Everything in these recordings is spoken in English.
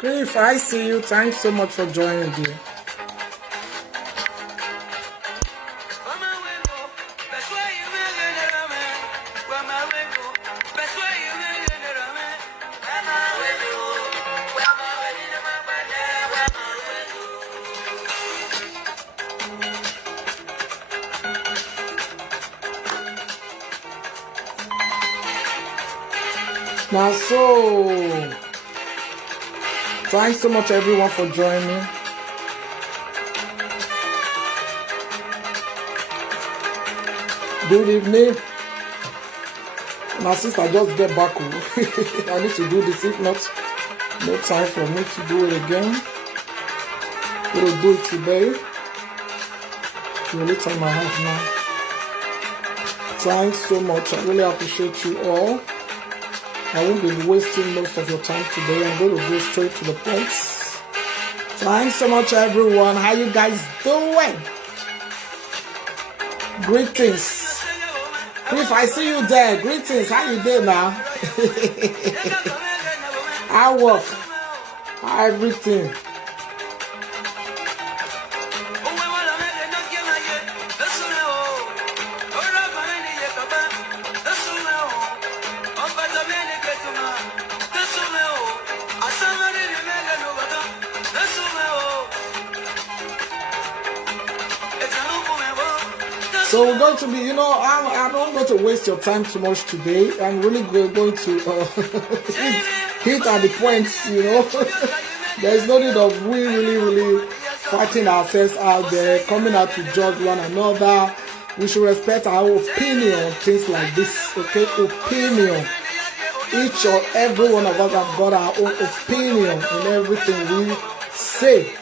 Griff, I see you. Thanks so much for joining, dear. Now, so thanks so much, everyone, for joining. Good evening. My sister just get back. I need to do this. If not, no time for me to do it again. We'll do it today. The only time I have now. Thanks so much. I really appreciate you all. I won't be wasting most of your time today. I'm going to go straight to the point. Thanks so much, everyone. How you guys doing? Greetings. Cliff, I see you there. Greetings. How you doing now? I work. Everything. So we're going to be, I'm not going to waste your time too much today. I'm really going to hit at the points, There's no need of we really fighting ourselves out there, coming out to judge one another. We should respect our opinion, things like this, okay? Opinion. Each or every one of us have got our own opinion in everything we say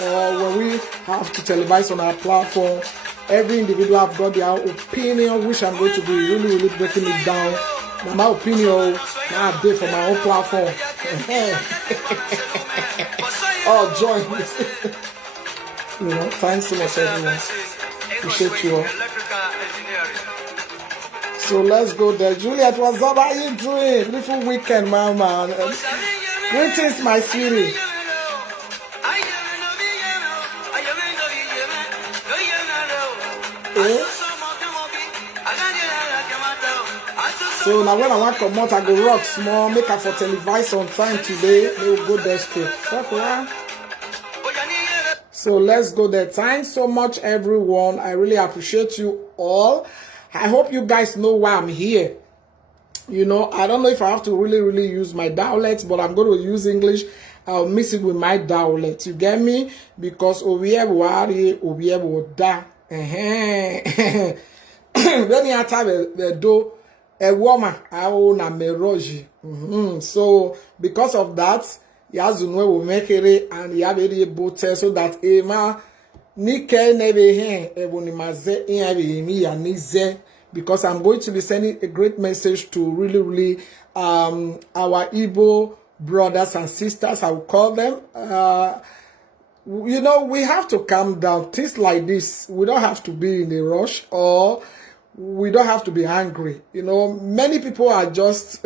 or when we have to televise on our platform. Every individual have got their own opinion, which I'm going to be really breaking it down. Now, my opinion now I did for my own platform. Oh, join me. Thanks so much, everyone. Appreciate you all. So let's go there. Juliet, what's up? How you doing? Beautiful weekend, mama. Greetings, my sweetie. So now when I want to come out, I go rock small, make up for televise on time today. We'll go there straight. So let's go there. Thanks so much, everyone. I really appreciate you all. I hope you guys know why I'm here. I don't know if I have to really use my dialects, but I'm going to use English. I'll mix it with my dialect. You get me? Because when you have a do a woman, I own a meroji. So because of that, Yazunwe will make it and Yabedi bote so that Emma Nike nebe hen ebonimaze in nize, because I'm going to be sending a great message to really our Igbo brothers and sisters, I will call them. We have to calm down. Things like this, we don't have to be in a rush, or we don't have to be angry. Many people are just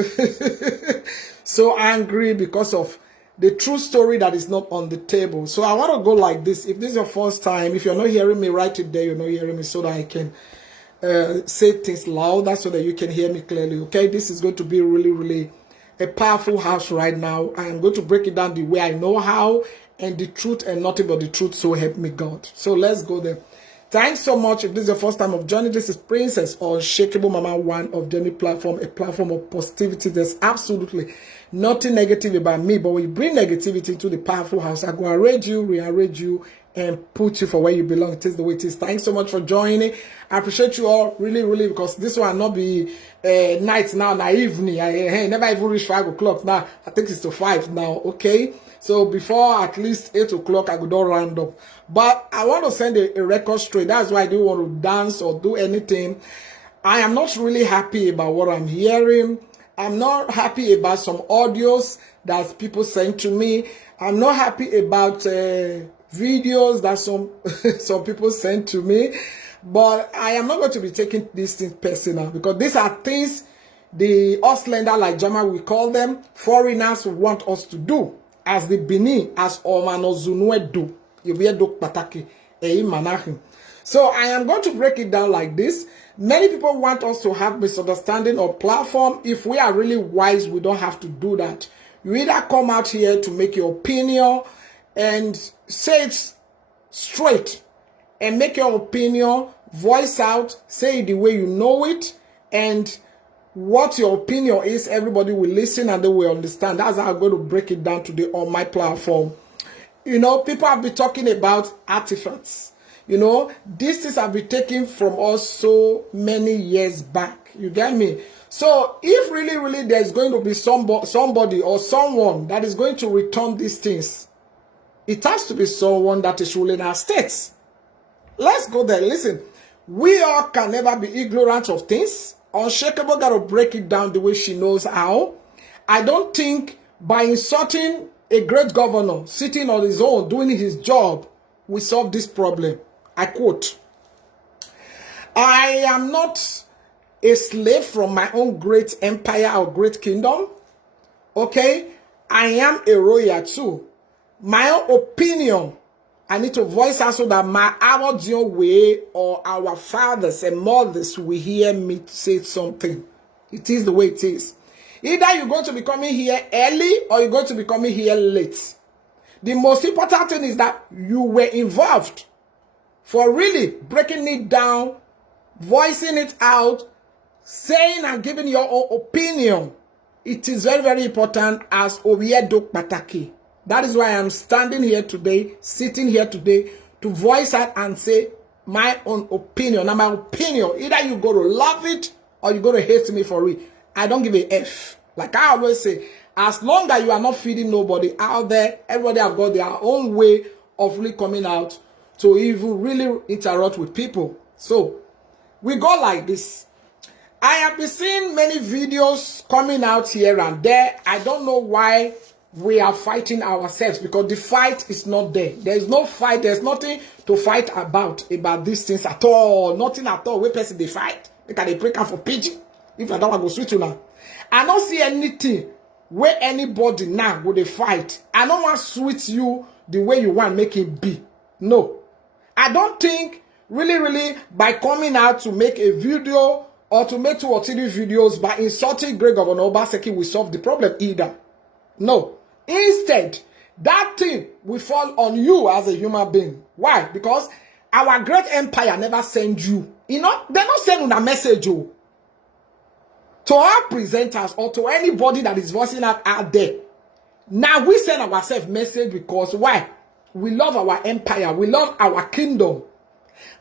so angry because of the true story that is not on the table. So I want to go like this. If this is your first time, if you're not hearing me, write it there. You're not hearing me, so that I can say things louder so that you can hear me clearly. Okay, this is going to be really a powerful house right now. I am going to break it down the way I know how, and the truth and nothing but the truth, so help me God. So let's go there. Thanks so much. If this is your first time of joining, this is Princess Unshakeable Mama 1 of Journey Platform, a platform of positivity. There's absolutely nothing negative about me, but when you bring negativity into the powerful house, I go arrange you, rearrange you, and put you for where you belong. It is the way it is. Thanks so much for joining. I appreciate you all really, because this will not be night now, evening. I never even reach 5 o'clock now. I think it's to 5 now, okay? So before at least 8 o'clock, I could all round up. But I want to send a record straight. That's why I don't want to dance or do anything. I am not really happy about what I'm hearing. I'm not happy about some audios that people send to me. I'm not happy about videos that some people send to me. But I am not going to be taking these things personal, because these are things the Auslander, like Jama we call them, foreigners want us to do. as the Bini, as Omano Zunuedo, Yubiedo Pataki, Ei Manahim. So I am going to break it down like this. Many people want us to have misunderstanding of platform. If we are really wise, we don't have to do that. You either come out here to make your opinion and say it straight and make your opinion, voice out, say it the way you know it, and what your opinion is, everybody will listen and they will understand. That's how I'm going to break it down today on my platform. You know, people have been talking about artifacts. You know, these things have been taken from us so many years back. You get me? So if really there's going to be somebody or someone that is going to return these things, it has to be someone that is ruling our states. Let's go there. Listen, we all can never be ignorant of things. Unshakeable got to break it down the way she knows how. I don't think by insulting a great governor sitting on his own doing his job we solve this problem. I quote, I am not a slave from my own great empire or great kingdom. Okay? I am a royal too. My own opinion, I need to voice out so that our dear way or our fathers and mothers will hear me say something. It is the way it is. Either you're going to be coming here early or you're going to be coming here late. The most important thing is that you were involved for really breaking it down, voicing it out, saying and giving your own opinion. It is very important as Obiedo Pataki. That is why I'm standing here today, sitting here today, to voice out and say my own opinion. Now, my opinion, either you go to love it or you go to hate me for it. I don't give a F. Like I always say, as long as you are not feeding nobody out there, everybody have got their own way of really coming out to even really interact with people. So, we go like this. I have been seeing many videos coming out here and there. I don't know why we are fighting ourselves, because the fight is not there. There is no fight. There's nothing to fight about these things at all. Nothing at all. Where person they fight. They can break out for pigeon. If I don't want to go switch you now. I don't see anything where anybody now would they fight. I don't want to switch you the way you want make it be. No. I don't think really by coming out to make a video or to make 2 or 3 videos by insulting great Governor Obaseki will solve the problem either. No. Instead, that thing will fall on you as a human being. Why? Because our great empire never send you. You know, they're not sending a message to our presenters or to anybody that is voicing out there. Now we send ourselves message because why? We love our empire. We love our kingdom.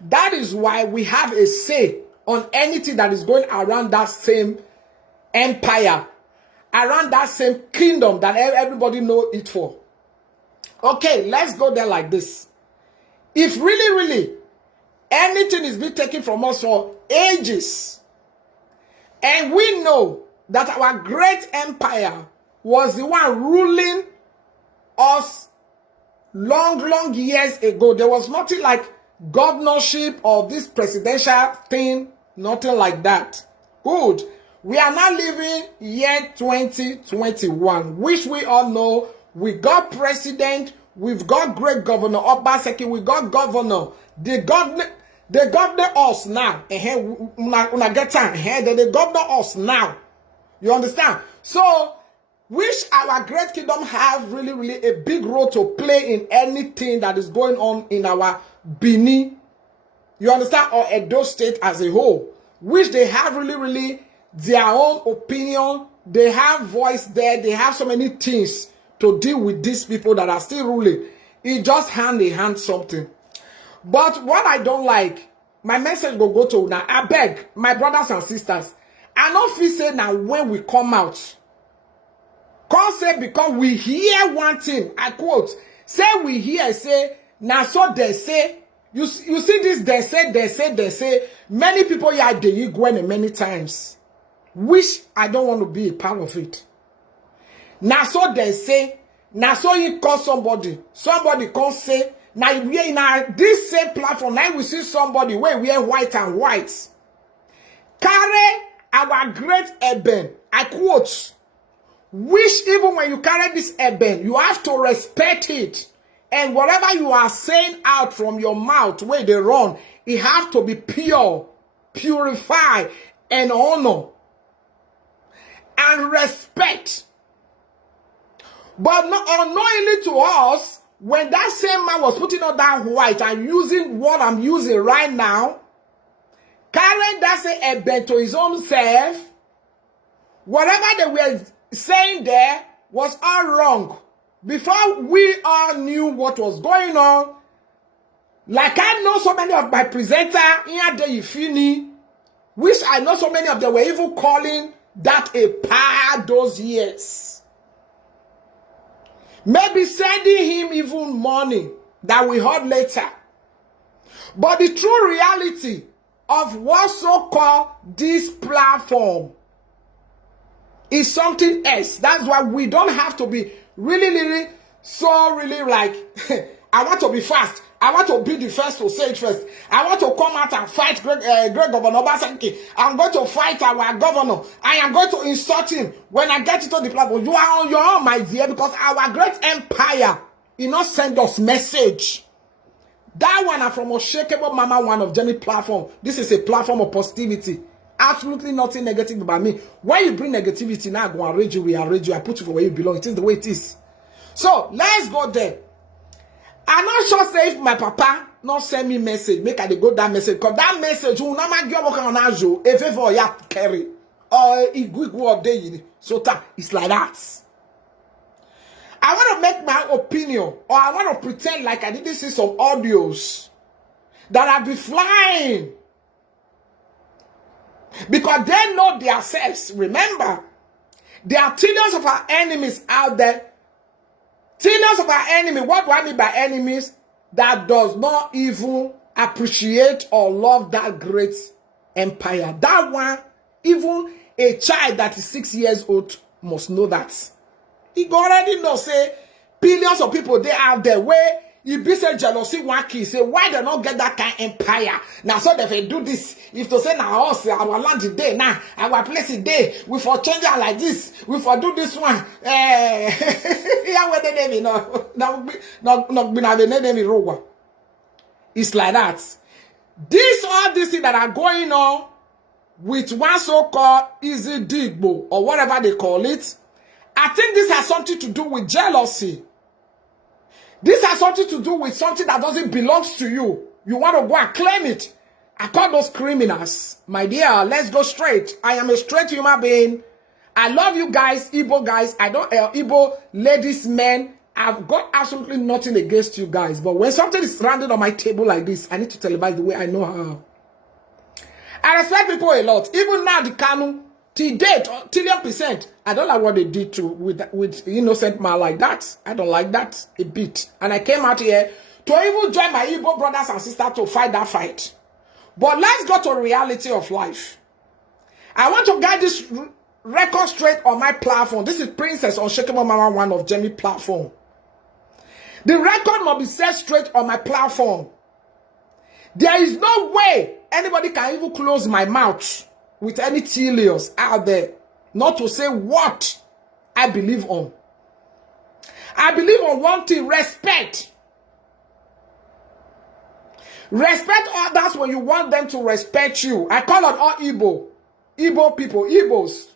That is why we have a say on anything that is going around that same empire, around that same kingdom that everybody know it for. Okay, let's go there like this. If really anything is being taken from us for ages, and we know that our great empire was the one ruling us long years ago, there was nothing like governorship or this presidential thing, nothing like that. Good. We are now living year 2021, which we all know we got president, we've got great governor Obaseki, we got governor. They govern us now. Una get time. They govern us now. You understand? So, which our great kingdom have really a big role to play in anything that is going on in our Bini, you understand, or Edo State as a whole, which they have really their own opinion, they have voice there, they have so many things to deal with these people that are still ruling. It just hand in hand something. But what I don't like, my message will go to now. I beg my brothers and sisters, I don't feel say now when we come out, can't say because we hear one thing. I quote, say we hear say now so they say. You see this they say. Many people here they go many times. Which I don't want to be a part of it. Now so they say. Now so you call somebody can't say. Now we in this same platform. Now we see somebody where we are white and white. Carry our great Eben. I quote. Which even when you carry this eben, you have to respect it. And whatever you are saying out from your mouth, where they run, it has to be pure, purified, and honor. And respect. But not unknowingly to us, when that same man was putting on that white and using what I'm using right now, carrying that same eben to his own self, whatever they were saying there was all wrong. Before we all knew what was going on, like I know so many of my presenters in the Ifini, which I know so many of them were even calling that a power those years. Maybe sending him even money that we heard later. But the true reality of what so-called this platform is something else. That's why we don't have to be really like, I want to be fast. I want to be the first to say it first. I want to come out and fight great Governor Obasanjo. I'm going to fight our governor. I am going to insult him when I get into the platform. You are on your own, my dear, because our great empire, you not send us message. That one are from Unshakeable Mama, one of Jenny platform. This is a platform of positivity. Absolutely nothing negative about me. When you bring negativity, now I go and rage you, we arrange you, I put you for where you belong. It is the way it is. So let's go there. I'm not sure say if my papa not send me message, make I go that message. Because that message, you not give on ajo, if ever you carry, or it good update. So it's like that. I want to make my opinion, or I want to pretend like I didn't see some audios that I'll be flying. Because they know themselves. Remember, there are trillions of our enemies out there. Trillions of our enemies. What do I mean by enemies? That does not even appreciate or love that great empire. That one, even a child that is 6 years old must know that. He already know, say, billions of people they out there where you be say jealousy one key, say why they not get that kind of empire? Now so they do this. If to say now us our land is there now, our place is there, we for change it like this, we for do this one. Yeah, where they name no, it's like that. All these things that are going on with one so-called easy digbo or whatever they call it, I think this has something to do with jealousy. This has something to do with something that doesn't belong to you. You want to go and claim it. I call those criminals. My dear, let's go straight. I am a straight human being. I love you guys, Igbo guys. I don't, Igbo ladies, men. I've got absolutely nothing against you guys. But when something is landing on my table like this, I need to televise the way I know how. I respect people a lot. Even now, the Kanu, till date, trillion%, I don't like what they did to with innocent man like that. I don't like that a bit. And I came out here to even join my Igbo brothers and sisters to fight that fight. But let's go to reality of life. I want to guide this record straight on my platform. This is Princess Unshakeable Mama, one of Jenny platform. The record must be set straight on my platform. There is no way anybody can even close my mouth with any tedious out there, not to say what I believe on. I believe on one thing: respect. Respect others when you want them to respect you. I call on all Igbo people, Igbos.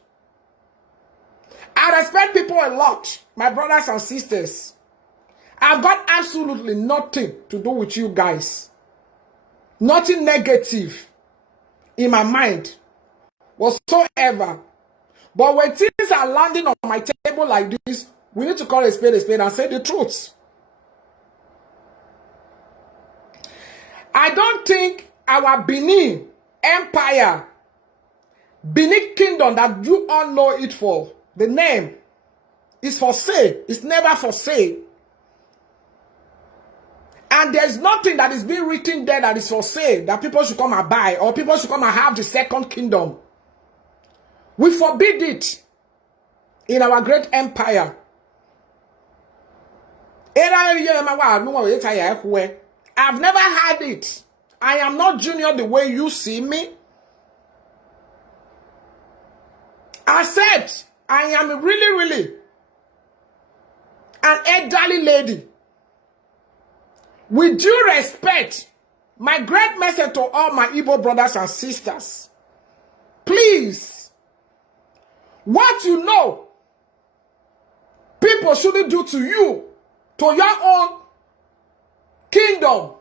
I respect people a lot, my brothers and sisters. I've got absolutely nothing to do with you guys. Nothing negative in my mind whatsoever. But when things are landing on my table like this, we need to call a spade and say the truth. I don't think our Benin Empire, Benin Kingdom that you all know it for, the name is for sale. It's never for sale. And there's nothing that is being written there that is for sale, that people should come and buy, or people should come and have the second kingdom. We forbid it in our great empire. I've never had it. I am not junior the way you see me. Accept. I am really an elderly lady. With due respect, my great message to all my Igbo brothers and sisters, please, what you know people shouldn't do to you, to your own kingdom,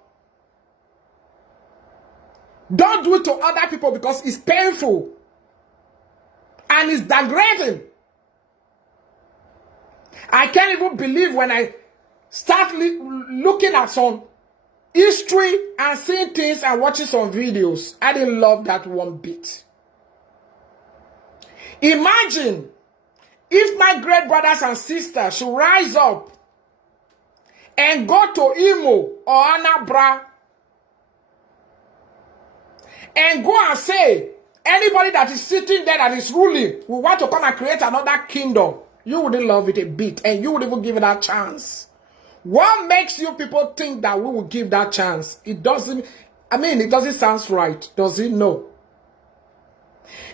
don't do it to other people, because it's painful and it's degrading. I can't even believe when I start looking at some history and seeing things and watching some videos. I didn't love that one bit. Imagine if my great brothers and sisters should rise up and go to Imo or Anambra and go and say, anybody that is sitting there that is ruling, we want to come and create another kingdom. You wouldn't love it a bit, and you would even give it a chance. What makes you people think that we will give that chance? It doesn't, it doesn't sound right. Does it? No.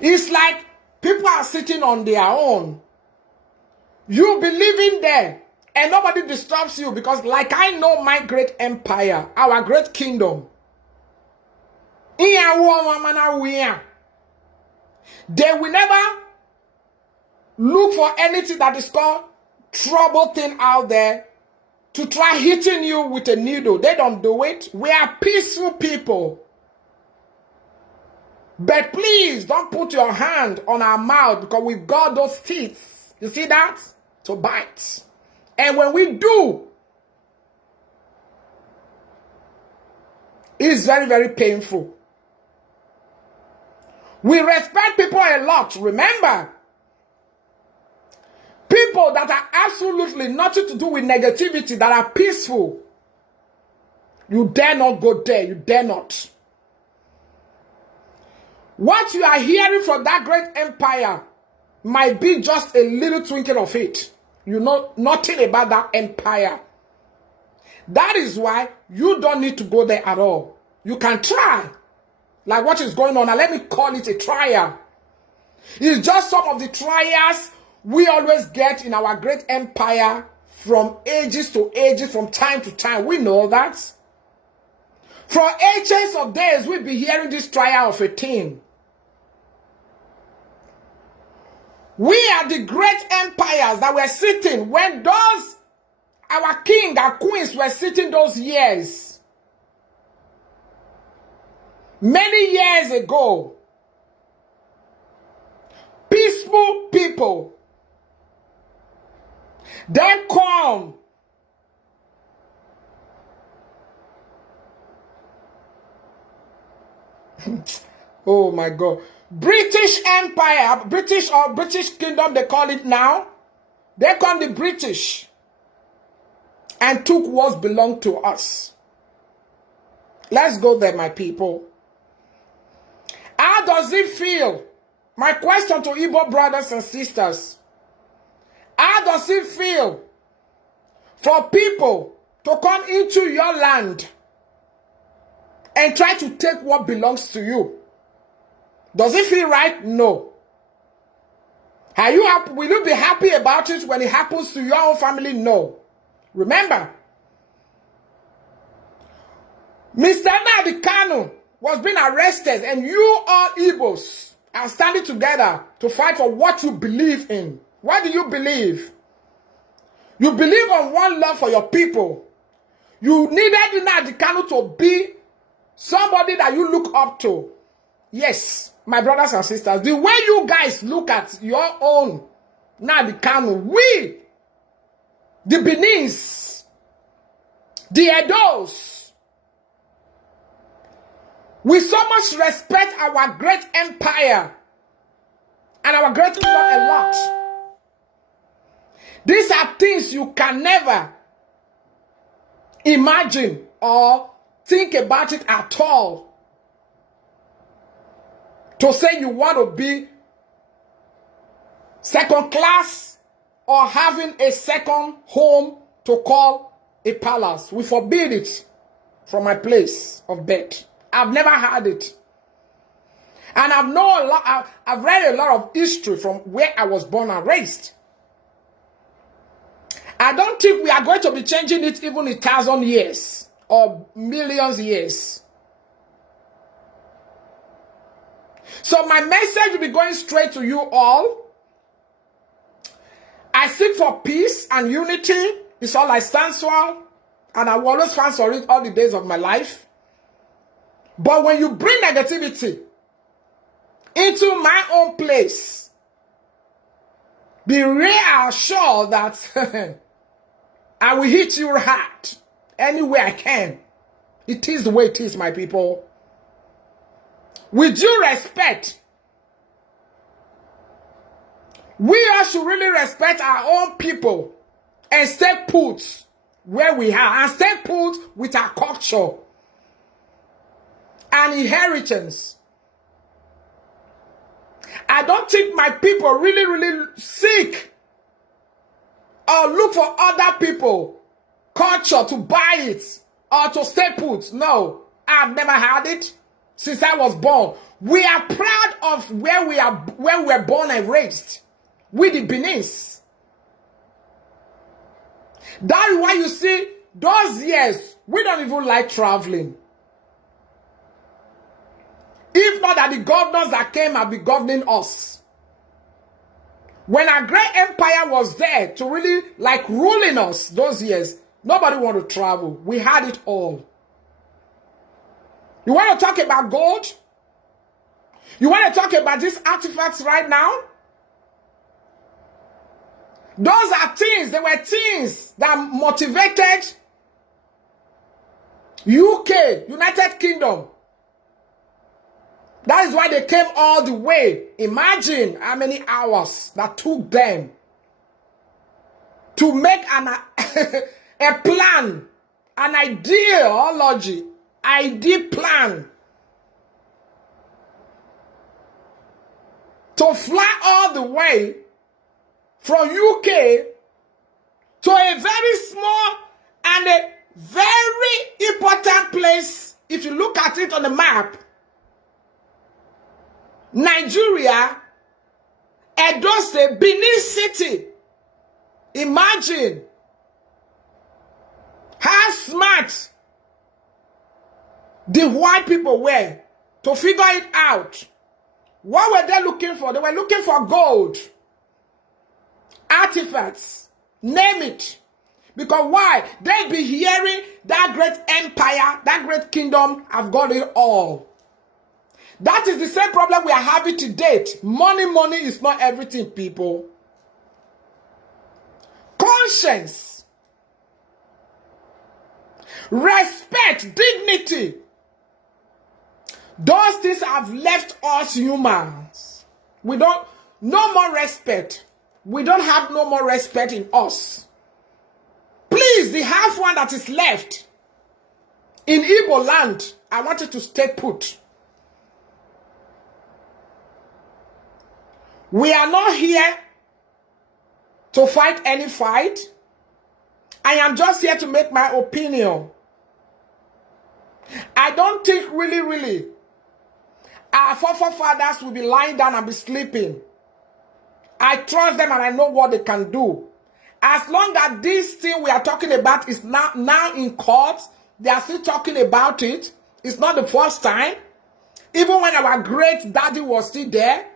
It's like people are sitting on their own. You be living there, and nobody disturbs you, because like I know my great empire, our great kingdom, they will never look for anything that is called trouble thing out there to try hitting you with a needle. They don't do it. We are peaceful people. But please don't put your hand on our mouth, because we've got those teeth. You see that? To bite. And when we do, it's very painful. We respect people a lot. Remember, people that are absolutely nothing to do with negativity, that are peaceful, you dare not go there. You dare not. What you are hearing from that great empire might be just a little twinkle of it. You know nothing about that empire. That is why you don't need to go there at all. You can try. Like what is going on now, let me call it a trial. It's just some of the trials we always get in our great empire from ages to ages, from time to time. We know that. For ages of days, we'll be hearing this trial of a thing. We are the great empires that were sitting when those, our king, our queens were sitting those years. Many years ago, peaceful people, they come oh my God. British Empire, British Kingdom, they call it now. They come the British and took what belonged to us. Let's go there, my people. How does it feel? My question to Igbo brothers and sisters. How does it feel for people to come into your land and try to take what belongs to you? Does it feel right? No. Are you happy? Will you be happy about it when it happens to your own family? No. Remember, Mr. Nnamdi Kanu was being arrested, and you all Igbos are standing together to fight for what you believe in. What do you believe? You believe on one love for your people. You needed Nnamdi Kanu to be somebody that you look up to. Yes, my brothers and sisters, the way you guys look at your own Nnamdi Kanu, we, the Benins, the Edos, we so much respect our great empire and our great kingdom a lot. These are things you can never imagine or think about it at all. To say you want to be second class or having a second home to call a palace. We forbid it from my place of birth. I've never had it. And I've read a lot of history from where I was born and raised. I don't think we are going to be changing it even in 1,000 years or millions of years. So my message will be going straight to you all. I seek for peace and unity. It's all I stand for. And I will always stand for it all the days of my life. But when you bring negativity into my own place, be reassured that I will hit you hard any way I can. It is the way it is, my people. With due respect, we all should really respect our own people and stay put where we are and stay put with our culture and inheritance. I don't think my people really seek or look for other people culture to buy it or to stay put. No, I've never had it since I was born. We are proud of where we were born and raised. We the Benin's. That is why you see those years we don't even like traveling. If not that the governors that came have been governing us. When our great empire was there to really like ruling us those years, nobody wanted to travel. We had it all. You want to talk about gold? You want to talk about these artifacts right now? Those are things, they were things that motivated UK, United Kingdom. That is why they came all the way. Imagine how many hours that took them to make a plan, an ideology, plan to fly all the way from UK to a very small and a very important place. If you look at it on the map, Nigeria, Edo State, Benin City. Imagine how smart the white people were to figure it out. What were they looking for? They were looking for gold, artifacts, name it. Because why? They'd be hearing that great empire, that great kingdom have got it all. That is the same problem we are having to date. Money is not everything, people. Conscience, respect, dignity. Those things have left us humans. We don't, no more respect. We don't have no more respect in us. Please, the half one that is left in Igbo land, I want you to stay put. We are not here to fight any fight. I am just here to make my opinion. I don't think really our forefathers will be lying down and be sleeping. I trust them and I know what they can do. As long as this thing we are talking about is now in court, they are still talking about it. It's not the first time. Even when our great daddy was still there.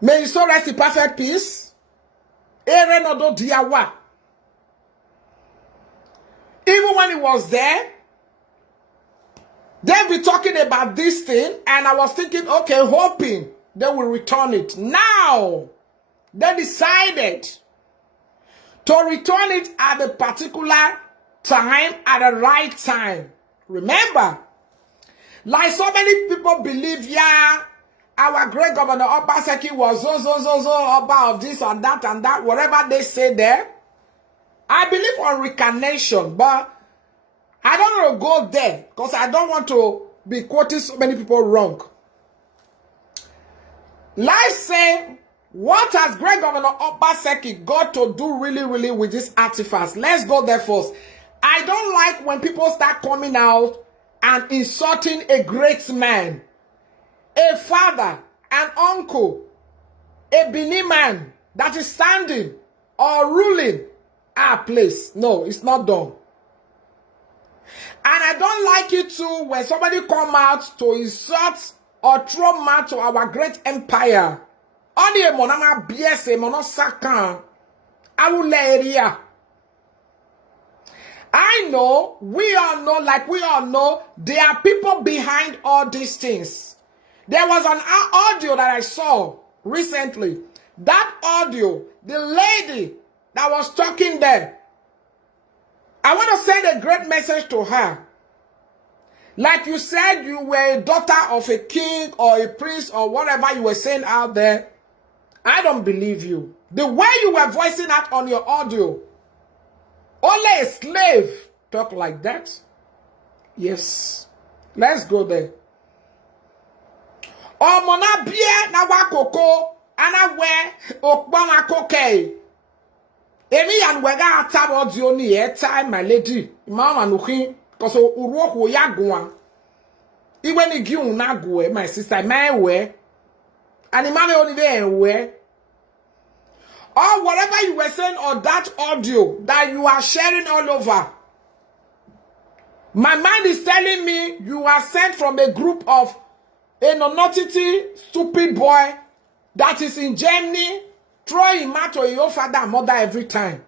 May his soul rest in perfect peace. Even when he was there, they'll be talking about this thing, and I was thinking, okay, hoping they will return it. Now, they decided to return it at a particular time, at the right time. Remember, like so many people believe, yeah, our great governor Obaseki was about this and that, whatever they say there. I believe on reincarnation, but I don't want to go there because I don't want to be quoting so many people wrong. Let's say, what has great governor Obaseki got to do really with these artifacts? Let's go there first. I don't like when people start coming out and insulting a great man, a father, an uncle, a Bini man that is standing or ruling our place. No, it's not done. And I don't like it too when somebody come out to insult or throw mud to our great empire. Only a monama BS, a monosakan. I will area. I know, we all know, like we all know, there are people behind all these things. There was an audio that I saw recently. That audio, the lady that was talking there, I want to send a great message to her. Like you said, you were a daughter of a king or a prince or whatever you were saying out there. I don't believe you. The way you were voicing out on your audio, only a slave talk like that. Yes. Let's go there. Oh, mona bie na wakoko ana we okpama koke. Emi yan wega atab audio ni e time my lady. Mama nukin cause uruo ho yagwa. Iwe ni gi un na go my sister my we. And mama only there we. Or whatever you were saying on that audio that you are sharing all over. My mind is telling me you are sent from a group of a non-notity, stupid boy that is in Germany, throwing mat to your father and mother every time.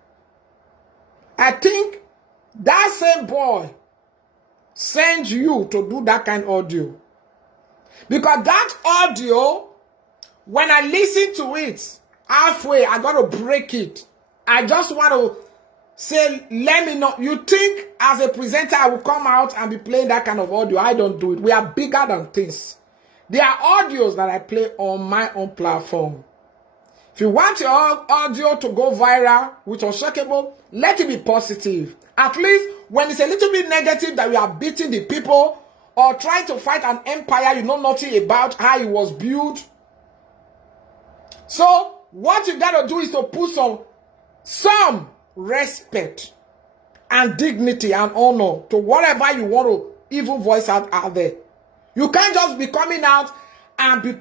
I think that same boy sends you to do that kind of audio. Because that audio, when I listen to it, halfway, I got to break it. I just want to say, let me know. You think as a presenter, I will come out and be playing that kind of audio. I don't do it. We are bigger than things. There are audios that I play on my own platform. If you want your audio to go viral with Unshakeable, let it be positive. At least when it's a little bit negative that we are beating the people or trying to fight an empire you know nothing about how it was built. So what you got to do is to put some respect and dignity and honor to whatever you want to even voice out there. You can't just be coming out and be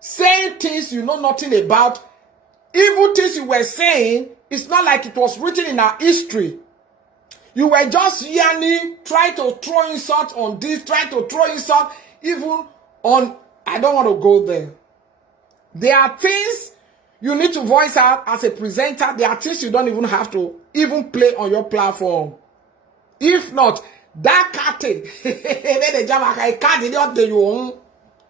saying things you know nothing about. Evil things you were saying, it's not like it was written in our history. You were just yearning, trying to throw insult on this, trying to throw insult even on, I don't want to go there. There are things you need to voice out as a presenter. There are things you don't even have to even play on your platform. If not, that cutting,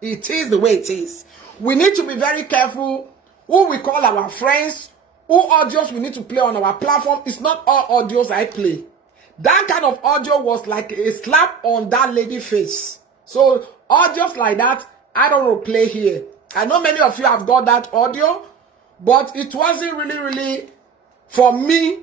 it is the way it is. We need to be very careful who we call our friends, who audios we need to play on our platform. It's not all audios I play. That kind of audio was like a slap on that lady's face. So audios like that, I don't want to play here. I know many of you have got that audio, but it wasn't really for me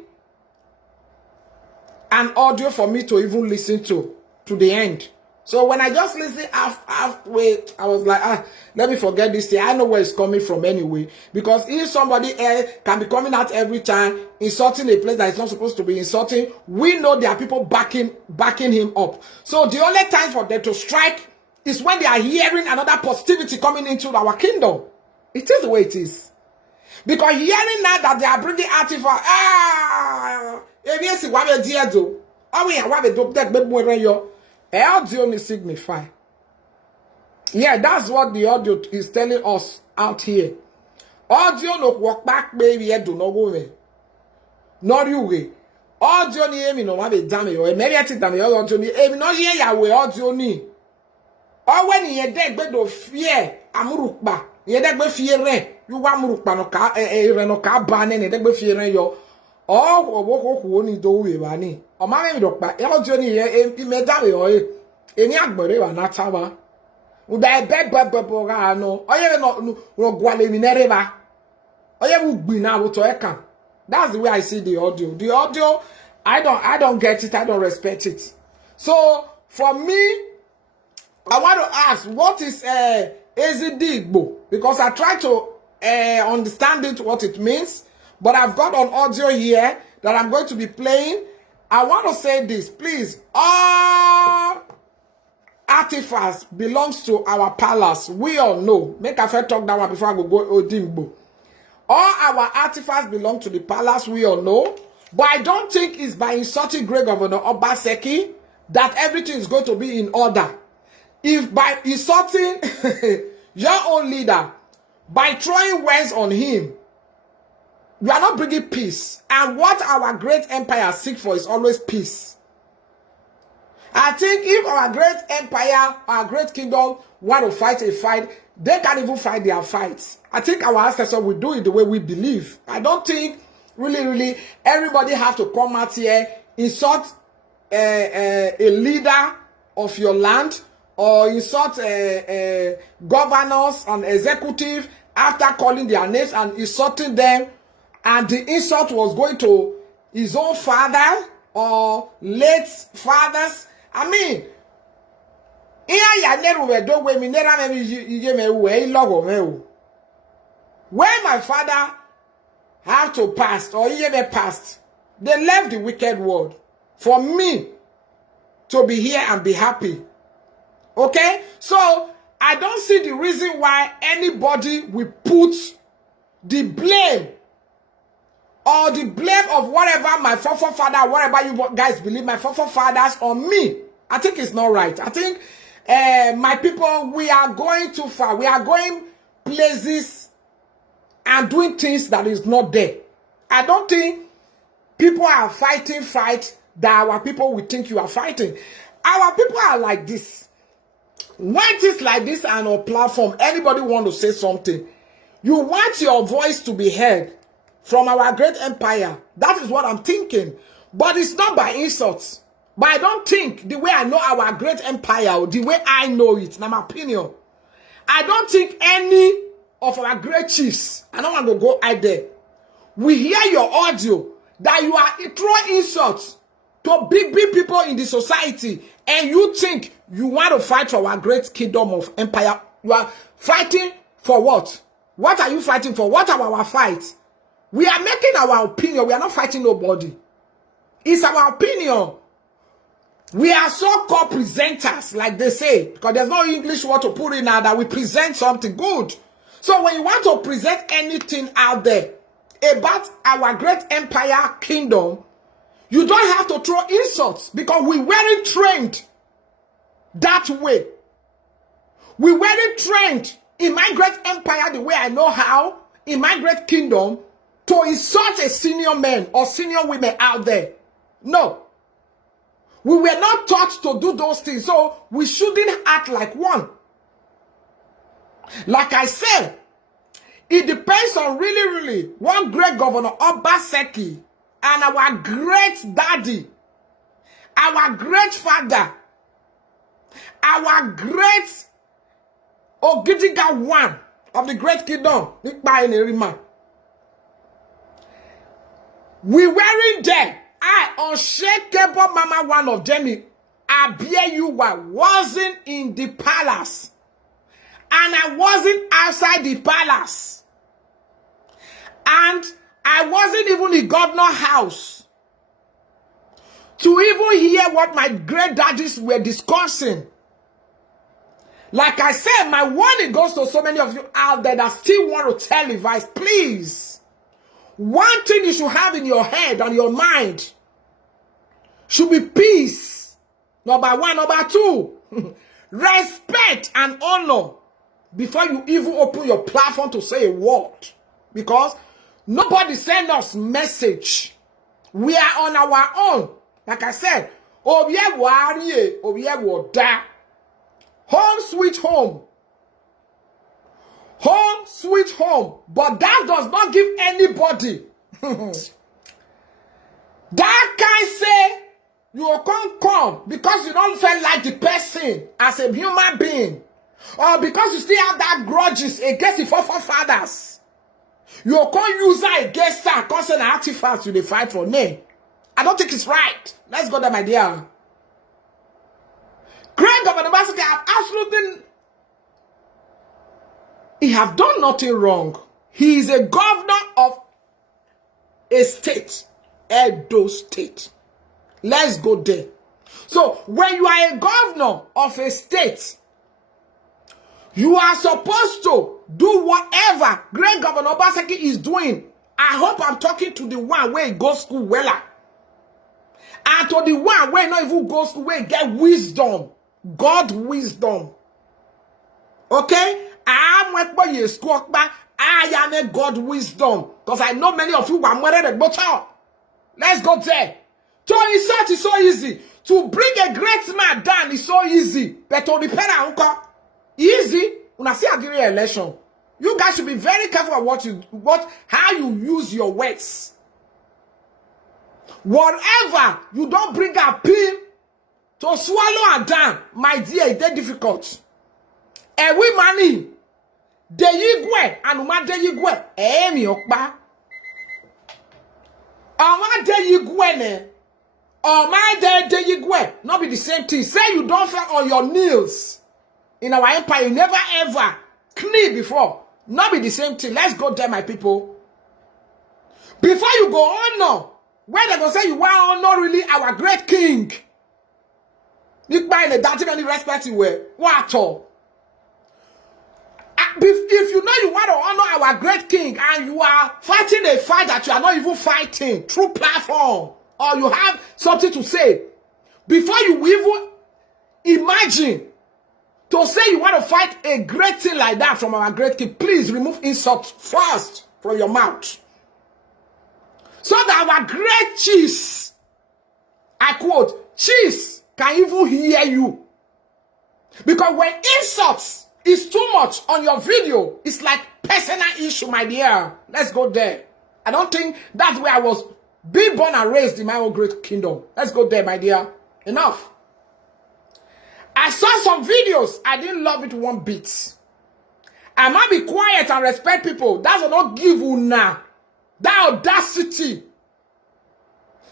an audio for me to even listen to the end. So when I just listen halfway, I was like, let me forget this thing. I know where it's coming from anyway. Because if somebody else can be coming out every time, insulting a place that is not supposed to be insulting, we know there are people backing him up. So the only time for them to strike is when they are hearing another positivity coming into our kingdom. It is the way it is. Because hearing now that they are bringing artifact, audio only signify. Yeah, that's what the audio is telling us out here. Audio no walk back, baby, do not go away. Not you way. Audio ni emi no ma be dame o. Immediately dame o audio ni emi no ye ya we audio ni. O when ye dey gbe do fear amurukpa. Ye dey gbe fear re. You wa amurukpa no ka re no ka ba ne dey gbe fear re yo. O ni do we ba ni. O ma me do pa. E audio ni ye me dame o e. Eni agbere wa na tawa. U da be ga no. O ye no gwale mi nere ba. O ye u gbi na wo to e kan. That's the way I see the audio. The audio, I don't get it. I don't respect it. So for me, I want to ask, what is Ezidigbo? Because I try to understand it, what it means. But I've got an audio here that I'm going to be playing. I want to say this, please. artifacts belongs to our palace. We all know. Make a fair talk that one before I go Odimbo. All our artifacts belong to the palace. We all know. But I don't think it's by insulting Great Governor Obaseki that everything is going to be in order. If by insulting your own leader, by throwing words on him, you are not bringing peace. And what our great empire seek for is always peace. I think if our great empire, our great kingdom want to fight a fight, they can't even fight their fights. I think our ancestors will do it the way we believe. I don't think really everybody have to come out here, insult a leader of your land, or insult governors and executive after calling their names and insulting them, and the insult was going to his own father or late fathers. I mean, when my father have to pass or he ever passed, they left the wicked world for me to be here and be happy. Okay? So, I don't see the reason why anybody will put the blame or the blame of whatever my forefather, whatever you guys believe, my forefathers on me. I think it's not right. I think my people, we are going too far. We are going places and doing things that is not there. I don't think people are fighting fight that our people will think you are fighting. Our people are like this. When it's like this and on platform, anybody want to say something, you want your voice to be heard from our great empire. That is what I'm thinking. But it's not by insults. But I don't think the way I know our great empire, the way I know it, in my opinion, I don't think any of our great chiefs, I don't want to go out there, we hear your audio that you are throwing insults to big people in the society, and you think you want to fight for our great kingdom of empire. You are fighting for what? What are you fighting for? What are our fights? We are making our opinion. We are not fighting nobody. It's our opinion. We are so-called presenters, like they say, because there's no English word to put in now that we present something good. So when you want to present anything out there about our great empire kingdom, you don't have to throw insults, because we weren't trained that way. We weren't trained in my great empire the way I know how, in my great kingdom, to insult a senior man or senior women out there. No. We were not taught to do those things, so we shouldn't act like one. Like I said, it depends on really one great governor, Obaseki, and our great daddy, our great father, our great Ogidiga one of the great kingdom. We weren't there. Unshakeable Mama, one of them, Abieyuwa, wasn't in the palace. And I wasn't outside the palace. And I wasn't even in governor's house to even hear what my great daddies were discussing. Like I said, my warning goes to so many of you out there that still want to televise. Please, one thing you should have in your head and your mind should be peace. Number one. Number two, respect and honor before you even open your platform to say a word. Because nobody send us message. We are on our own. Like I said, home sweet home. Home sweet home. But that does not give anybody that can say you can't come because you don't feel like the person as a human being, or because you still have that grudges against the forefathers. You can't use that against that constant artifacts you fight for name. I don't think it's right. Let's go there, my dear. Great Governor Obaseki have absolutely, he have done nothing wrong. He is a governor of a state, Edo State. Let's go there. So when you are a governor of a state, you are supposed to do whatever great Governor Obaseki is doing. I hope I'm talking to the one where he goes school well. And to the one where not even go school, where get wisdom. God wisdom. Okay? I am a God wisdom. Because I know many of you are more than the Let's go there. To insert is so easy. To bring a great man down is so easy. But to repair uncle, easy. When I see a election, you guys should be very careful of how you use your words. Whatever you don't bring a pin to swallow and down, my dear, it's difficult. And we money, de yigwe and uma de yigwe, mi okba. Oma de yigwe ne, oma de yigwe, not be the same thing. Say you don't fall on your knees in our empire, you never ever knee before. Not be the same thing. Let's go there, my people. Before you go on, no. Where they go say you are not really our great king. You buy the dancing any respect you wear. What all? If you know you want to honor our great king and you are fighting a fight that you are not even fighting through platform, or you have something to say, before you even imagine to say you want to fight a great thing like that from our great king, please remove insults first from your mouth. So that our great chiefs, I quote, chiefs can even hear you. Because when insults is too much on your video, it's like personal issue, my dear. Let's go there. I don't think that's where I was being born and raised in my own great kingdom. Let's go there, my dear. Enough. I saw some videos. I didn't love it one bit. I might be quiet and respect people. That will not give you now. That audacity.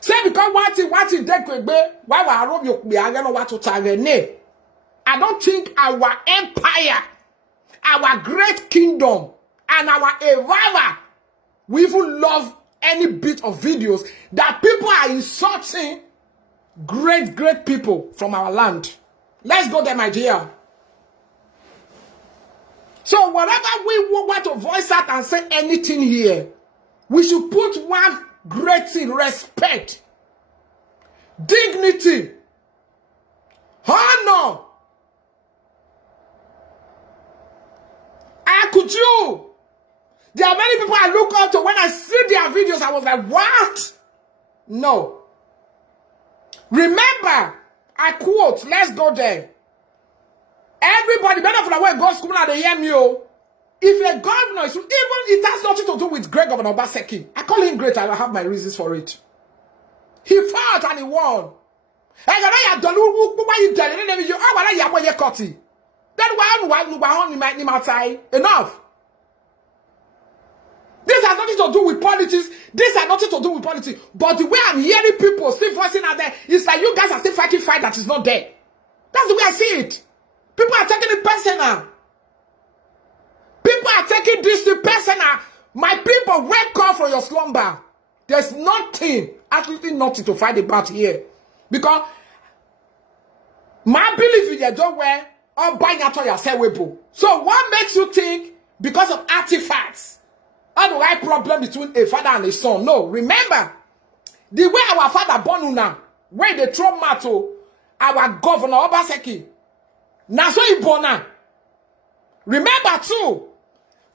Say because what it why I rob you be I don't know what to target. I don't think our empire, our great kingdom, and our arrival, we even love any bit of videos that people are insulting great people from our land. Let's go there, my dear. So whatever we want to voice out and say anything here, we should put one great thing: respect, dignity, honor. How could you? There are many people I look up to. When I see their videos, I was like, what? No. Remember, I quote, let's go there. Everybody, better for the way go school and they hear me. If a governor, even it has nothing to do with great Governor Obaseki. I call him great, I have my reasons for it. He fought and he won. Enough. This has nothing to do with politics. This has nothing to do with politics. But the way I'm hearing people still voicing out there, it's like you guys are still fighting fight that is not there. That's the way I see it. People are taking it personal. People are taking this to personal. My people, wake up from your slumber. There's nothing, absolutely nothing to fight about here. Because my belief is that don't wear or buying out your sellable. So what makes you think because of artifacts, how do I problem between a father and a son? No, remember, the way our father born una, where they throw mato, our governor Obaseki, now so he born now. Remember too,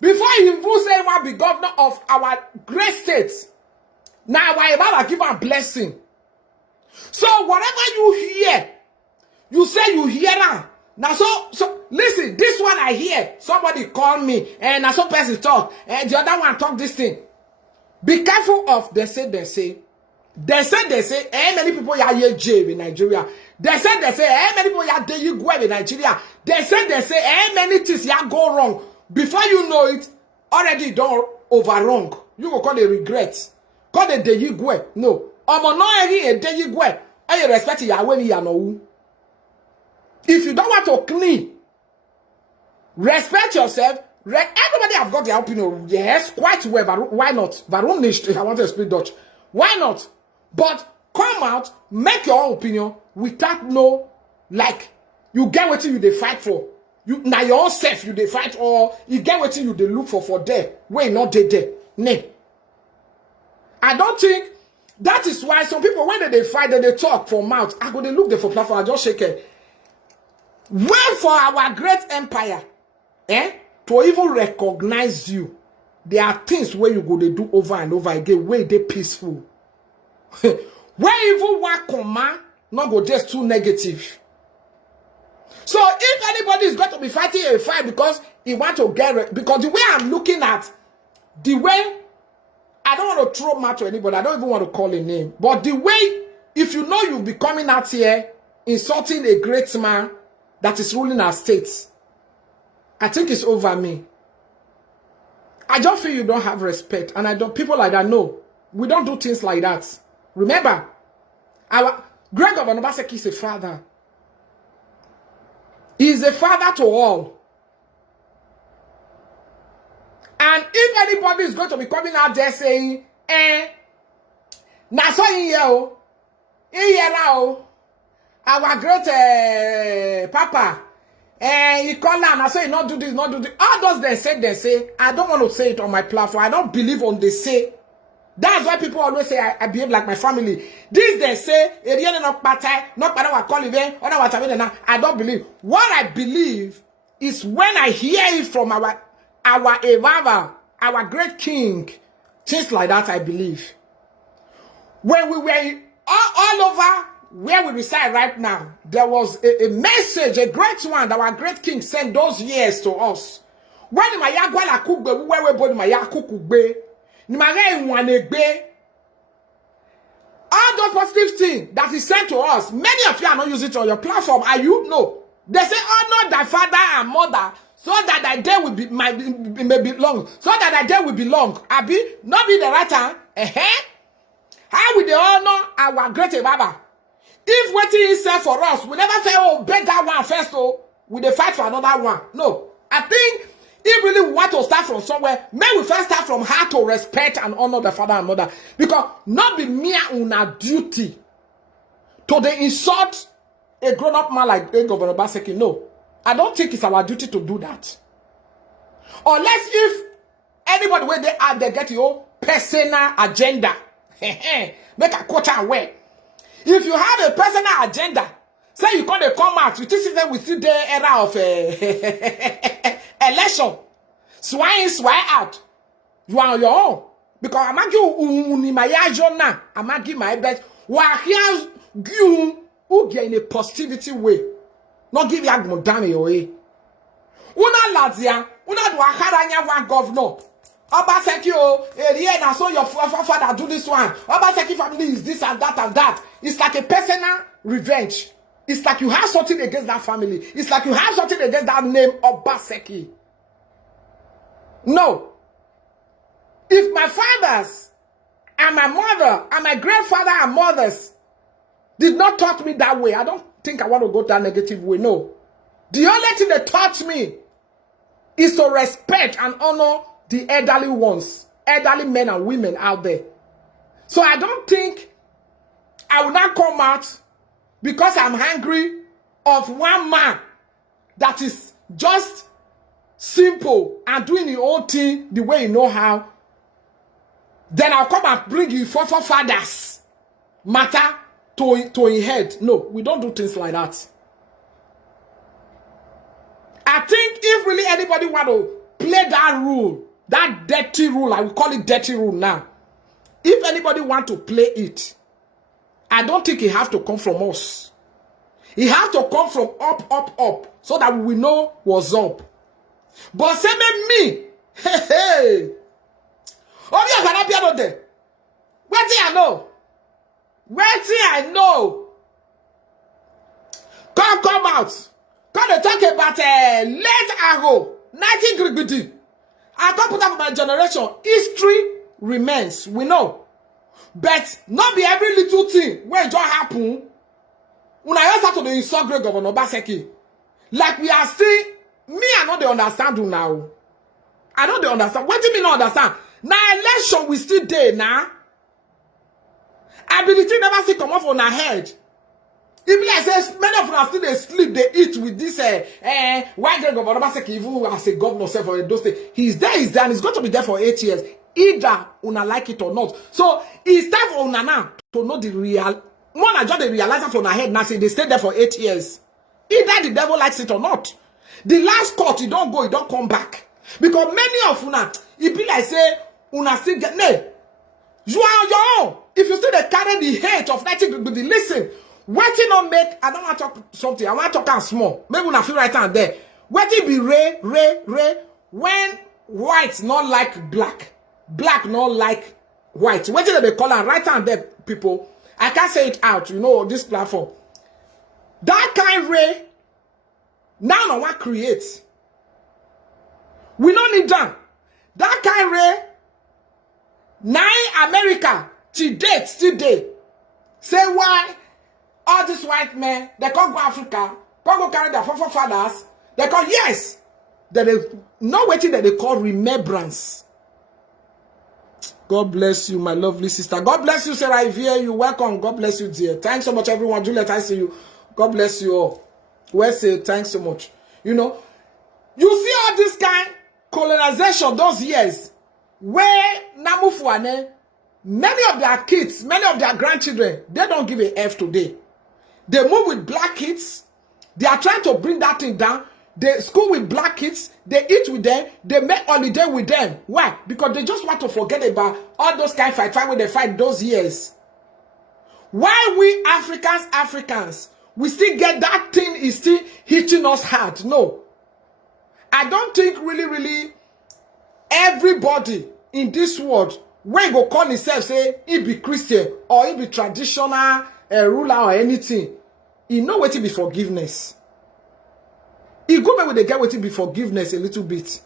before he even say one be governor of our great states, now our father give a blessing. So whatever you hear, you say you hear now. Now so listen, this one I hear, somebody call me, and now some person talk, and the other one talk this thing. Be careful of they say, many people are here jail in Nigeria. They say, many people are there you go in Nigeria. They say, many things ya go wrong. Before you know it, already done over wrong. You will call it regret. Call it the you go. No. No any a day you go. I respect Yahweh ya no. If you don't want to clean, respect yourself. Everybody have got their opinion. Yes, quite well. But why not? Warum nicht? I want to speak Dutch. Why not? But come out, make your own opinion. without no, like, you get what you they fight for. You now your own self you they fight, or you get what you they look for there. Wait, not there. Nay. I don't think that is why some people, when they fight, they talk for mouth. I go they look there for platform. I just shake it. Wait for our great empire, to even recognize you. There are things where you go they do over and over again, where they peaceful. Where even one command not go just too negative. So if anybody is going to be fighting a fight because he want to get, because the way I'm looking at, the way, I don't want to throw mouth to anybody, I don't even want to call a name, but the way, if you know you'll be coming out here insulting a great man that is ruling our states, I think it's over me. I just feel you don't have respect, and I don't, people like that, no, we don't do things like that. Remember, our great Governor Obaseki is a father. He is a father to all. And if anybody is going to be coming out there saying, na so in here now, our great papa, he call out and say, not do this, not do this. All those they say, I don't want to say it on my platform. I don't believe on they say. That's why people always say I behave like my family. This they say, I don't believe. What I believe is when I hear it from our Evava, our great king, things like that I believe. When we were all over where we reside right now, there was a message, a great one that our great king sent those years to us. When my yagwala kugbe, we were born my yakukugbe. All those positive things that he sent to us, many of you are not using it on your platform. Are you? No. They say, honor thy father and mother, so that thy day will be may be long. So that thy day will be long. Abi, not be the right time. How will they honor our great Baba? If what he said for us, we never say, oh, beg that one first, so we they fight for another one. No. I think if really we want to start from somewhere, may we first start from how to respect and honor the father and mother. Because not be mere una duty to the insult a grown-up man like Governor Obaseki. No. I don't think it's our duty to do that. Unless if anybody where they are, they get your personal agenda. Make a quote away. If you have a personal agenda, say you can't come out, you think we see the era of election. Swine out. You are on your own. Because I'm not giving my I'm not giving my best. Why here you who get in a positivity way. Not give you down your way. Una lazia, una do akaranya one governor. Obaseki na so your father do this one. Obaseki family is this and that and that. It's like a personal revenge. It's like you have something against that family. It's like you have something against that name Obaseki. No. If my fathers and my mother and my grandfather and mothers did not taught me that way, I don't think I want to go that negative way. No. The only thing they taught me is to respect and honor the elderly ones, elderly men and women out there. So I don't think I will not come out because I'm angry of one man that is just simple and doing his own thing the way you know how. Then I'll come and bring you fathers matter to his head. No, we don't do things like that. I think if really anybody want to play that rule, that dirty rule, I will call it dirty rule now. If anybody want to play it, I don't think it have to come from us. It have to come from up, so that we know what's up. But say me, hey. Oh, yes, I don't know there. Where do I know? Where do I know? Come out. Come to talk about late ago, 19 Grigidi. I can't put up for my generation. History remains. We know. But not be every little thing where it just happen. When I start to the insult Governor Obaseki, like we are still, me I know they understand you now. I know they understand. What do you mean not understand? Now election we still there now. Ability never see come off on our head. If like say many of us still they sleep, they eat with this why Greg Governor Obaseki even as a governor for those things. He's there, and he's going to be there for 8 years. Either una like it or not. So it's time for una now to know the real. More than just they realize that for una head now, say they stayed there for 8 years. Either the devil likes it or not. The last court, you don't go, you don't come back. Because many of una, it be like say, una still get, nay, you are on your own. If you still they carry the hate of 90 degree, listen, waiting on make, I don't want to talk something, I want to talk small. Maybe una feel right down there. Waiting be ray, when white not like black, black not like white. Waiting they call and right down there, people. I can't say it out, you know, this platform. That kind ray, now no one creates. We don't need that. That kind ray, now America, today, say why all these white men, they can't go Africa, can't go carry their forefathers, they call, yes, that they not waiting that they call remembrance. God bless you, my lovely sister. God bless you, Sarah. If you welcome. God bless you, dear. Thanks so much, everyone. Juliet, I see you. God bless you all. Well said. Thanks so much. You know, you see all this kind colonization those years where Namufuane, many of their kids, many of their grandchildren, they don't give a F today. They move with black kids. They are trying to bring that thing down. They school with black kids. They eat with them. They make holiday with them. Why? Because they just want to forget about all those kind of fight when they fight those years. Why we Africans, we still get that thing is still hitting us hard. No. I don't think really everybody in this world, when go call himself, say, he be Christian or he be traditional ruler or anything, he know what it be forgiveness. He go back with the guy waiting be forgiveness a little bit.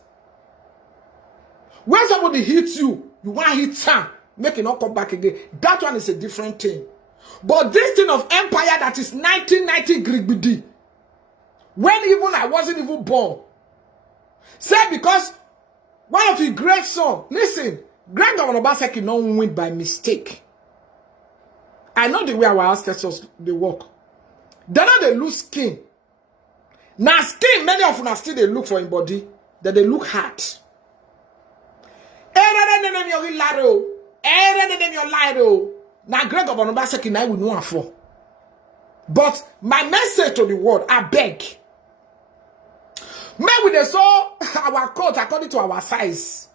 When somebody hits you, you want to hit her, make it not come back again. That one is a different thing. But this thing of empire that is 1990 Grigbidi, when even I wasn't even born, say because one of the great sons, listen, Grand Governor Obaseki not win by mistake. I know the way our ancestors they work. They know they lose skin. Now skin, many of them still they look for in body, that they look hard. Now Greg Governor Obaseki I will know for. But my message to the world, I beg. Maybe they saw our coat according to our size.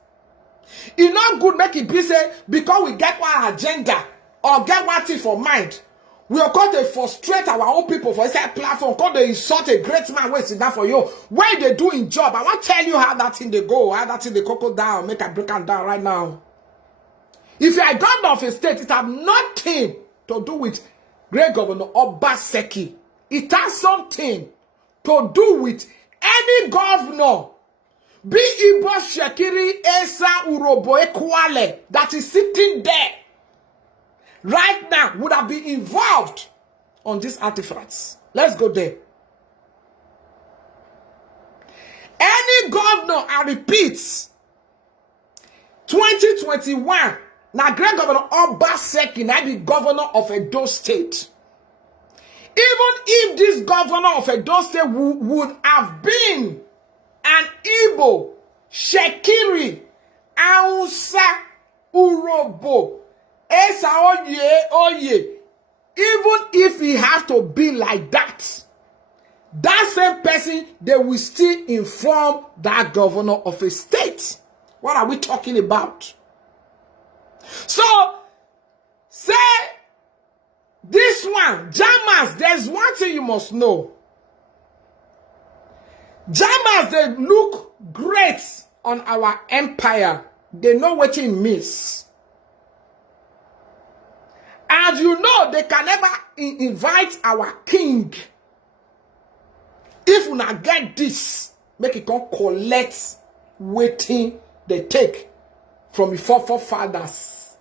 It's not good make it be say because we get one agenda or get one thing for mind. We are going to frustrate our own people for a platform. Because they insult a great man waiting down for you. When they do in job, I want to tell you how that thing they go, how that thing they cocoa down, make a break and down right now. If you are governor of a state, it has nothing to do with Great Governor Obaseki. It has something to do with any governor, be Ibo Shekiri Esa Urobo Ekwale, that is sitting there right now would have been involved on these artifacts. Let's go there. Any governor, I repeat, 2021, now Great Governor Obaseki now be governor of Edo State. Even if this governor of Edo State would have been an Igbo, Shekiri, Ausa, Urobo, Esa Oye, even if he have to be like that, that same person, they will still inform that governor of a state. What are we talking about? So, say, this one, Jamas, there's one thing you must know. Jamas, they look great on our empire. They know what it means. And you know, they can never invite our king. If we not get this, make it come collect waiting they take from the forefathers.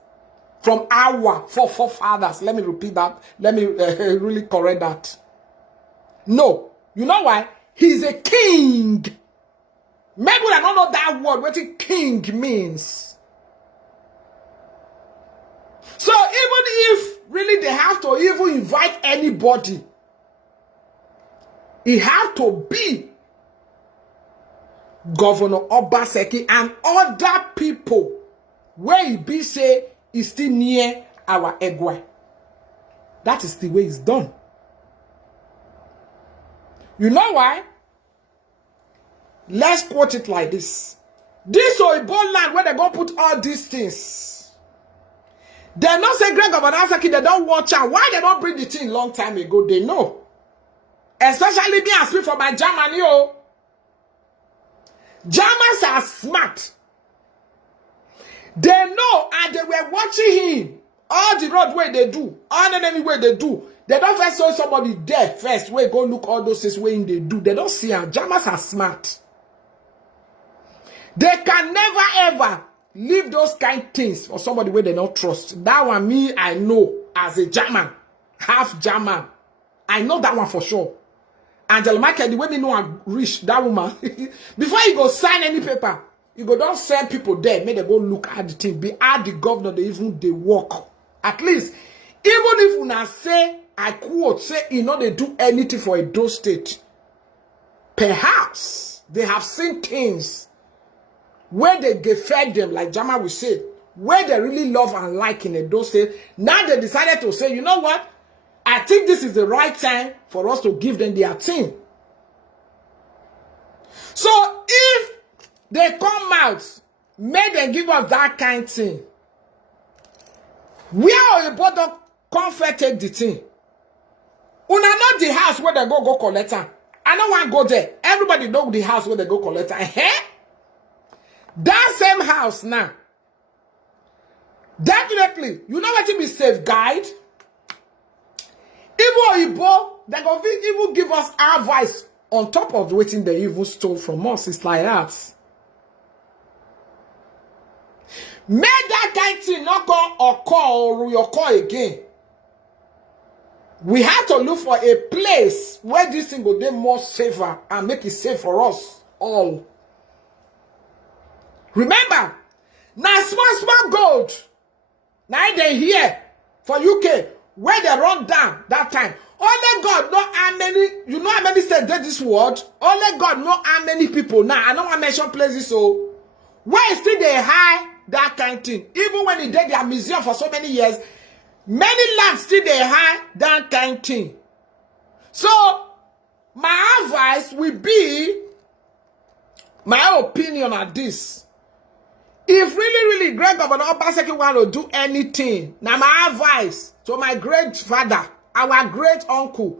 From our forefathers. Let me repeat that. Let me really correct that. No. You know why? He's a king. Maybe I don't know that word, what a king means. So even if really they have to even invite anybody, It have to be Governor Obaseki and other people where he be say is still near our Egwe. That is the way it's done. You know why? Let's quote it like this. This Oibo land where they go put all these things. They not say Greg Governor Obaseki, they don't watch out. Why they don't bring the thing long time ago? They know. Especially me asking for my Germany, oh. Germans are smart. They know and they were watching him. All the road way they do, all the enemy way they do. They don't first saw somebody there first. Where go look all those things way they do. They don't see them. Germans are smart. They can never ever leave those kind of things for somebody where they don't trust. That one me, I know as a German, half German. I know that one for sure. Angela Michael, the way me know I'm rich, that woman, before you go sign any paper, you go don't send people there, make them go look at the thing, be at the governor, they work. At least, even if una say, I quote, say, you know, they do anything for a Edo state, perhaps they have seen things where they get fed them, like Jama will say, where they really love and like in a Edo state. Now they decided to say, you know what? I think this is the right time for us to give them their thing. So if they come out, may they give us that kind of thing. Where are you both comforted the thing? Una know the house where they go collect her. I don't want to go there. Everybody know the house where they go collect her. Eh? That same house now. Definitely, you know what it be safeguard? Even Igbo, they go even give us advice on top of the waiting they even stole from us. It's like that. Make that kind of thing not go or call or your call again. We have to look for a place where this thing will be more safer and make it safe for us all. Remember, now small gold. Now they here for UK. Where they run down that time. Only God know how many, you know how many states did this word? Only God know how many people. Now, I don't want to mention places, so where still they hide that kind of thing? Even when they did their museum for so many years, many lands still they hide that kind of thing. So, my advice will be, my opinion on this. If really, Greg Governor Obaseki want to do anything, now my advice to my great father, our great uncle,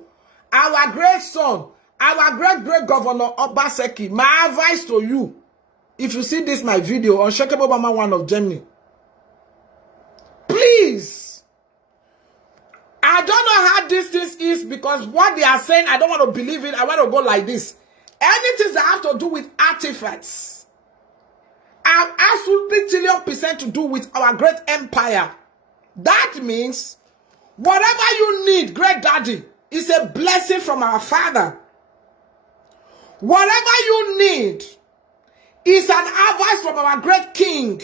our great son, our great Governor Obaseki, my advice to you, if you see this my video, Unshakeable Mama 1 of Germany, please, I don't know how this is because what they are saying, I don't want to believe it. I want to go like this. Anything that have to do with artifacts, have absolutely trillion% to do with our great empire. That means whatever you need, great daddy, is a blessing from our father. Whatever you need is an advice from our great king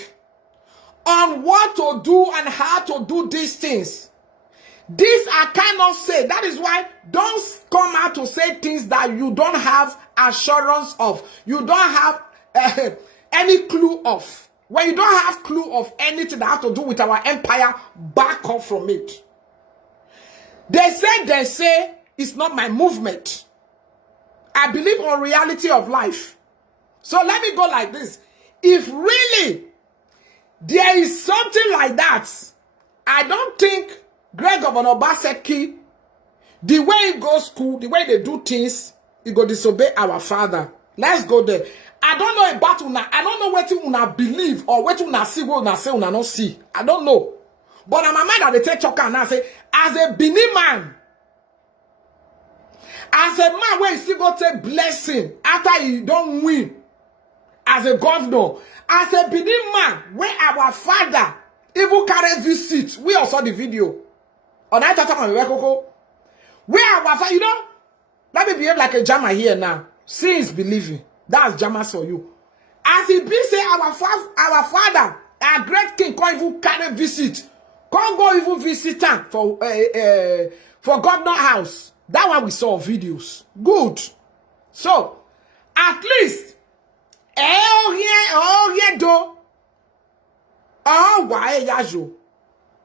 on what to do and how to do these things. This I cannot say. That is why don't come out to say things that you don't have assurance of. You don't have any clue of. When you don't have clue of anything that has to do with our empire, back off from it. They say it's not my movement. I believe on reality of life. So let me go like this. If really there is something like that, I don't think Greg Governor Obaseki, the way he goes school, the way they do things, he go disobey our father. Let's go there. I don't know about una. I don't know what you una believe or what una see, what una say, una not see. I don't know. But I'm a man that they take talk and I say, as a Benin man, as a man where he still go take blessing after he don't win, as a governor, as a Benin man where our father even carry visit. We also saw the video. On I talk about where our father, you know, let me behave like a Jama here now. See is believing. That's Jama for you. As he be say our father, our great king, can't even carry visit. Can't go even visit for governor house. That one we saw videos. Good. So, at least, do. Oh, why, yajo?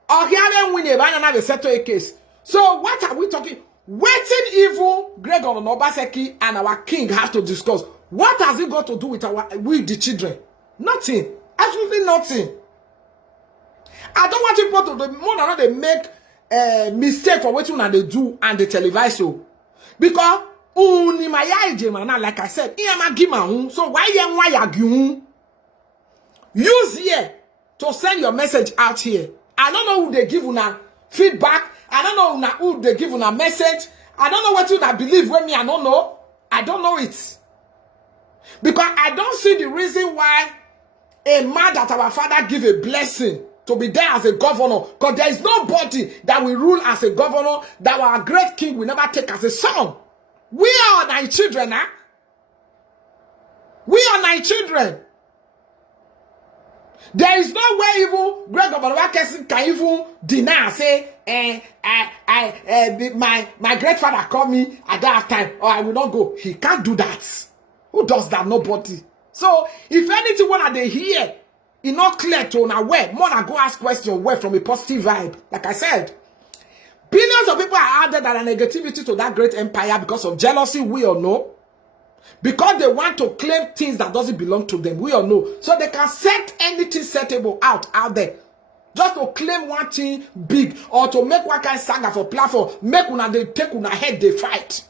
Oh, here win a banana have settle a case. So, what are we talking? Waiting evil, Gregor Obaseki and our king have to discuss. What has it got to do with the children? Nothing. Absolutely nothing. I don't want people to the more than they make mistake for what they do and they televise so. Because like I said, so why you use here to send your message out here. I don't know who they give una feedback. I don't know who they give una message. I don't know what you believe when me. I don't know. I don't know it. Because I don't see the reason why a man that our father give a blessing to be there as a governor. Because there is nobody that will rule as a governor that our great king will never take as a son. We are nine children, huh? We are nine children. There is no way even Gregor Obaseki can even deny, say, my grandfather called me at that time, or I will not go. He can't do that. Who does that? Nobody. So, if anything, when they hear, it's not clear to unaware, more than go ask questions where from a positive vibe. Like I said, billions of people are added that negativity to that great empire because of jealousy, we all know. Because they want to claim things that doesn't belong to them, we all know. So they can set anything settable out there. Just to claim one thing big or to make one kind of saga for platform, make una they take una head, they fight.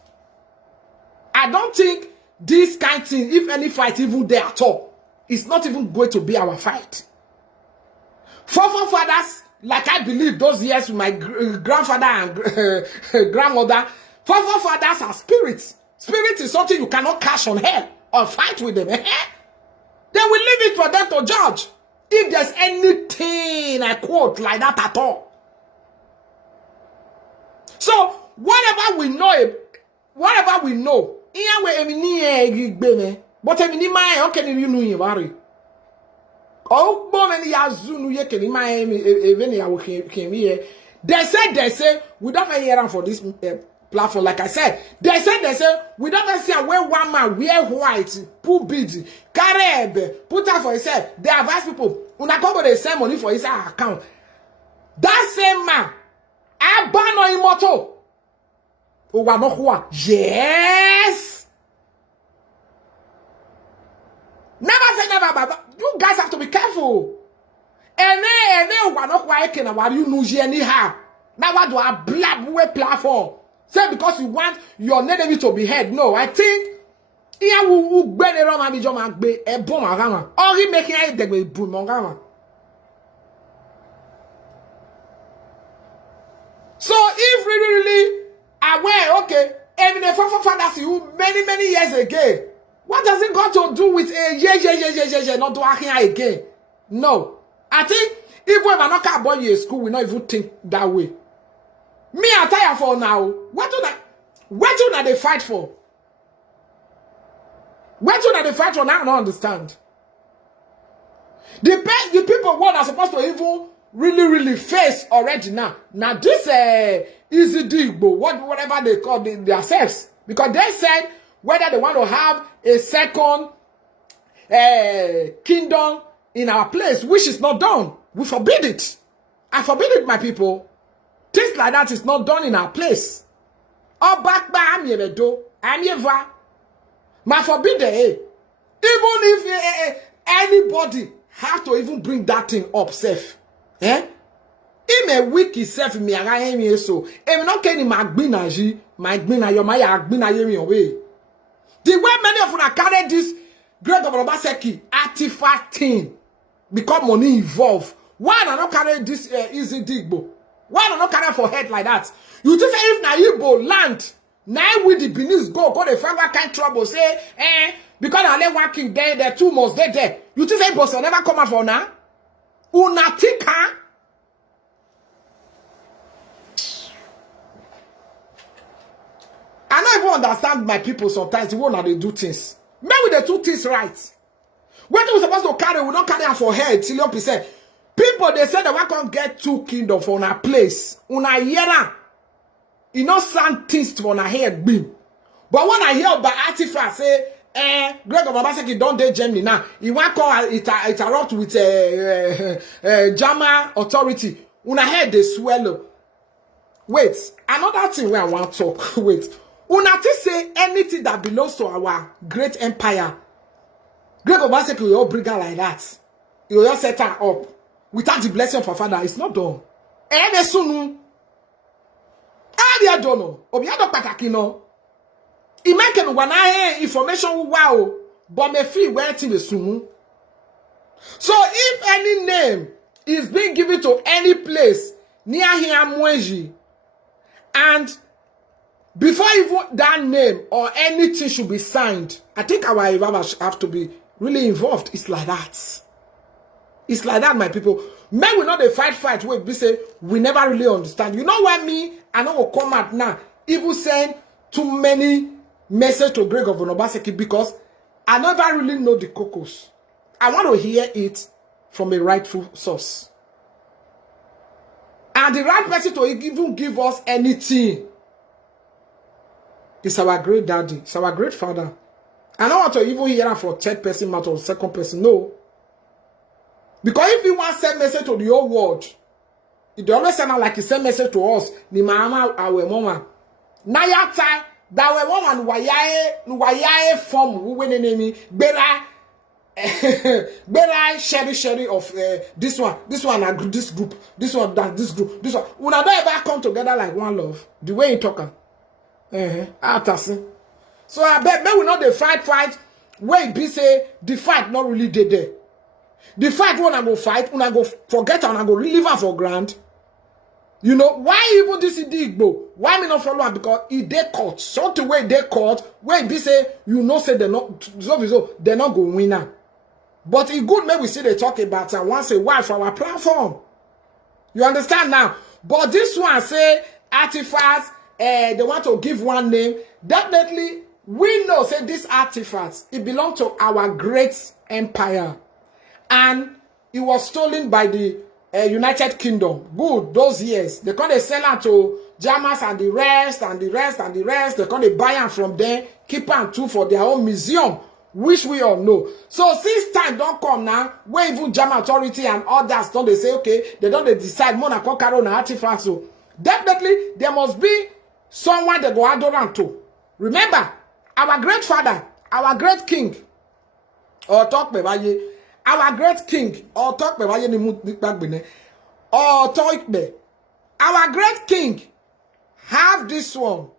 I don't think this kind of thing, if any fight even there at all, it's not even going to be our fight. Forefathers, like I believe those years with my grandfather and grandmother, forefathers are spirits. Spirit is something you cannot cash on hell or fight with them. Then we leave it for them to judge. If there's anything, I quote, like that at all. So, whatever we know, but I mean, my okay, you know you worry. Oh, many years you can They say, we don't hear for this platform. Like I said, they say, we don't see where one man wear white, put beads, carry, put out for himself. They advise people, una come with the same money for his account. That same man, I ban on immortal. Yes. Never say never, but you guys have to be careful. And you lose anyhow. Now what do I blab way platform? Say because you want your enemy to be heard. No, I think here who bend around and jump be a bomb around. Or he making it the boom around. So if really aware, okay, even the forefathers you many years ago, what does it got to do with a not to here again? No. I think if we are not going to school, we not even think that way. Me, I tell you for now. What do they fight for? What do they fight for? Now I don't understand. The people what are supposed to even really face already now. Now this easy deal, whatever they call themselves, because they said whether they want to have a second kingdom in our place, which is not done. We forbid it. I forbid it, my people. Things like that is not done in our place. Oh, back by I'm here, my forbid it. Even if anybody have to even bring that thing up, safe. Eh? He may weak himself in me, I so. If not can my gbina, your my gbina away. The way many of you carry this Gregor Obaseki artifact thing become money involved. Why not carry this easy digbo? Why not carry for head like that? You just say if na Igbo land, now with the Benin go the find that kind of trouble, say, because I let one king there, 2 months there. You just say boss will never come out for now? Unatika? I don't even understand my people sometimes, the way they do things. Maybe they do things right. What we supposed to carry, we don't carry her for head. Siliopi said, people, they said that we can't get 2 kingdoms for our place. Una yera. you know sound things when I hear beam. But when I hear about artifacts, say, Greg of Obaseki don't date Germany now. He want call it interrupt with German authority. Una head they swallow. Wait, another thing where I want to talk. Wait, una say anything that belongs to our great empire. Greg of Obaseki will all bring her like that. He will all set her up without the blessing of her father. It's not done. Ede sunu. Ade dono. Obi ado pataki no. Imagine when I information wow, but me free where to the sunu. So if any name is being given to any place near here Mwenji, and before even that name or anything should be signed, I think our Ibaba have to be really involved. It's like that. It's like that, my people. Men will not they fight where we say we never really understand. You know what me? I know will come out now. Even send too many message to Greg of Obaseki because I never really know the cocos. I want to hear it from a rightful source. And the right person to even give us anything is our great daddy. It's our great father. I don't want to even hear it for third person matter or second person. No. Because if you want to send message to the whole world, it always sound like he send message to us. Ni mama our mama. Na ya time that we woman wayae form we name better sherry of this one and this group, this one that this group, this one. Una don't ever come together like one love. The way you talk. So I bet me we not the fight where it be say the fight not really dead there. The fight when I go fight, when I go forget and I go relieve her for grant. You know, why even this is Igbo? Why me not follow her? Because if they caught, something where they caught, where it be say, you know, say they're not, so they're not going to win her. But it good maybe we see they talk about and once a while for our platform. You understand now? But this one say artifacts, they want to give one name. Definitely, we know say this artifacts, it belongs to our great empire. And it was stolen by the United Kingdom. Good, those years. They can't sell it to Germans and the rest, and the rest, and the rest. They can't buy them from them, keep them too for their own museum, which we all know. So since time don't come now, where even German authority and others don't they say, okay, they don't they decide more than carry artifacts. So definitely there must be someone that go adore to. Remember, our great father, our great king, or talk me about you. Our great king, or talk me, or talk me. Our great king have this one.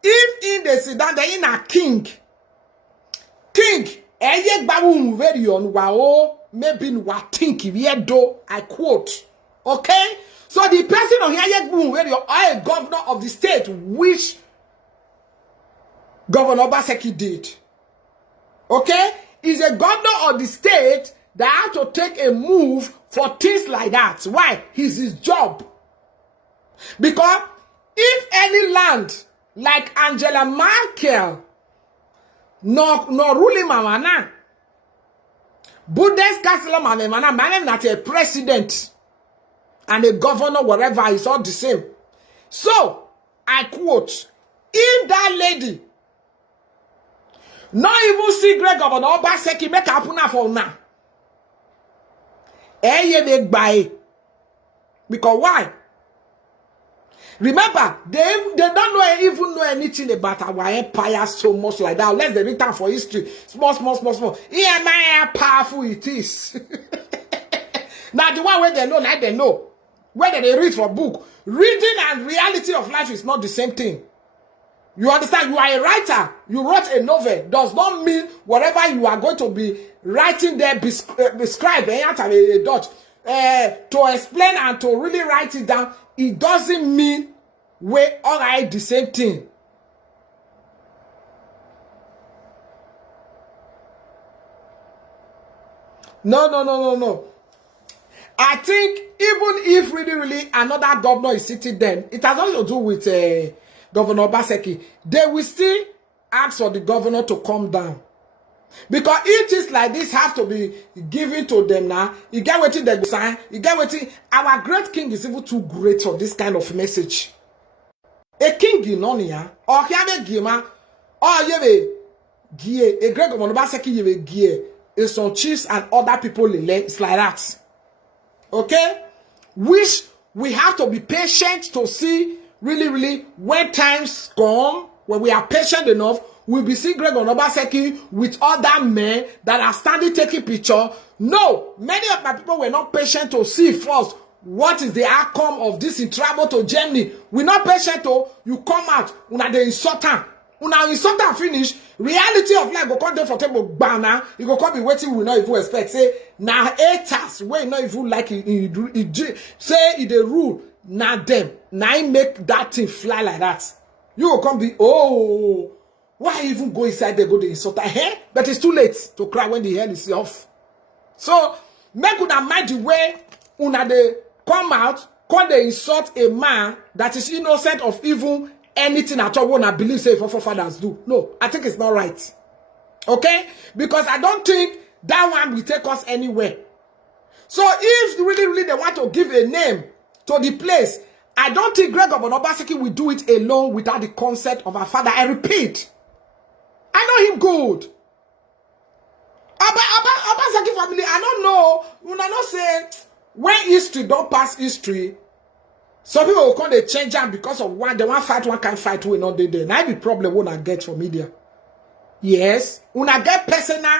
If in the Sudan, they in a king, very on wow, maybe what think if do I quote. Okay, so the person on here very a governor of the state, which Governor Obaseki did. Okay, is a governor of the state that have to take a move for things like that. Why? It's his job. Because if any land like Angela Merkel no ruling mamana, Bundeskanzler mamana, not a president and a governor, whatever, is all the same. So, I quote, if that lady not even see Greg Governor Obaseki make happen for now. Because why? Remember, they don't even know anything about our empire so much like that. Unless they return for history. Small. Here, how powerful it is. Now, the one where they know, now they know. Whether they read from book. Reading and reality of life is not the same thing. You understand? You are a writer. You wrote a novel. Does not mean whatever you are going to be writing there, describe a dot, to explain and to really write it down. It doesn't mean we all write the same thing. No. I think even if really another governor is sitting there, it has nothing to do with Governor Obaseki. They will still ask for the governor to come down. Because it is like this have to be given to them now. You get what they go sign. You get what our great king is even too great for this kind of message. A king ginonia, or Hiabe Gima, or Yeve Gie, a Greg of Monobasaki Yeve Gie, is some chiefs and other people in it's like that. Okay? Which we have to be patient to see really when times come, when we are patient enough, we'll be seeing Greg Onobaseki with other men that are standing taking picture. No, many of my people were not patient to see first what is the outcome of this in travel to Germany. We're not patient to you come out, una the insultant. Una insultant finish. Reality of life go come there for table banner. You go come be waiting, we not even expect. Say, now haters, we not even like it, say it the rule, now them. Now make that thing fly like that. You will come be, oh, why even go inside there, go to insult her hair? But it's too late to cry when the hair is off. So, make una mind the way una they come out, come they insult a man that is innocent of even anything at all. One I believe say for fathers do. No, I think it's not right. Okay? Because I don't think that one will take us anywhere. So if really they want to give a name to the place, I don't think Greg Obonobaseki will do it alone without the consent of our father. I repeat, I know him good. Obaseki family, I don't know. You know, not say when history don't pass history, some people will come they change them because of one. They want fight, one can't fight. We not there. Now the problem when I get from media. Yes, when I get personal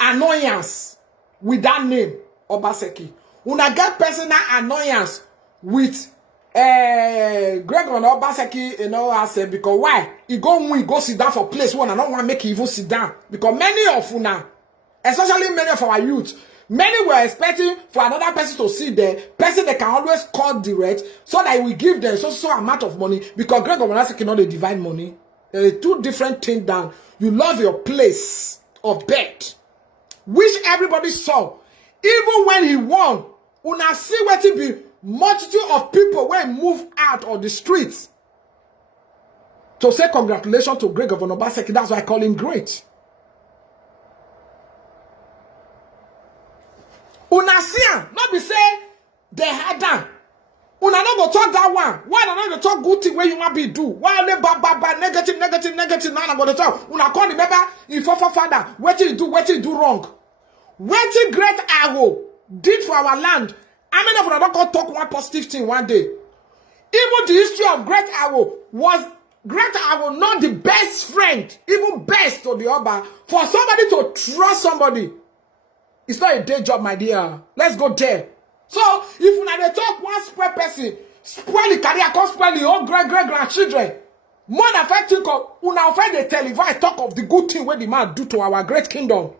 annoyance with that name Obaseki. When I get personal annoyance with Greg Obaseki, you know, I said because why? He go sit down for place one. I don't want to make him even sit down because many of una, especially many of our youth, many were expecting for another person to sit there, person they can always call direct so that we give them so amount of money because Greg Obaseki not the divine money. There are two different things down. You love your place of bed, which everybody saw. Even when he won, una see what it be. Multitude of people when move out of the streets to say congratulations to Greg Obaseki. That's why I call him great. Una see, not be say they had done. Una not go talk that one. Why not go talk good thing where you want be do? Why they bad negative? Now I'm gonna talk. Una call remember in father. What you do wrong? What you great arrow did for our land? I mean, if we don't talk one positive thing one day. Even the history of Great Arrow was Great Arrow not the best friend, even best to the other. For somebody to trust somebody, it's not a day job, my dear. Let's go there. So, if you not talk one spoil person, spoil the career, come spoil the whole grandchildren. More than I think of, una find the televise talk of the good thing where the man do to our great kingdom.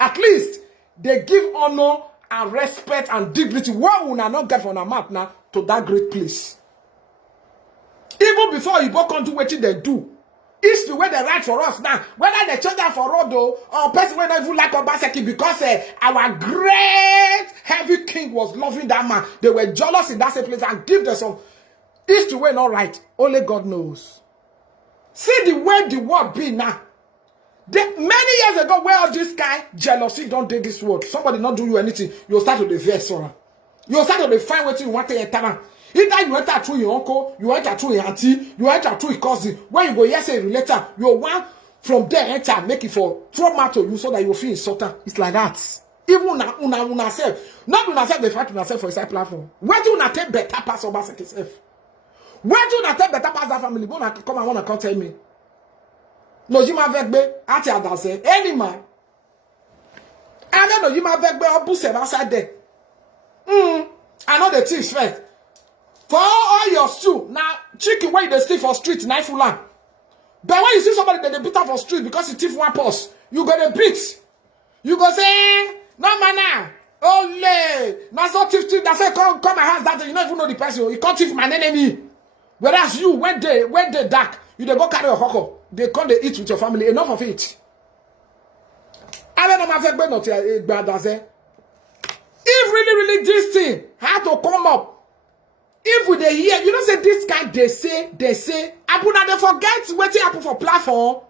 At least they give honor and respect and dignity. Why would I not get from a map now to that great place? Even before you go on to what they do, it's the way they write for us now. Whether they change that for road or person when not even like Obaseki because our great heavy king was loving that man. They were jealous in that same place and give them some. It's the way not right. Only God knows. See the way the world be now. Many years ago, where all this guy jealousy don't do this word. Somebody not do you anything, you'll start to the verse. You'll start to define what you want to enter. Either you enter through your uncle, you enter through your auntie, you enter through your cousin. When you go yes a relator, you want from there enter make it for trauma to you so that you feel insulted. It's like that. Even una self, not una self they fight una self for a side platform. Where do una take better pass over self? Where do una take better pass that family? Go and come and wanna come tell me. No, you ma vegbe ati adase any man. I don't know you ma vegbe obuse outside there. I know the thieves first. For all your stew now, chicken where they steal for street knife full land. But when you see somebody that they beat up for street because he thief one purse, you go to beat. You go say no man. Ole, that's not thief. That's say come my house. That you don't even know the person. You can't thief my enemy. Whereas you when they dark, you they go carry a hawker. They come they eat with your family. Enough of it. I don't know my favorite not bad. If really this thing had to come up, if we they hear, you know say this guy they say, Apuna they forget what happen for platform.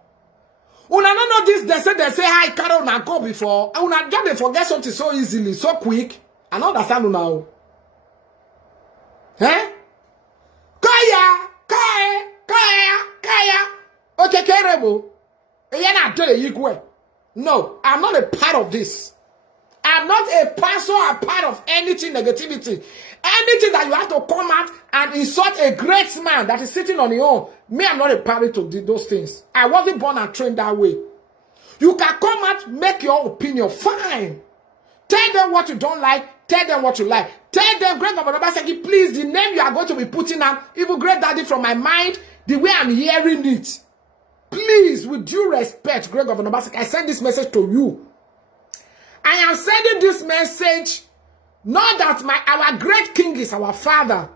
Una no know this they say hi Carol na go before. And una just they forget something so easily, so quick. I don't understand now. Eh? Kaya table. No, I'm not a part of this. I'm not a person or a part of anything negativity. Anything that you have to come out and insult a great man that is sitting on your own. Me, I'm not a party to those things. I wasn't born and trained that way. You can come out, make your opinion. Fine. Tell them what you don't like. Tell them what you like. Tell them, Great Governor Obaseki, please, the name you are going to be putting out, even Great Daddy, from my mind, the way I'm hearing it. Please, with due respect, Great Governor Obaseki, I send this message to you. I am sending this message, not that our great king is our father.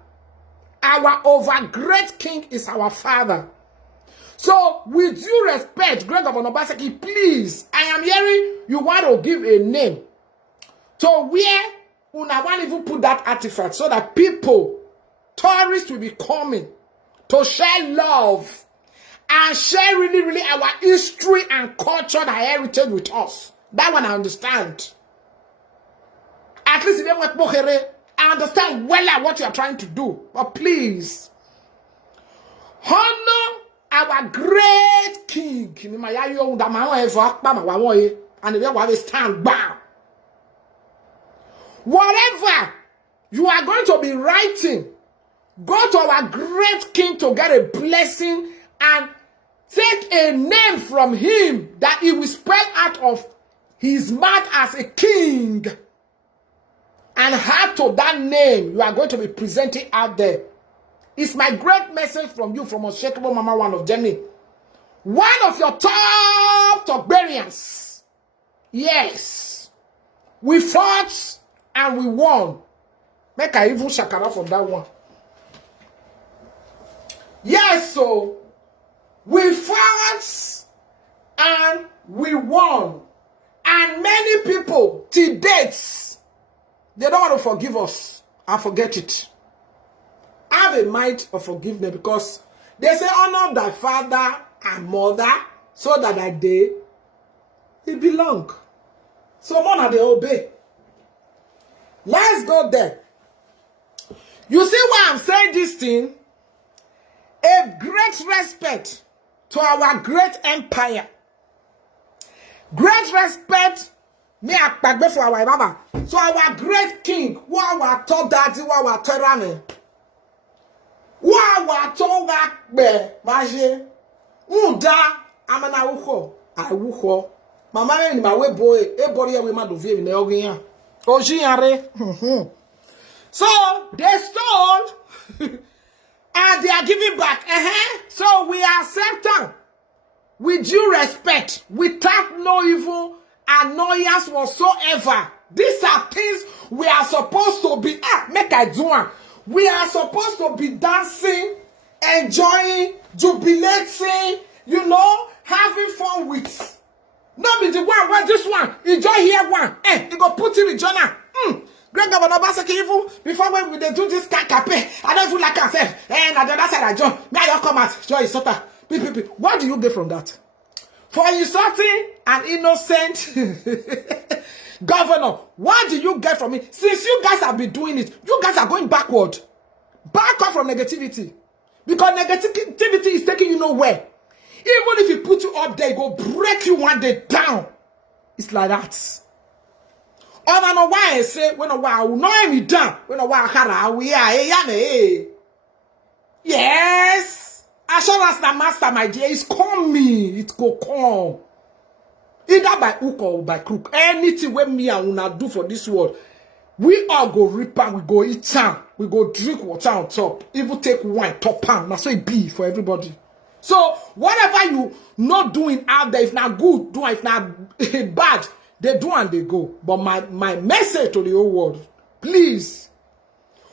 Our over great king is our father. So, with due respect, Great Governor Obaseki, please, I am hearing you want to give a name to where una want even put that artifact so that people, tourists will be coming to share love and share really our history and culture and heritage with us. That one I understand. At least if you want Mokere, I understand well what you are trying to do. But please, honor our great king. And if you stand back. Whatever you are going to be writing, go to our great king to get a blessing and take a name from him that he will spell out of his mouth as a king. And add to that name you are going to be presenting out there. It's my great message from you, from Unshakeable Mama 1 of Germany. One of your top Talkbarians. Yes. We fought and we won. Make I even shakara from that one. Yes, so we fought and we won. And many people, till dates, they don't want to forgive us and forget it. Have a mind of forgiveness, because they say honor thy father and mother so that thy day it belong. So more they obey. Let's go there. You see why I'm saying this thing? A great respect to our great empire. Great respect me akpagbe for our baba. So our great king, who our top daddy, who our terrane. Who our top akbe, maje. Uda, amana uho, I uho. Mama ni ma we boy, e bori we ma do vie ne ogian. So they stole and they are giving back. So we accept them with due respect, without no evil annoyance whatsoever. These are things we are supposed to be. Make I do one. We are supposed to be dancing, enjoying, jubilating, having fun with. Not be the one, what this one? Enjoy here one. You go put in the journal. Great Governor Obaseki, even before when they do this campaign, I don't feel like I said, and on the other side I join. Now you come out, join Sota. What do you get from that? For insulting an innocent governor, what do you get from it? Since you guys have been doing it, you guys are going backward. Back up from negativity. Because negativity is taking you nowhere. Even if he put you up there, he go break you one day down. It's like that. I don't know why I say, when a while, know me down. When a while, we are, yes. Assurance the master, my dear, is coming. It go come. Either by hook or by crook. Anything when me and una do for this world, we all go rip and we go eat time. We go drink water on top. Even take wine, top pan. That's so it be for everybody. So, whatever you not doing out there, if not good, do if not bad, they do and they go. But my message to the whole world, please,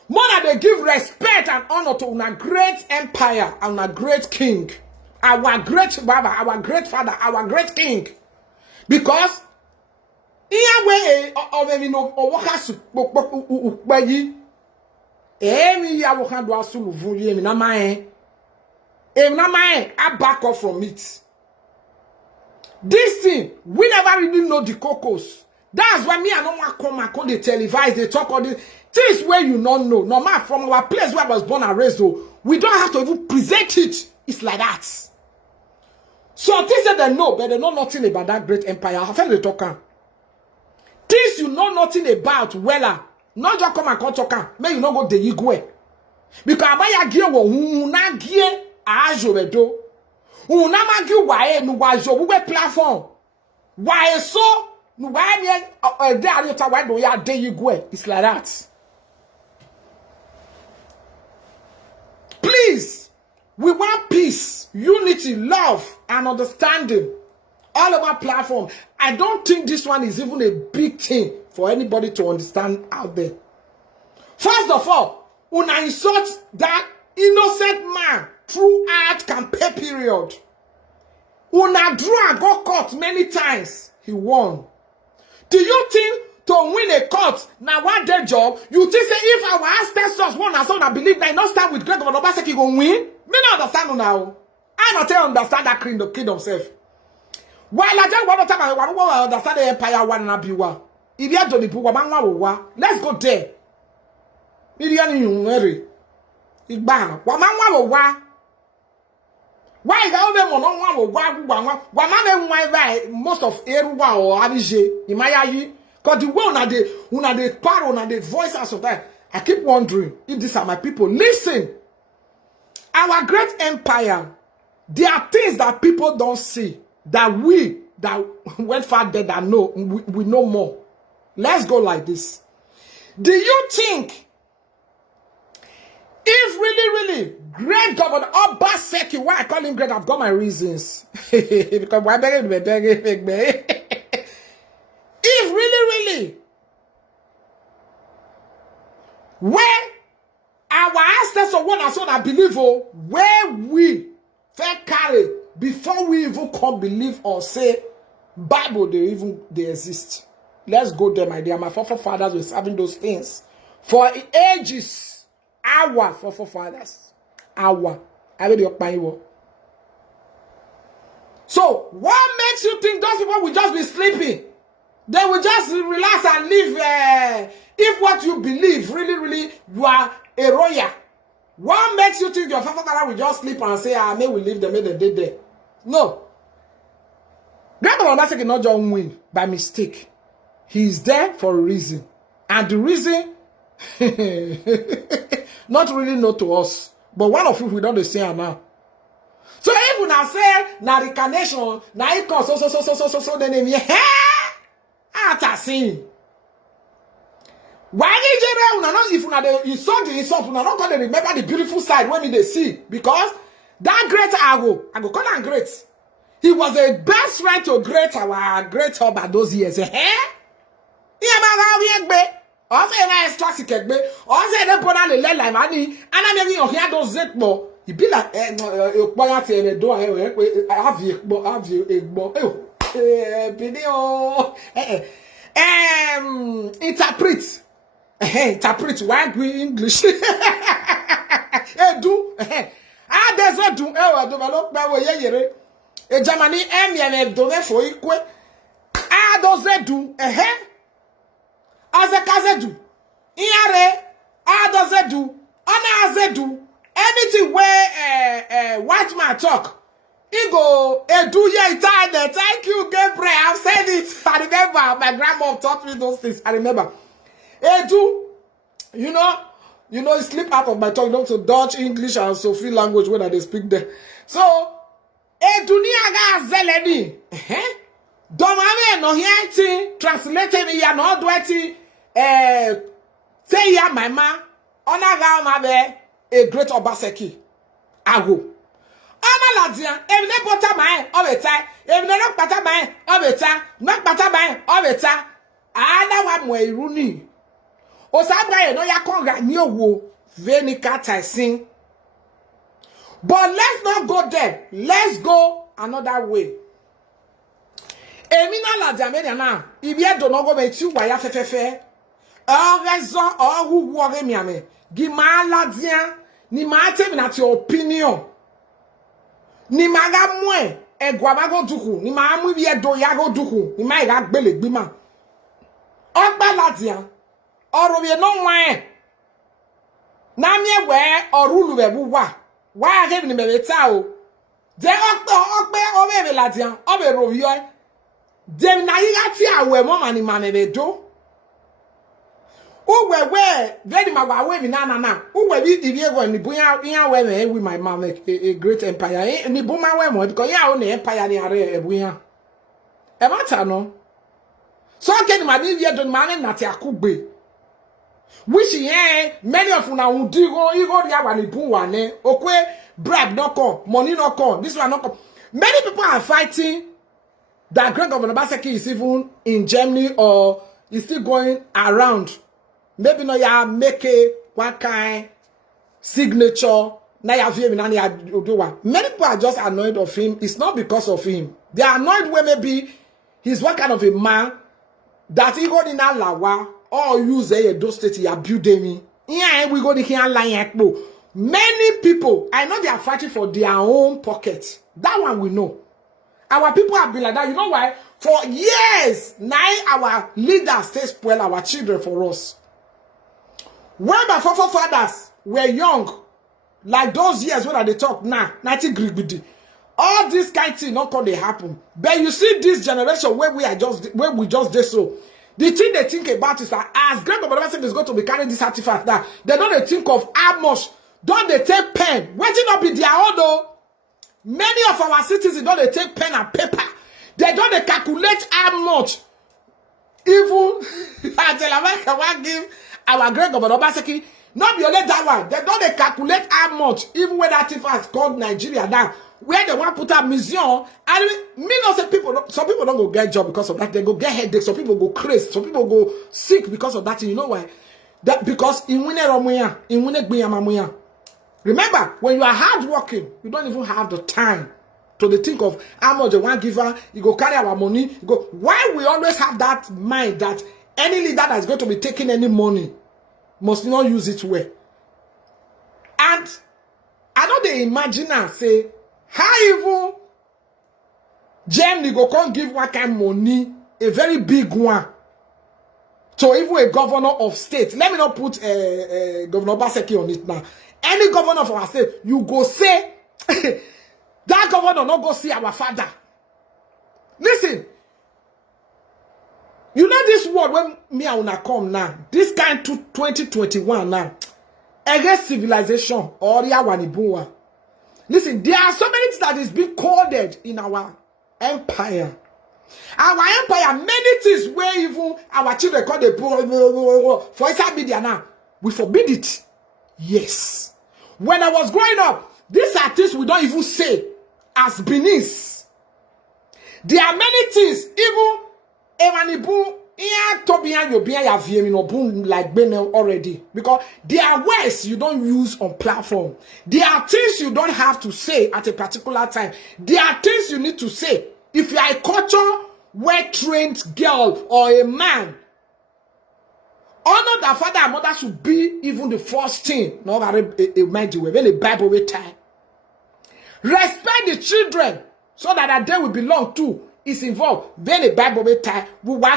more than they give respect and honor to our great empire and our great king, our great Baba, our great father, our great king. Because, I back off from it. This thing, we never really know the cocos. That's why me and no one come they televise, they talk all this. Things where you don't know. No matter from our place where I was born and raised, though, we don't have to even present it. It's like that. So they say they know, but they know nothing about that great empire. I've heard they talk. Things you know nothing about, wella. Not just come and come talk. May you not go the igwe. Because abaya gie wo una gie ajo bedo. Una magi wae nu wajo we platform. Wae so nu wae ne de ariota wae do ya de igwe. It's like that. Please, we want peace, unity, love, and understanding all over platform. I don't think this one is even a big thing for anybody to understand out there. First of all, when I insult that innocent man through art campaign period, when I drew and got caught many times, he won. Do you think to win a court, now one day job, you think say if our ancestors won as one, I believe they not start with great governor Obaseki go win? Me not understand now. I not understand that kingdom self. While I just one time I want to understand the empire one and abiwa. If you are doing people, let's go there. Million you marry. Igba, wamanwa wa. Why is that over one most of Eruwa or Abije, Imayayi? Because the way una de power, una de voices of that, I keep wondering if these are my people. Listen, our great empire, there are things that people don't see that we that went far there that know we know more. Let's go like this. Do you think if really great governor Obaseki, why I call him great? I've got my reasons. Because why begging? If really, where our ancestors one and so I believe, where we fair carry before we even come believe or say Bible they exist. Let's go there, my dear. My forefathers were serving those things for ages. Our forefathers, our. I read your Bible. So what makes you think those people will just be sleeping? They will just relax and live. If what you believe, really, you are a royal. What makes you think your father will just sleep and say, may we leave them, may they did there? No. Grandma Obaseki not just win by mistake. He is there for a reason. And the reason, not really known to us. But one of you, we don't say now. So if we now say, na reincarnation, na it comes, so, then you Atasin. Why if you saw the insult, you not gonna remember the beautiful side when they see, because that great I go call him great. He was a best friend to our great hub those years. Also, classic egbe. Also, they put on the line money, and I'm making your hair those zetmo. He be like, interpret. Interpret why we English. Do there's what do develop by way Germany donate for equal. Does do as a kazedu. Does do do anything where white man talk. Ego, do ye tired? Thank you, Gabriel. I've said it. I remember my grandma taught me those things. I remember. Do you know, slip out of my tongue. You know, so Dutch, English, and Sophie language when I speak there. So, do ni aga zeleni. Domame no hianti translate me ya no dweti. Say ya my ma. Onaga mabe a great Obaseki. Ago. Ana ladia, evne pota mai, obeta, evne nok pata mai, obeta, nok pata mai, obeta. Ana wa mwe iruni. Osabra no ya konga ni owo, veni kata sin. But let's not go there. Let's go another way. Emina ladia me na, ibie do no go me ti wa ya fefefe. Raison or who worry me ame. Gima ladia, ni ma te na ti opinion. Ni maga mwe egwabago duku ni ma mu wie do yago duku ni ma ga gbele gbima ogba ladia oro wie no wan na mi we orulu be buwa wa he ni me beta o De okpe ove ladian, ove rovio. De na yati awe mama ni mame do. Uwe very magwa we na. Uwe bi ibiego ni buya we with my mom a great empire. Ni buma we mo because ya o empire ni are ebuya. E matter no. So can my be here don man na te akugbe. Which many of una who do go dia wa ni bu wa ne. Okwe bribe no come, money no come, this one no come. Many people are fighting that Great Governor Obaseki is even in Germany or is still going around. Maybe no ya make one kind signature. Na ya view na ya do one. Many people are just annoyed of him. It's not because of him. They are annoyed when maybe he's one kind of a man that he got in a lawa or use a those states he abused me. Yeah, we go to here like many people, I know they are fighting for their own pocket. That one we know. Our people have been like that. You know why? For years, now our leaders stay spoil our children for us. When my forefathers were young, like those years when they talk now, nothing Greek with it. All this kind of thing not going to happen. But you see this generation where we just did so. The thing they think about is that as Great Governor is going to be carrying this artifact that they don't think of how much don't they take pen. Waiting up in their own though. Many of our citizens don't they take pen and paper. They don't they calculate how much. Even until America will give our Great Governor Obaseki, not be only that one. They don't they calculate how much. Even when that artifact called Nigeria now, where they want to put a museum, and me not say people. Some people don't go get job because of that. They go get headaches. Some people go crazy. Some people go sick because of that. And you know why? That because in winner remember, when you are hardworking, you don't even have the time to think of how much they want giver. You go carry our money. You go. Why we always have that mind that any leader that is going to be taking any money must not use it well. And I know they imagine and say, how even Germany go can't give one kind of money, a very big one, to even a governor of state. Let me not put Governor Obaseki on it now. Any governor of our state, you go say, that governor not go see our father. Listen, you know this word when me and una come now, this kind to 2021 now, against civilization or Yawanibua. Listen, there are so many things that is being coded in our empire. Our empire, many things where even our children call the for inside media now, we forbid it. Yes. When I was growing up, these are things we don't even say as Benin's. There are many things, even Emanibu, like Benin already. Because there are words you don't use on platform. There are things you don't have to say at a particular time. There are things you need to say. If you are a culture well-trained girl or a man, honor that father and mother should be even the first thing. No, mind you, when the Bible will tie. Respect the children so that they will belong to. Is involved. Then the Bible will tie. Why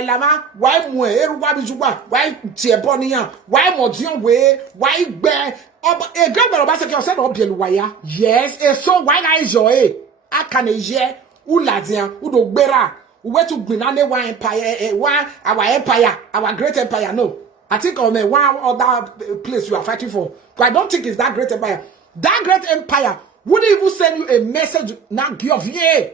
lama? Why why tiebonia? Why modion way? Why bear? A governor of Basaki said, "Obiel yes, a so why is your a? I can a year. Uladian, Udo Bera, who went to Grenade one empire, one our empire, our great empire. No, I think on one other place you are fighting for. But I don't think it's that great empire. That great empire wouldn't even send you a message now. Give ye.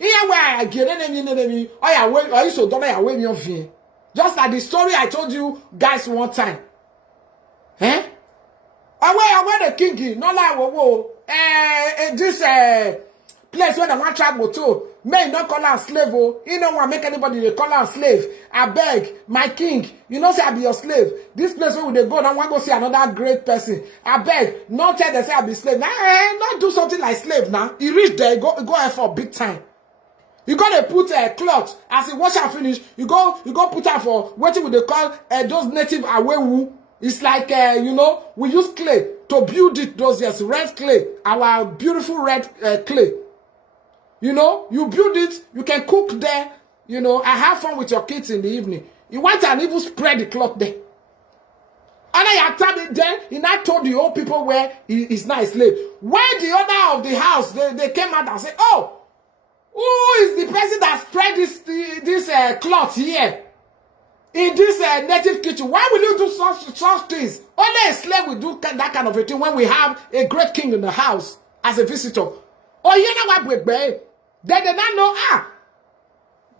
Here where I get enemy. Oh yeah, wait, I used to don't away me of here. Just like the story I told you guys one time. Eh? Away the kinky, no like whoa. This place where the one tribe go to, may not call her slave. Oh, you don't want to make anybody they call her slave. I beg, my king, you know say I be your slave. This place where they go, I want to go see another great person. I beg, not tell them say I be slave. Nah, not do something like slave now. You reach there, go ahead for big time. You gotta put a cloth as you wash and finish. You go put her for what they call those native awewu. It's like you know, we use clay to build it. Those years, red clay, our beautiful red clay. You know, you build it. You can cook there. You know, I have fun with your kids in the evening. You want to even spread the cloth there. And I tapped it then, and I told the old people where he is not a slave. When the owner of the house, they came out and said, oh, who is the person that spread this cloth here? In this native kitchen? Why will you do such things? Only a slave will do that kind of a thing when we have a great king in the house as a visitor. Oh, you know what we're They did not know,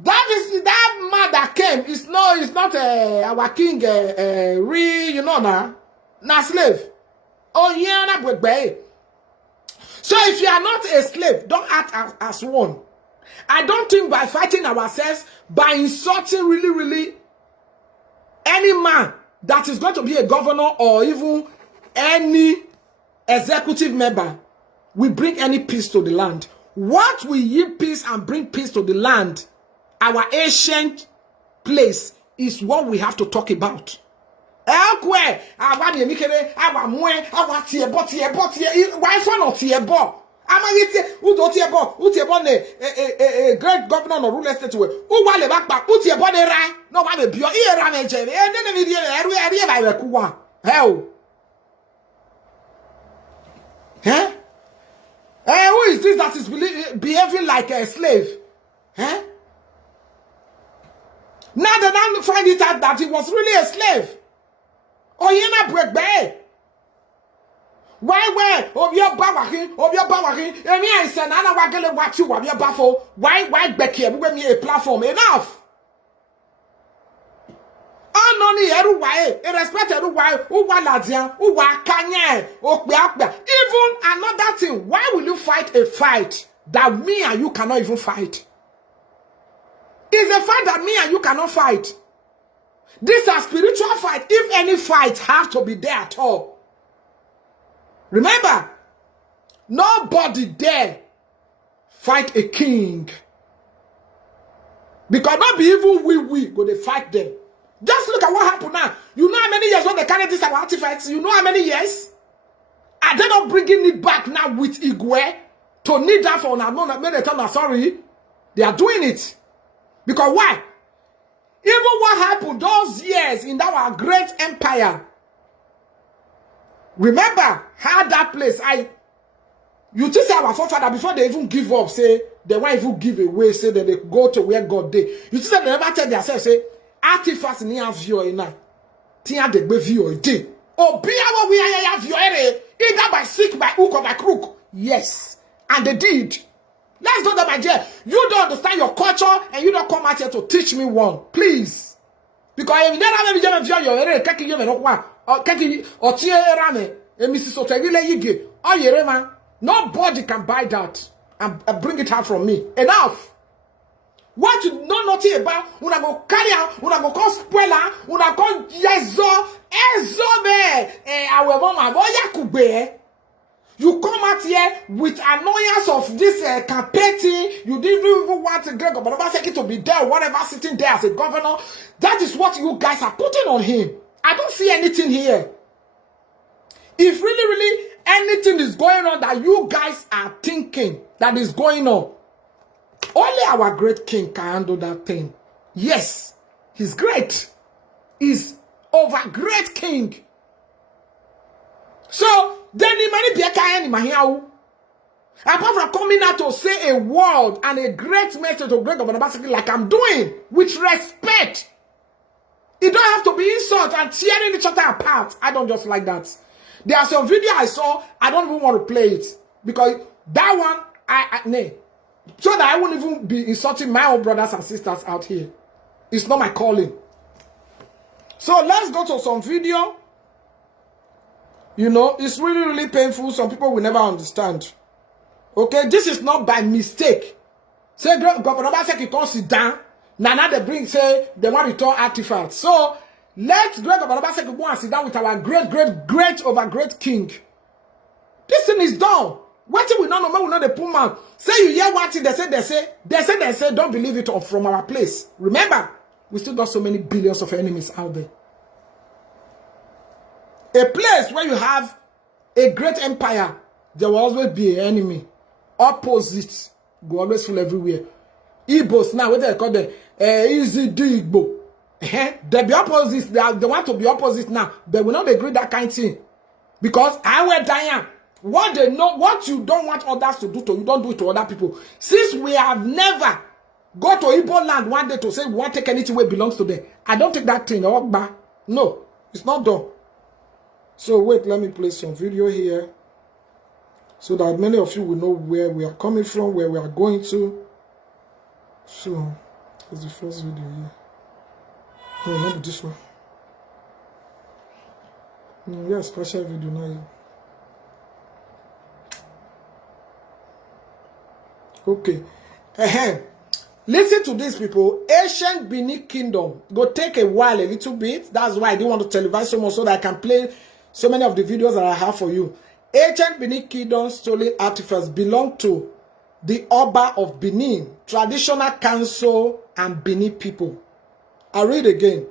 that man that came is not our king, you know na slave. Oh, yeah, na bwegbe. So if you are not a slave, don't act as one. I don't think by fighting ourselves, by insulting really any man that is going to be a governor or even any executive member, we bring any peace to the land. What will yield peace and bring peace to the land, our ancient place, is what we have to talk about. Why a great governor or ruler state who wale back no wale bio era meje hell. Who is this that is behaving like a slave? Now they now find it out that he was really a slave. Oh, you not break bad. Why? Of your bawakin, and me, I said, Nana Waggle, what you want your buffalo. Why back here? We me a platform enough. Only everywhere, irrespective of why, who Walazia, who Wakanya, even another thing. Why will you fight a fight that me and you cannot even fight? It's a fight that me and you cannot fight. This is a spiritual fight. If any fight has to be there at all. Remember, nobody dare fight a king. Because not be even we go to fight them. Just look at what happened now. You know how many years when they carry these artifacts? You know how many years? Are they not bringing it back now with Igwe to need that for an sorry? They are doing it. Because why? Even what happened those years in our great empire. Remember how that place, you just say our forefather before they even give up, say they won't even give away, say that they go to where God did. You just say they never tell themselves, say, artifacts in your view enough. Tia de be view day. Oh, be our we are view either by sick, by hook or by crook. Yes. And they did. Let's go to my dear. You don't understand your culture and you don't come out here to teach me one. Please. Because if you don't have a view your area, kaki you no kwa. Or kaki or tie rame. And Mrs. Otagile yige. Oh yerema. Nobody can buy that and bring it out from me. Enough. What you don't know about, una go carry out, una go call spoiler, una go yezo, our mama, boya kube. You come out here with annoyance of this campaign. You didn't even want to get Gobernador to be there, whatever, sitting there as a governor. That is what you guys are putting on him. I don't see anything here. If really anything is going on that you guys are thinking that is going on, only our great king can handle that thing. Yes, he's great. He's over great king. So, then the money be a kind of apart from coming out to say a word and a great message to great governor like I'm doing, with respect. It don't have to be insult and tearing each other apart. I don't just like that. There are some video I saw, I don't even want to play it. Because that one, nay. So that I won't even be insulting my own brothers and sisters out here. It's not my calling. So let's go to some video. You know, it's really painful. Some people will never understand. Okay, this is not by mistake. Say, Governor Basek, you can't sit down. Now they bring, say, they want to return artifacts. So, let's Governor Basek go and sit down with our great king. This thing is done. What we don't know, we know the poor man. Say you hear what thing they say, don't believe it from our place. Remember, we still got so many billions of enemies out there. A place where you have a great empire, there will always be an enemy. Opposites go always full everywhere. Igbos now, what they call them, easy do Igbo. They be opposite. They want to be opposite now. They will not agree that kind of thing. Because I will Diane. What they know, what you don't want others to do to you, don't do it to other people. Since we have never go to Igbo land one day to say we won't take anything where belongs to them, I don't take that thing. No, it's not done. So wait, let me play some video here so that many of you will know where we are coming from, where we are going to. So, it's the first video here. No, not this one. No, yeah, special video now. Okay. Listen to these people. Ancient Benin Kingdom. Go take a while, a little bit. That's why I didn't want to televise so much so that I can play so many of the videos that I have for you. Ancient Benin Kingdom stolen artifacts belong to the Oba of Benin, traditional council and Benin people. I read again.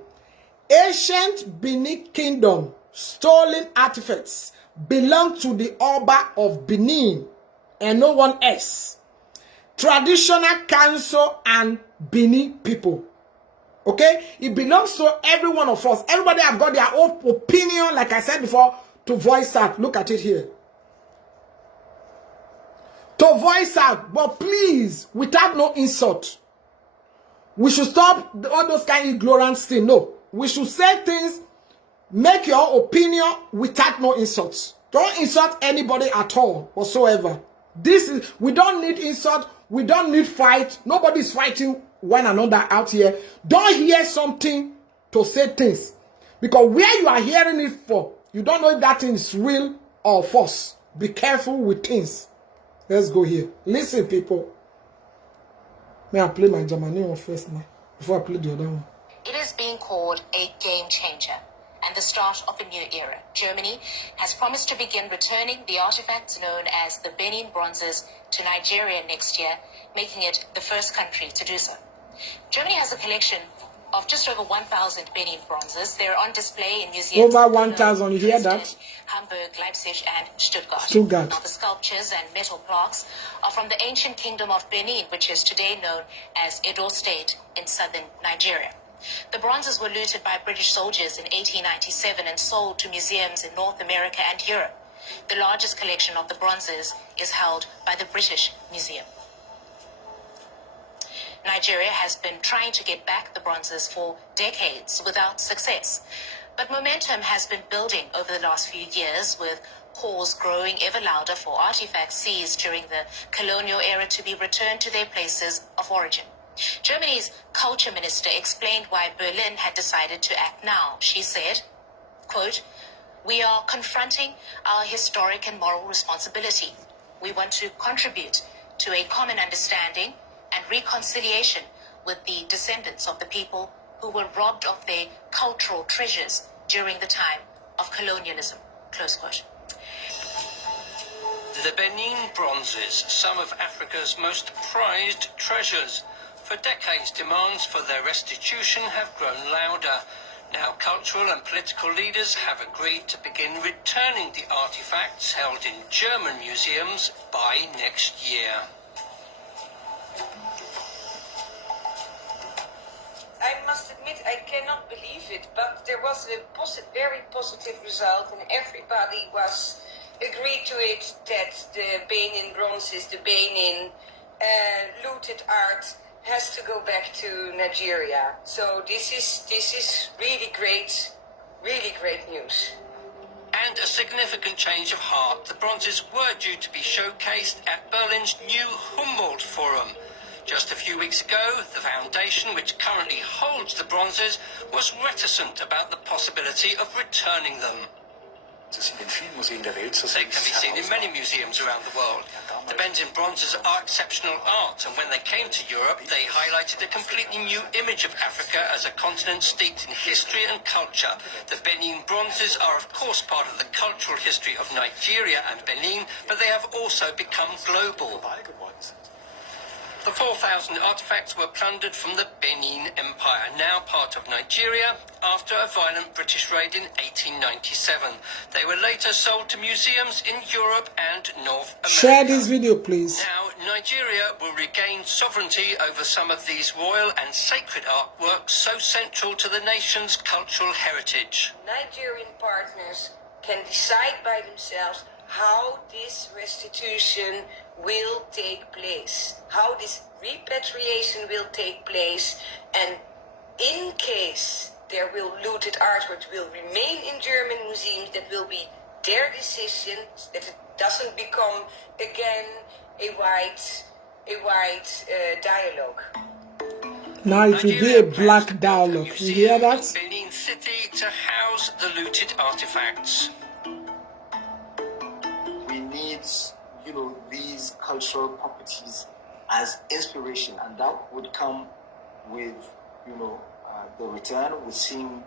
Ancient Benin Kingdom stolen artifacts belong to the Oba of Benin and no one else. Traditional council and Benin people. Okay? It belongs to every one of us. Everybody have got their own opinion, like I said before, to voice out. Look at it here. To voice out. But please, without no insult. We should stop all those kind of ignorance things. No. We should say things, make your opinion without no insults. Don't insult anybody at all, whatsoever. We don't need insult. We don't need fight. Nobody's fighting one another out here. Don't hear something to say things. Because where you are hearing it for, you don't know if that thing is real or false. Be careful with things. Let's go here. Listen, people. May I play my Germany one first now, before I play the other one. It is being called a game changer and the start of a new era. Germany has promised to begin returning the artifacts known as the Benin bronzes to Nigeria next year, making it the first country to do so. Germany has a collection of just over 1,000 Benin bronzes. They're on display in museums. Over 1,000, you hear that? Hamburg, Leipzig, and Stuttgart. Now, the sculptures and metal plaques are from the ancient kingdom of Benin, which is today known as Edo State in southern Nigeria. The bronzes were looted by British soldiers in 1897 and sold to museums in North America and Europe. The largest collection of the bronzes is held by the British Museum. Nigeria has been trying to get back the bronzes for decades without success. But momentum has been building over the last few years, with calls growing ever louder for artifacts seized during the colonial era to be returned to their places of origin. Germany's culture minister explained why Berlin had decided to act now. She said, quote, "We are confronting our historic and moral responsibility. We want to contribute to a common understanding and reconciliation with the descendants of the people who were robbed of their cultural treasures during the time of colonialism." Close quote. The Benin bronzes, some of Africa's most prized treasures. For decades, demands for their restitution have grown louder. Now, cultural and political leaders have agreed to begin returning the artifacts held in German museums by next year. I must admit, I cannot believe it, but there was a very positive result, and everybody was agreed to it that the Benin bronzes, the Benin looted art has to go back to Nigeria. So this is really great news. And a significant change of heart. The bronzes were due to be showcased at Berlin's new Humboldt Forum. Just a few weeks ago, the foundation, which currently holds the bronzes, was reticent about the possibility of returning them. They can be seen in many museums around the world. The Benin bronzes are exceptional art, and when they came to Europe, they highlighted a completely new image of Africa as a continent steeped in history and culture. The Benin bronzes are, of course, part of the cultural history of Nigeria and Benin, but they have also become global. The 4,000 artifacts were plundered from the Benin Empire, now part of Nigeria, after a violent British raid in 1897. They were later sold to museums in Europe and North America. Share this video, please. Now, Nigeria will regain sovereignty over some of these royal and sacred artworks so central to the nation's cultural heritage. Nigerian partners can decide by themselves how this restitution will take place, how this repatriation will take place, and in case there will looted artwork will remain in German museums, that will be their decision, that it doesn't become again a white dialogue. Now it will be a black dialogue. You hear that? Benin City to house the looted artifacts. We need, these cultural properties as inspiration, and that would come with, the return we're seeing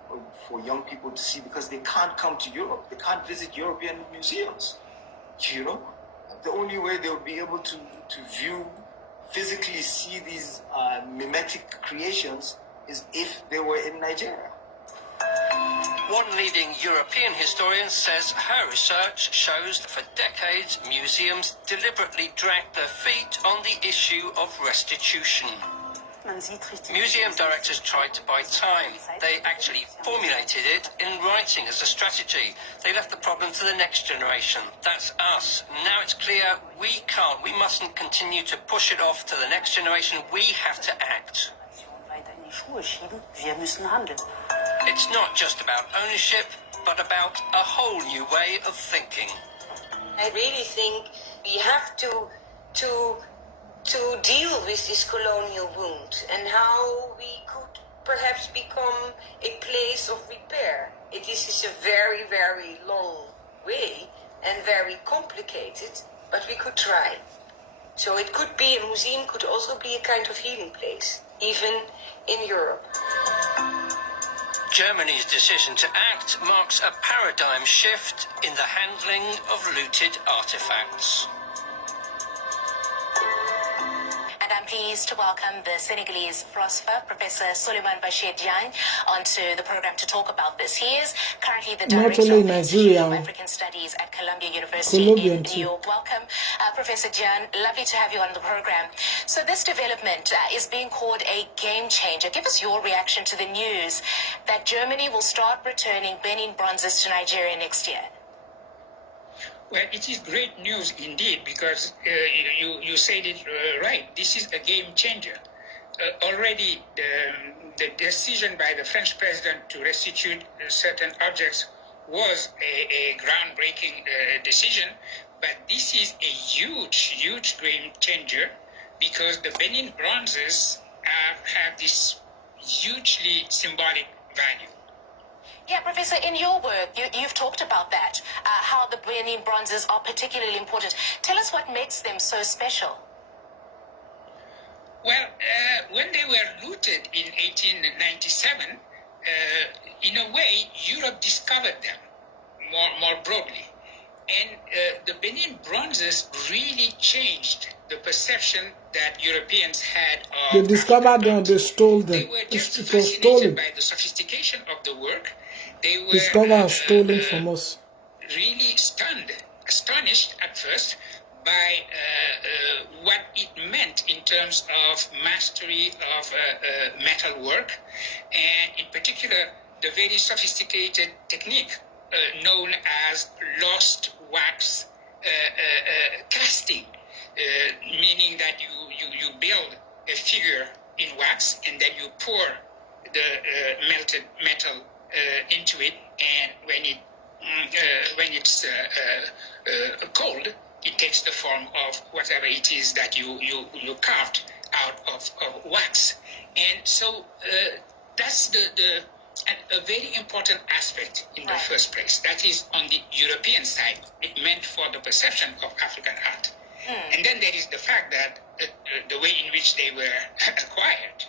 for young people to see, because they can't come to Europe, they can't visit European museums. The only way they would be able to view, physically see these mimetic creations is if they were in Nigeria. One leading European historian says her research shows that for decades museums deliberately dragged their feet on the issue of restitution. Museum directors tried to buy time. They actually formulated it in writing as a strategy. They left the problem to the next generation. That's us. Now it's clear we mustn't continue to push it off to the next generation. We have to act. It's not just about ownership, but about a whole new way of thinking. I really think we have to deal with this colonial wound and how we could perhaps become a place of repair. This is a very, very long way and very complicated, but we could try. So it could be, a museum could also be a kind of healing place, even in Europe. Germany's decision to act marks a paradigm shift in the handling of looted artifacts. And I'm pleased to welcome the Senegalese philosopher, Professor Suleiman Bachir Diagne, onto the program to talk about this. He is currently the Director of the Institute of African Studies at Columbia University in New York. Welcome, Professor Diagne. Lovely to have you on the program. So this development is being called a game changer. Give us your reaction to the news that Germany will start returning Benin bronzes to Nigeria next year. Well, it is great news indeed, because you said it right. This is a game changer. Already the decision by the French president to restitute certain objects was a groundbreaking decision, but this is a huge game changer, because the Benin bronzes have this hugely symbolic value. Yeah, Professor, in your work, you've talked about that, how the Benin bronzes are particularly important. Tell us what makes them so special. Well, when they were looted in 1897, in a way, Europe discovered them more broadly. And the Benin bronzes really changed the perception that Europeans had of They discovered them, they stole them. They were just It was stolen. fascinated by the sophistication of the work. They were Discovered and stolen from us. really astonished at first by what it meant in terms of mastery of metal work, and in particular the very sophisticated technique known as lost wax casting, meaning that you build a figure in wax and then you pour the melted metal into it, and when it's cold, it takes the form of whatever it is that you carved out of wax. And so that's a very important aspect in the first place. That is on the European side. It meant for the perception of African art. And then there is the fact that the way in which they were acquired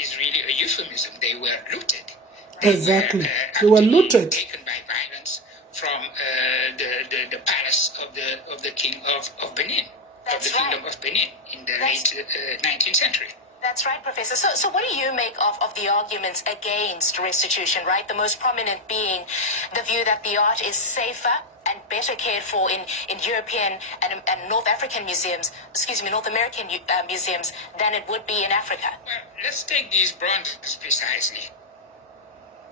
is really a euphemism. They were looted. Exactly. They were looted. Taken by violence from the palace of the king of Benin, of the kingdom of Benin in the late 19th century. That's right, Professor. So what do you make of the arguments against restitution, right? The most prominent being the view that the art is safer and better cared for in European and North African museums, North American museums, than it would be in Africa? Well, let's take these bronzes precisely.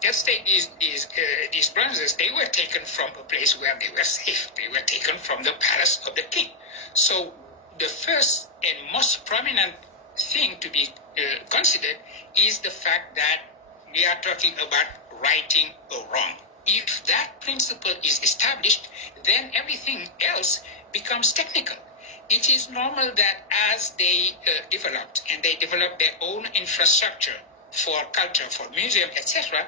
Let's take these bronzes. They were taken from a place where they were safe. They were taken from the palace of the king. So the first and most prominent thing to be considered is the fact that we are talking about righting a wrong. If that principle is established, then everything else becomes technical. It is normal that as they developed, and they developed their own infrastructure for culture, for museum, etc.,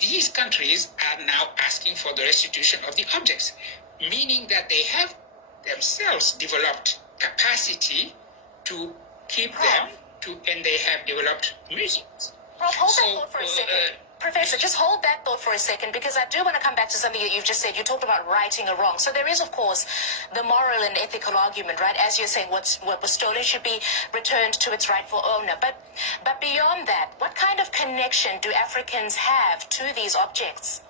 these countries are now asking for the restitution of the objects, meaning that they have themselves developed capacity to keep them, and they have developed museums. Rob, hold that thought for a second. Professor, just hold that thought for a second, because I do want to come back to something that you've just said. You talked about righting a wrong. So there is, of course, the moral and ethical argument, right? As you're saying, what was stolen should be returned to its rightful owner. But beyond that, what kind of connection do Africans have to these objects?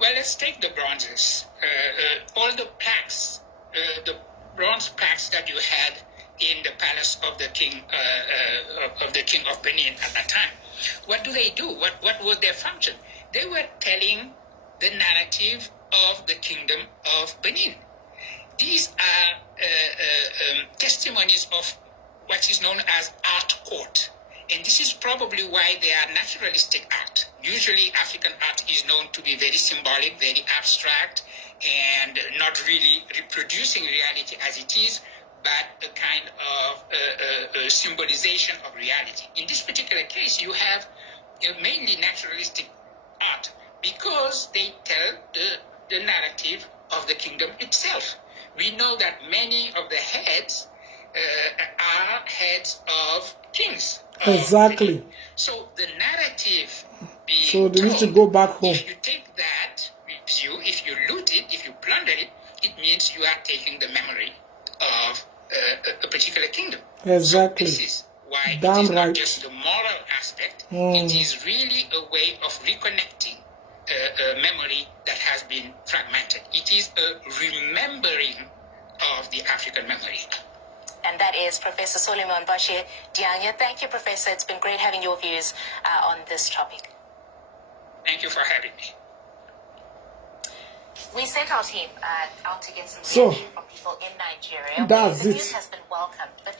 Well, let's take the bronzes. All the plaques, the bronze plaques that you had in the palace of the king of Benin at that time. What do they do? What was their function? They were telling the narrative of the kingdom of Benin. These are testimonies of what is known as art court. And this is probably why they are naturalistic art. Usually African art is known to be very symbolic, very abstract, and not really reproducing reality as it is, but a kind of symbolization of reality. In this particular case, you have mainly naturalistic art because they tell the narrative of the kingdom itself. We know that many of the heads are heads of kings. Exactly. So the narrative being so they need to told, go back home. If you take that with you, if you loot it, if you plunder it, it means you are taking the memory of a particular kingdom. Exactly. So this is why Damn it is right. not just the moral aspect. It is really a way of reconnecting a memory that has been fragmented. It is a remembering of the African memory. And that is Professor Suleiman Bashir Dianya. Thank you, Professor. It's been great having your views on this topic. Thank you for having me. We sent our team out to get some So, reaction from people in Nigeria. that's The it. news has been welcomed, but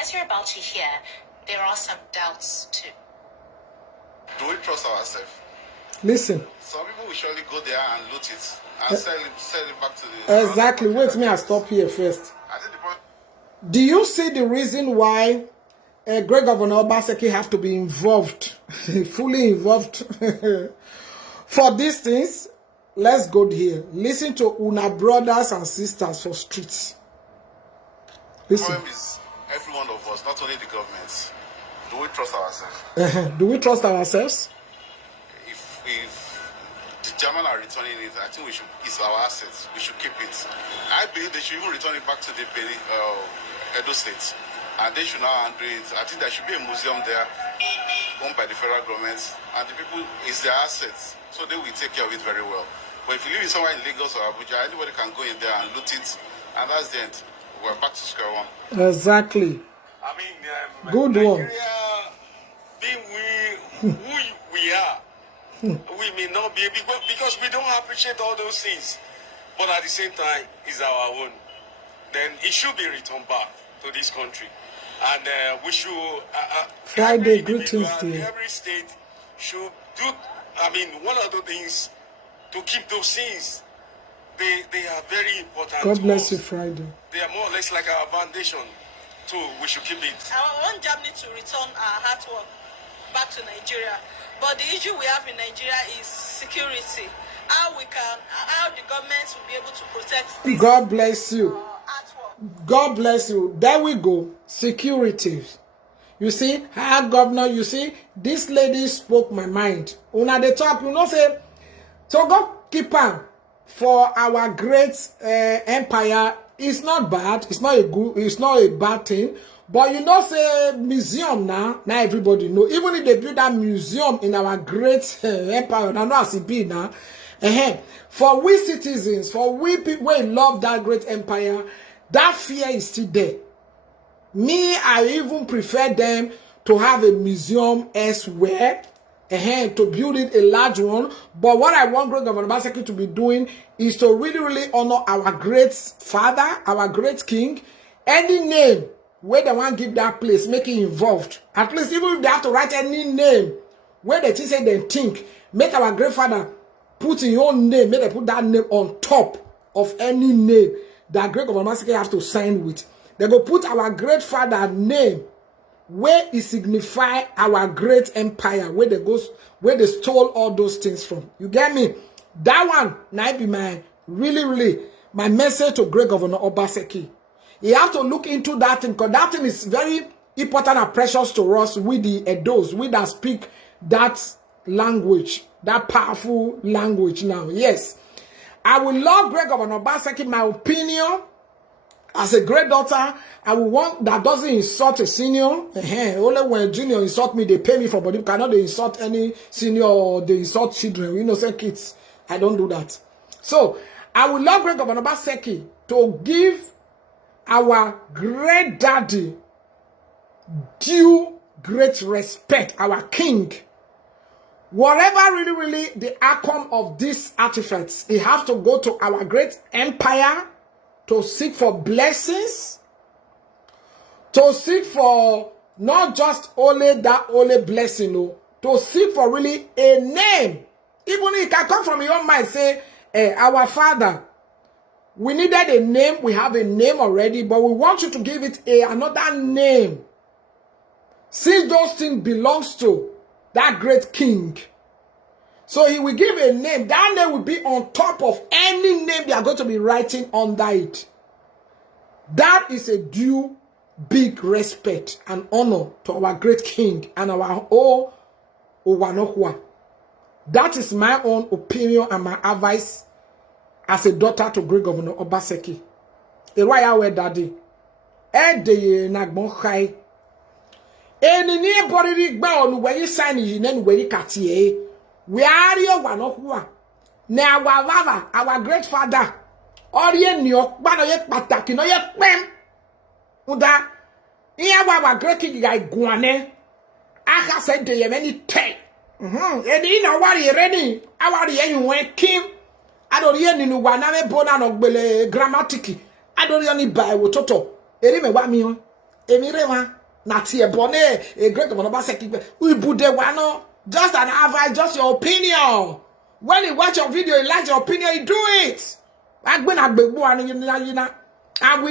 as you're about to hear, there are some doubts too. Do we trust ourselves? Listen. Some people will surely go there and loot it and sell it back to the... Exactly. Wait, me, I stop here first. I think the point... Do you see the reason why Great Governor Obaseki have to be involved, fully involved for these things? Let's go here. Listen to Una brothers and sisters for streets. The Listen. problem is every one of us, not only the government. Do we trust ourselves? Do we trust ourselves? If the German are returning it, I think it's our assets. We should keep it. I believe they should even return it back to the Edo State. And they should now handle it. I think there should be a museum there owned by the federal government. And the people, it's their assets. So they will take care of it very well. But if you live in somewhere in Lagos or Abuja, anybody can go in there and loot it. And that's the end. We're back to square one. Exactly. I mean, Good Nigeria, one. being who we are, we may not be able, because we don't appreciate all those things. But at the same time, it's our own. Then it should be returned back to this country. And we should... Friday, every greetings individual, to you. every state should do... I mean, one of the things to keep those things, they are very important. God to bless us. you, Friday. They are more or less like our foundation. So we should keep it. I want Germany to return our artwork back to Nigeria. But the issue we have in Nigeria is security. How the government will be able to protect this God bless you. artwork. God bless you. There we go. Security. You see, our governor, you see, this lady spoke my mind. Una the talk, you know, say, to go keep on for our great empire is not bad. It's not a good, it's not a bad thing. But you know, say museum now everybody know. Even if they build that museum in our great empire, now as it be now, For we citizens, for we people who love that great empire, that fear is still there. Me, I even prefer them to have a museum elsewhere, to build it a large one. But what I want Great Governor Obaseki to be doing is to really, really honor our great father, our great king. Any name where they want to give that place, make it involved. At least even if they have to write any name, where they say they think, make our great father put in your name, make they put that name on top of any name that Great Governor Obaseki has to sign with. They go put our great father name where it signify our great empire, where they stole all those things from. You get me? That one might be my really my message to Great Governor Obaseki. You have to look into that thing, because that thing is very important and precious to us with the Edos, we that speak that language, that powerful language now. Yes. I will love Great Governor Obaseki, my opinion. As a great daughter, I will want that doesn't insult a senior. Only when junior insult me, they pay me for, but if cannot they insult any senior or they insult children, innocent kids. I don't do that. So I would love Great Governor Obaseki to give our great daddy due great respect, our king. Whatever really the outcome of these artifacts, it has to go to our great empire to seek for blessings, to seek for not just only that only blessing, no, to seek for really a name. Even if it can come from your mind, say, our father, we needed a name, we have a name already, but we want you to give it another name. Since those things belongs to that great king, so he will give a name. That name will be on top of any name they are going to be writing under it. That is a due big respect and honor to our great king and our Owanokwa. That is my own opinion and my advice as a daughter to Great Governor Obaseki. Ewa daddy. Edeye nagbon khai. Eni ni boriri gba onu we yi sign yi na we yi katie. We are your one of one. Now, our great father, or ye knew, but ye pataki, no ye pem. Uda, here our great king like Guane. I said to you many take. And in a worry ready. Our ye you went Kim. I don't hear any one, I'm a bona no bele grammatiki. I don't any buy with Toto. Erime wa mi on. Emirema, Nati a bonnet, a great Governor Obaseki. We bude wano. Just an advice, just your opinion. When you watch your video, you like your opinion, you do it. And we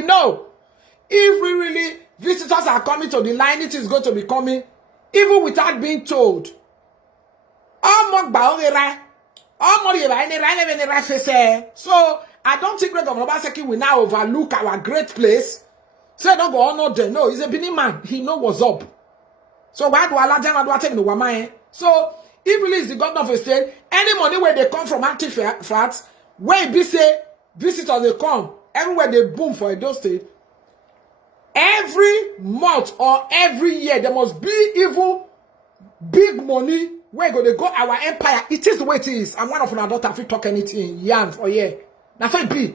know if we really visitors are coming to the line, it is going to be coming, even without being told. So I don't think Great Governor Obaseki will now overlook our great place. Say don't go honor them. No, he's a Benin man. He knows what's up. So why do Allah do no wamae? So, if really is the governor of a state, any money where they come from artifacts, where be say visitors they come, everywhere they boom for a those state, every month or every year there must be even big money where they go our empire. It is the way it is. I'm one of our daughter if you talk anything yarn for year. That's how it be.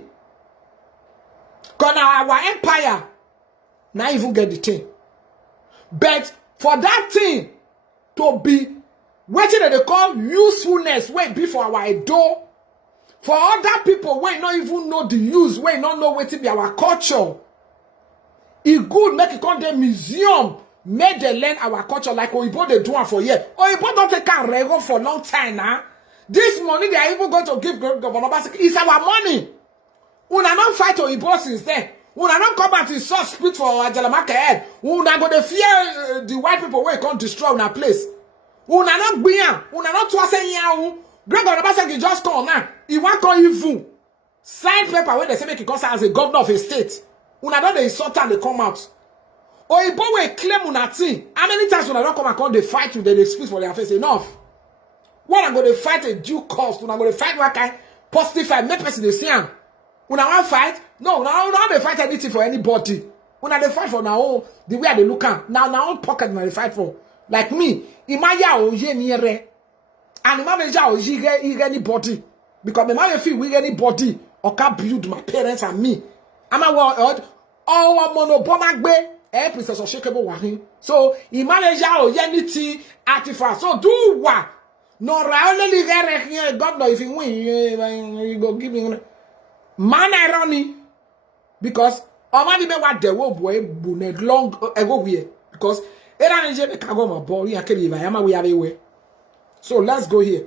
Because our empire now even get the thing. But for that thing to be what they call usefulness, where be for our door, for other people where not even know the use, where not know what to be our culture. It good make it come the museum, make they learn our culture like Oyibo they do for years. Oyibo don't take a rego for a long time now. This money they are even going to give Governor Obaseki is our money. Una not fight Oyibo since then. Una not come back to the source split for Ajalamaka head. Una go to fear the white people where can't destroy una place. Una not bian, una not twa say yahu. Great Governor Obaseki just come now. He want call you sign paper where they say make it consider as a governor of a state. Una don't they insult and they come out. Oyibo will claim una thing. How many times una don't come and call they fight you, they speak for their face enough. When I go to fight a due cost, when I go to fight what kind positive fight, make person the same. When I want fight, no, now they fight anything for anybody. When they fight for now, the way they look at now pocket they fight for. Like me, imaya o ye niere, and imama ja o jige anybody. Because me might feel with anybody or can build my parents and me. I'm a world all monobomagbe Princess Unshakeable wahin. So imagine or unity artifact. So do what? No only God know if you win, you go give me man irony. Because already me what the world boy bonnet long ago here. Because era nje me kago ma boy ya kele yama we have away. So let's go here.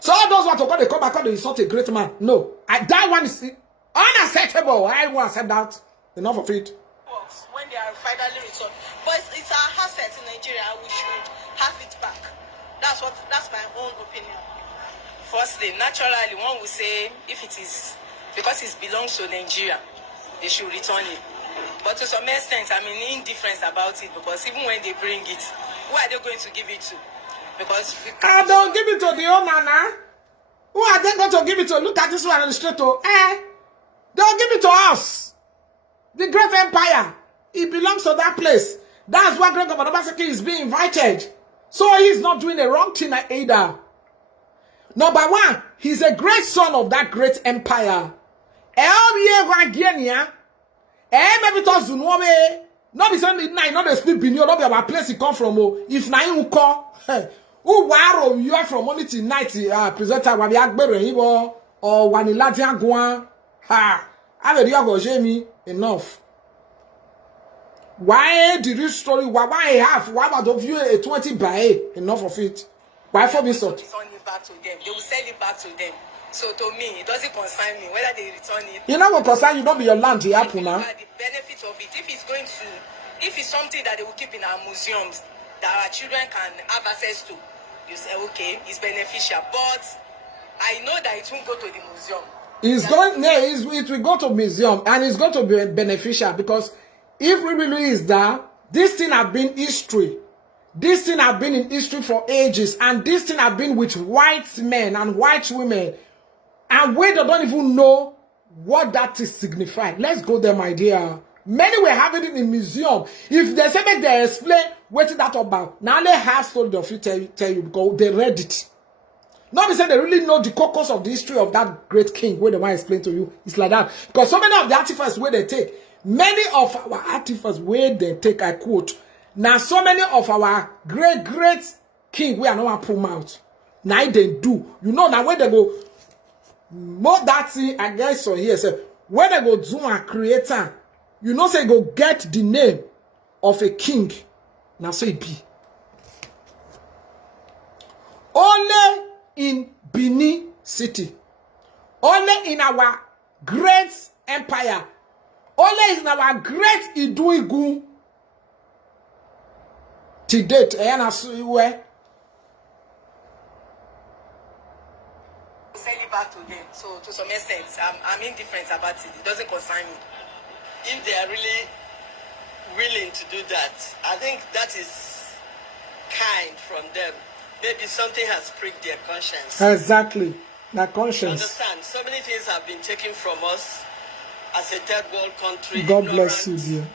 So all those what they come back and insult a great man. No, that one is unacceptable. I won't accept that. Enough of it. When they are finally returned, but it's our asset in Nigeria. We should have it back. That's my own opinion. Firstly, naturally, one will say if it is because it belongs to Nigeria, they should return it. But to some extent, I'm indifferent about it because even when they bring it, who are they going to give it to? Because I don't give it to the owner now. Who are they going to give it to? Look at this one on the street. They'll give it to us. The great empire. It belongs to that place. That's why Great Governor Obaseki is being invited. So he's not doing a wrong thing either. Number one, he's a great son of that great empire. Maybe to not be saying midnight, not the sleep in you, not be our place he come from. If na you call, who waro you are from morning till night, presenter wabi agbere yibo or wanilati agwa. Ha, I will go Jamie enough. Why the real story? Why half? Why about of you a 20 by enough of it? Why for me so? Return it back to them. They will sell it back to them. So to me, it doesn't concern me whether they return it. You know what concern you? Don't be your land here, now. The benefit of it, if it's something that they will keep in our museums that our children can have access to, you say okay, it's beneficial. But I know that it won't go to the museum. It will go to museum and it's going to be beneficial because if we really is that this thing have been history. This thing have been in history for ages, and this thing have been with white men and white women, and we don't even know what that is signified. Let's go there, my dear. Many were having it in museum. If they say make they explain what is that about, now they have story of it tell you because they read it. Not say they really know the caucus of the history of that great king where they want to explain to you. It's like that. Because so many of the artifacts where they take, many of our artifacts where they take, I quote, now so many of our great king we are not pull out. Now they do. You know now where they go more that thing I guess so here say where they go do a creator, you know say go get the name of a king. Now so it be. Only in Benin City. Only in our great empire. Only in our great Iduigu. To date, where sell it back to them. So to some extent, I'm indifferent about it. It doesn't concern me. If they are really willing to do that, I think that is kind from them. Maybe something has pricked their conscience. Exactly. That conscience. You understand? So many things have been taken from us as a third world country. God bless you, dear.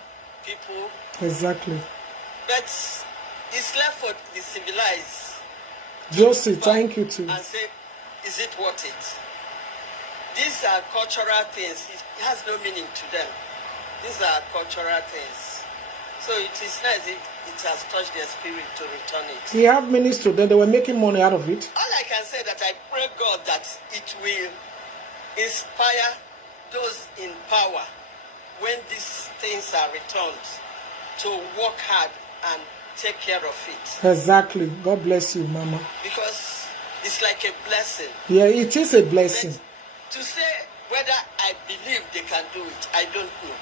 People. Exactly. But it's left for the civilized. Josie, thank you too. And say, is it worth it? These are cultural things. It has no meaning to them. These are cultural things. So it is nice if it has touched their spirit to return it. We have ministers to them. They were making money out of it. All I can say that I pray God that it will inspire those in power when these things are returned to work hard and take care of it. Exactly. God bless you, Mama. Because it's like a blessing. Yeah, it is a blessing. But to say whether I believe they can do it, I don't know.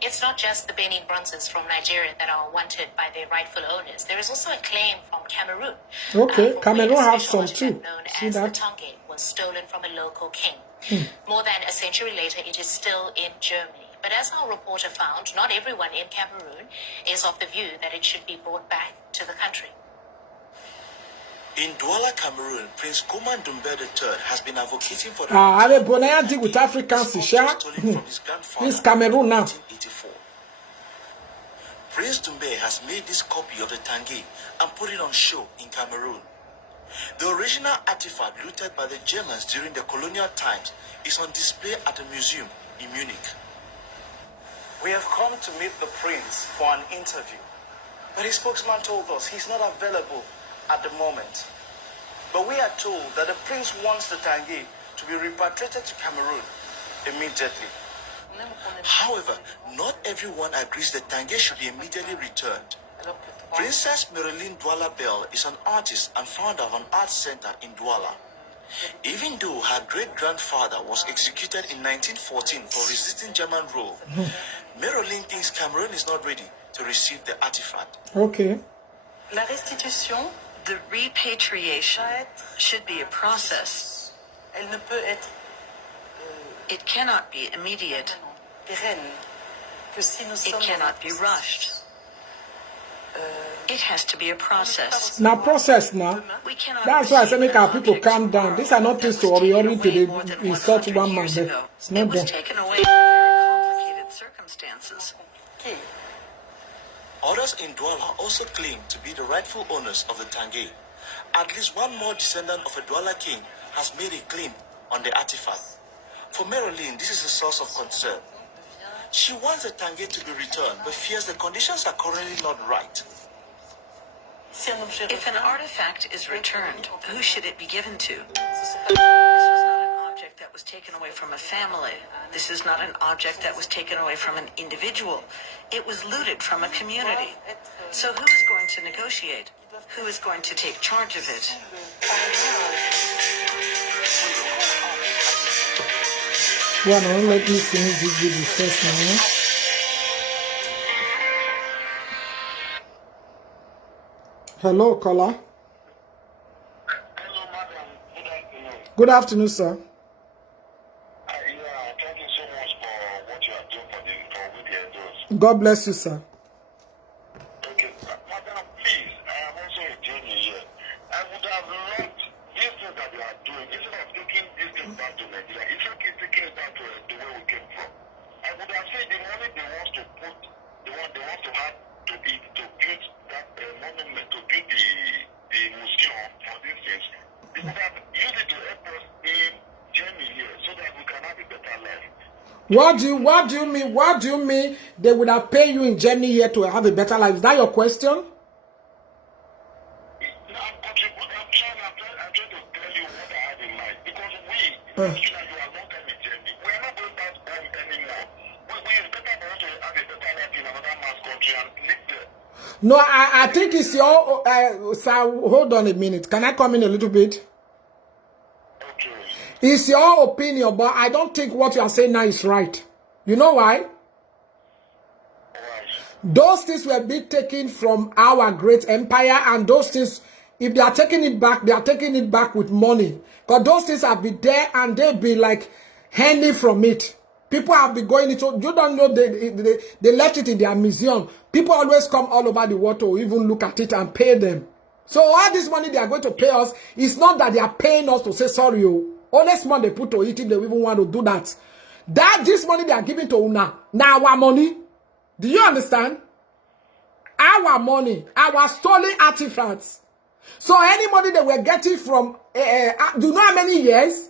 It's not just the Benin bronzes from Nigeria that are wanted by their rightful owners. There is also a claim from Cameroon. Okay, Cameroon have some too. Known as the Tongue was stolen from a local king. More than a century later, it is still in Germany. But as our reporter found, not everyone in Cameroon is of the view that it should be brought back to the country. In Douala, Cameroon, Prince Koman Dumbe III has been advocating for the deal with Africans, This Cameroon now. Prince Dumbe has made this copy of the Tanguy and put it on show in Cameroon. The original artifact looted by the Germans during the colonial times is on display at a museum in Munich. We have come to meet the prince for an interview, but his spokesman told us he's not available at the moment. But we are told that the prince wants the Tanguy to be repatriated to Cameroon immediately. However, not everyone agrees the Tanguy should be immediately returned. Princess Marilyn Douala Bell is an artist and founder of an art center in Douala. Even though her great-grandfather was executed in 1914 for resisting German rule, Marilyn thinks Cameroon is not ready to receive the artifact. Okay. La restitution, the repatriation, should be a process. Elle ne peut être It cannot be immediate. pérenne que si nous It sommes cannot be rushed. It has to be a process. Now process now. We cannot That's why I say receive make our an people object calm down. tomorrow These are not that things to was taken worry away to more the than insult 100 one man years there. ago. It's not It was done. taken away in very complicated circumstances. Others in Douala also claim to be the rightful owners of the Tanguy. At least one more descendant of a Douala king has made a claim on the artifact. For Marilyn, this is a source of concern. She wants the Tanguy to be returned, but fears the conditions are currently not right. If an artifact is returned, who should it be given to? This was not an object that was taken away from a family. This is not an object that was taken away from an individual. It was looted from a community. So who is going to negotiate? Who is going to take charge of it? Well, now let me finish this video first now. Hello, caller. Hello, madam. Good afternoon. Good afternoon, sir. Yeah, thank you so much for what you are doing for with the elders. God bless you, sir. Okay, madam, please, I am also a journey here. I would have loved these things that they are doing, instead of taking this thing back to Nigeria, it's okay taking it back to the way we came from. I would have said the money they want to put, they want to have to build that monument, to build the museum for these things. They would have used it to help us in Germany here, so that we can have a better life. What do you mean? What do you mean they would have paid you in Germany here to have a better life? Is that your question? No, I'm trying to tell you what I have in mind. Because we, you are not coming in Germany. We are not going back home anymore. It's better for us to have a better life in another man's country and live there. No, I think it's your... sir, hold on a minute. Can I come in a little bit? Okay. It's your opinion, but I don't think what you are saying now is right. You know why? Those things were being taken from our great empire, and those things, if they are taking it back, they are taking it back with money. Because those things have been there and they'll be like handing from it. People have been going into, you don't know, they left it in their museum. People always come all over the world to even look at it and pay them. So all this money they are going to pay us, it's not that they are paying us to say sorry. Honest money they put to it if they even want to do that. This money they are giving to Una, now our money. Do you understand? Our money, our stolen artifacts. So any money they were getting from, do you know how many years?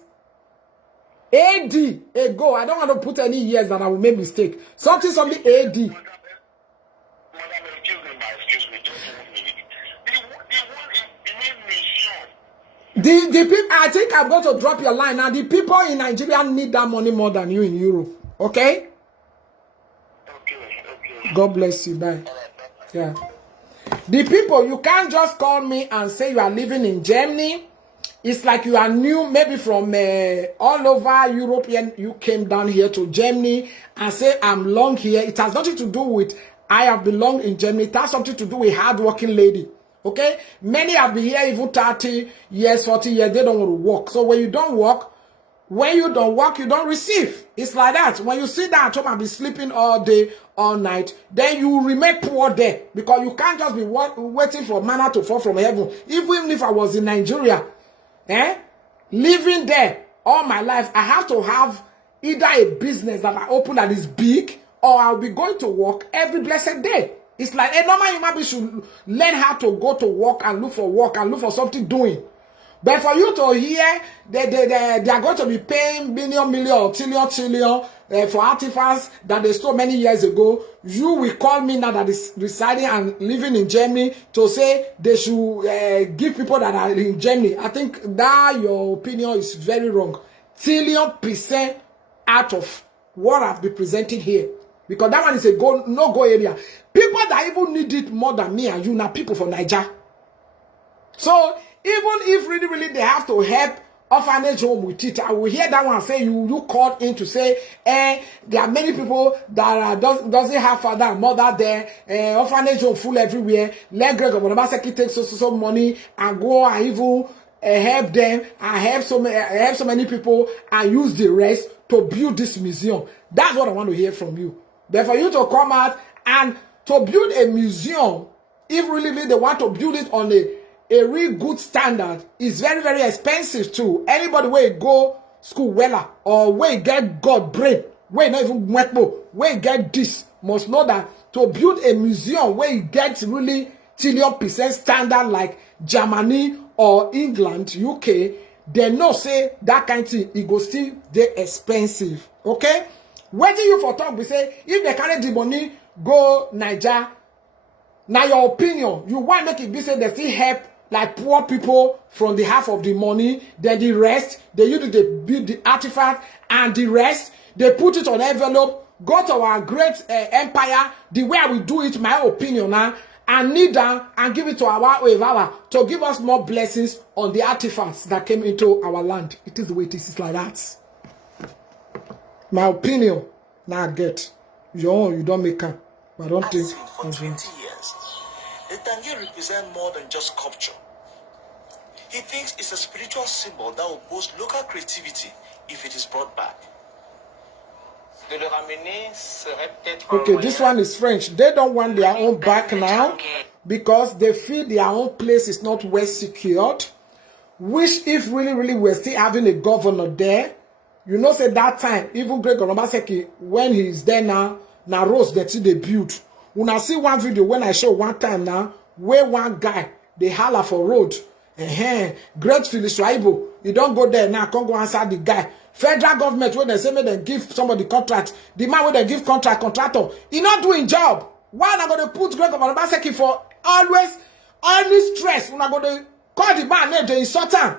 AD ago. I don't want to put any years that I will make mistake. Something AD. Madam, excuse me, just 1 minute. The people, I think I'm going to drop your line now. The people in Nigeria need that money more than you in Europe. Okay? Okay. God bless you. Bye. Yeah. The people, you can't just call me and say you are living in Germany. It's like you are new, maybe from all over Europe. You came down here to Germany and say, I'm long here. It has nothing to do with I have belonged in Germany. It has something to do with hard-working lady. Okay? Many have been here even 30 years, 40 years. They don't want to work. So when you don't work, you don't receive. It's like that. When you sit down at home and be sleeping all day, all night, then you remain poor there. Because you can't just be waiting for manna to fall from heaven. Even if I was in Nigeria, living there all my life, I have to have either a business that I open that is big, or I'll be going to work every blessed day. It's like a normal human being should learn how to go to work and look for something doing. But for you to hear they are going to be paying million or trillion for artifacts that they stole many years ago, you will call me now that is residing and living in Germany to say they should give people that are in Germany. I think that your opinion is very wrong. Trillion% out of what I've been presenting here. Because that one is a no-go area. People that even need it more than me and you now, people from Nigeria. So, even if really they have to help orphanage home with it, I will hear that one say you called in to say, there are many people that doesn't have father and mother there, orphanage home full everywhere. Let Greg of Obaseki take so money and go and even help them and help so many people and use the rest to build this museum. That's what I want to hear from you. But for you to come out and to build a museum, if really they want to build it on a real good standard, is very, very expensive too. Anybody where go school weller or where get God brain, where not even where get this, must know that to build a museum where you get really trillion% standard like Germany or England, UK, they know say that kind of thing, it go still they expensive. Okay? Waiting you for talk, we say, if they carry the money, go Niger. Now your opinion, you want to make it be say they still help like poor people from the half of the money, then the rest, they use it to build the artifact, and the rest, they put it on envelope, go to our great empire, the way we do it, my opinion now, and kneel down and give it to our to give us more blessings on the artifacts that came into our land. It is the way it is, it's like that. My opinion, now I get. Your own, you don't make up. But I don't think. For 20 years, the Tangier represents more than just sculpture. He thinks it's a spiritual symbol that will boost local creativity if it is brought back. Okay, this one is French. They don't want their own back now because they feel their own place is not well secured. Which, if really we're still having a governor there, you know, say that time, even Greg Obaseki, when he's there now roads that they build. When I see one video, when I show one time now, where one guy, they holler for road. Great Phyllis Raibo, you don't go there now, can't go answer the guy. Federal government, when they say me, they give somebody contract. The man when they give contractor, he not doing job. Why not going to put Greg Obaseki for always stress? When I going to call the man name, they insult him.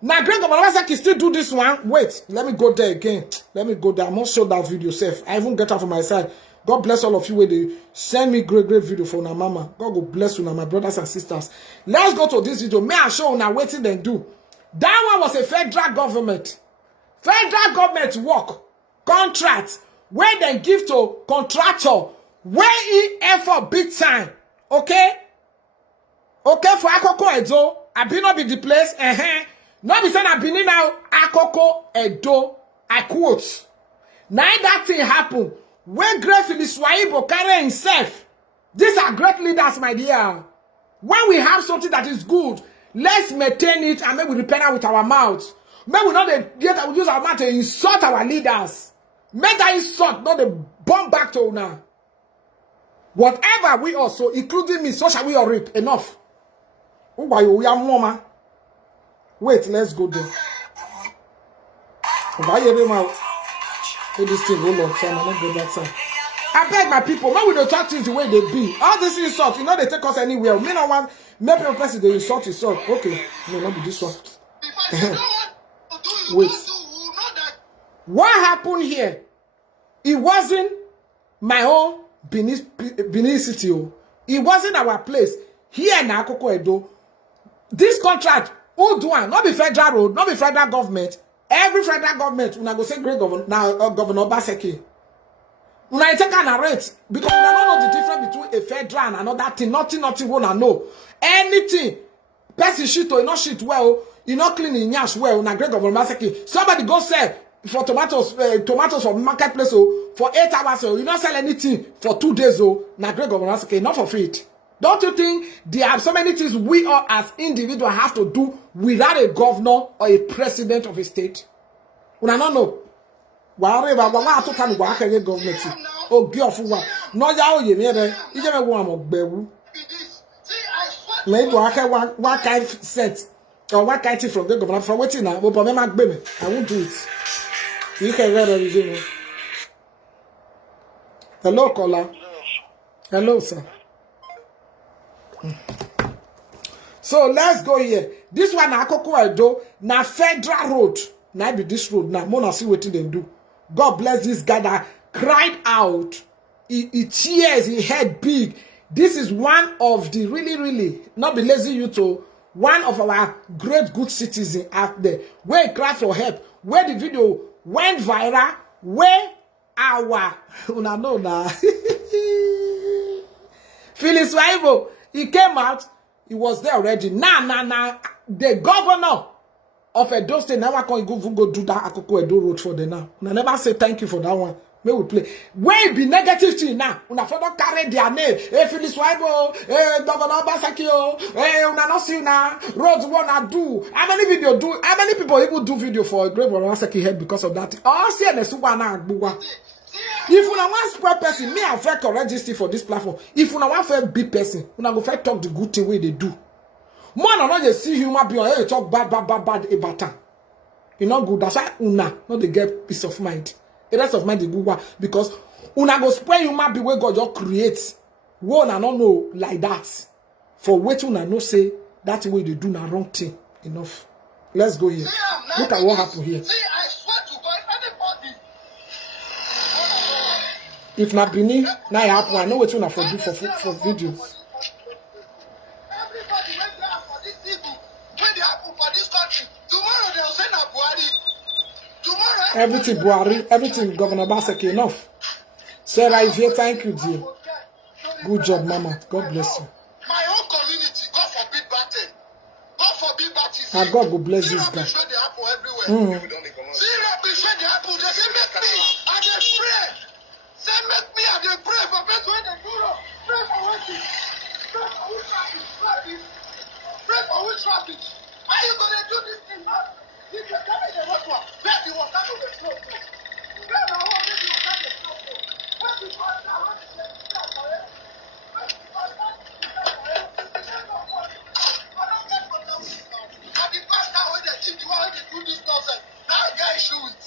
Now, Greg Obaseki still do this one. Wait, let me go there again. Let me go there. I must show that video safe. I even get out from my side. God bless all of you where they send me great video for una mama. God go bless you now, my brothers and sisters. Let's go to this video. May I show una waiting then do. That one was a federal government. Federal government work contract where they give to contractor where he effort big time. Okay? Okay, for Akoko Edo. I be not be the place. Not be saying I be now Akoko Edo. I quote. Now that thing happen. When great Phyllis Waibo carry himself. These are great leaders, my dear. When we have something that is good, let's maintain it and maybe repent with our mouth. May we not that we use our mouth to insult our leaders. May that insult not the bomb back to now. Whatever we also, including me, so shall we all reap. Enough. Wait, let's go there. This thing roll on, so I'm not go that side. I beg my people, when we don't talk things the way they be, all this insult, you know, they take us anywhere. Me no want, maybe a person they insult. Okay, no, not be this one. Wait. What happened here? It wasn't my own Benin City. It wasn't our place. Here in Akoko Edo, this contract, who do one? Not be federal road, not be federal government. Every federal government, when I go say great governor, Governor Obaseki, when I take an rate, because we don't know the difference between a federal and another thing, nothing wanna know. Anything, person shit or not shit well, you not clean in yash well, na great Governor Obaseki. Somebody go sell for tomatoes from marketplace for 8 hours, you not sell anything for 2 days, na great Governor Obaseki, not for free. Don't you think there are so many things we all as individuals have to do without a governor or a president of a state? We don't know. Government. Oh, girl, no, you me one kind set. Or what kind of from the governor for waiting now? But me I won't do it. You can read it. Hello, caller. Hello, sir. So let's go here. This one na Akoko Edo na federal road. Now be this road now. Mona see what they do. God bless this guy that cried out. He tears, he head big. This is one of the really, not be lazy you to one of our great good citizens out there. Where he cried for help. Where the video went viral. Where our una know na Phyllis Waibo, he came out. He was there already. Nah. The governor of Edo State now can go do that Akoko Edo road for them now. I never say thank you for that one. May we play. Where be negative thing now? Una for don't carry their name. Hey, Phyllis Waibo, hey, Governor Basakio, hey, una no see na roads wanna do. How many video do? How many people even do video for a grave on Basaki head because of that? Oh, see na super na agbuwa. If una want spread person, me I feel register for this platform. If una want fair big person, una go fair talk the good thing way they do. More than not they see human being, hey, talk bad about them. You know good. That's why una not they get peace of mind. The rest of mind they go because una go spread human being where God just creates. One and not know like that. For wait una no say that way they do na wrong thing. Enough. Let's go here. Look at what happened here. See, I swear to God, anybody. If not Bini, now it happen. I know what you for do for videos. Everybody went there for this evil. When they happen for this country, tomorrow they'll send a Buhari. Tomorrow Everything Buhari, everything Governor Baseki, enough. Sarah is here, thank you, dear. Good job, Mama. God bless you. My own community, God forbid bad thing. God forbid bad thing. And God will bless this guy. See rubbish when they happen, they say make me, and they pray. Say make me, and they pray for best when they do wrong. Pray for waiting. Pray for which traffic. Pray for which traffic. How you gonna do this thing, man? If you carry the water, where the water will be flow to? Where the water will be flow to? Where the water will be flow to? Where the water will be flow to? And the pastor when they teach you how to do this nonsense, now I get issue with.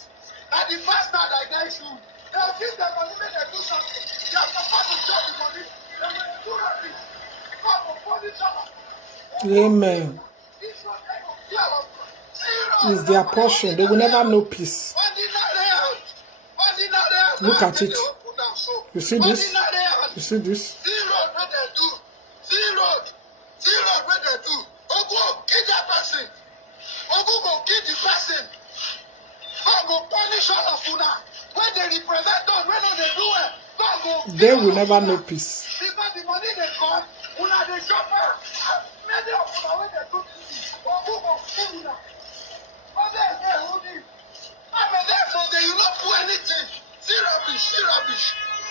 And the pastor that I get issue with, they'll give them money when they do something. They are supposed to share the money. They will do nothing. God will punish them. Amen. Is their portion. They will never know peace. Look at it. You see this? You see this? Zero when they do. Ogu go kill that person. Ogu go kill the person. God go punish all of una. When they represent us, when they do it, God go. They will never know peace. Because the money they got, una they shopper. Many of una when they do this, Ogu go kill una. When they get holding, I'm there for them. You not do anything. See rubbish.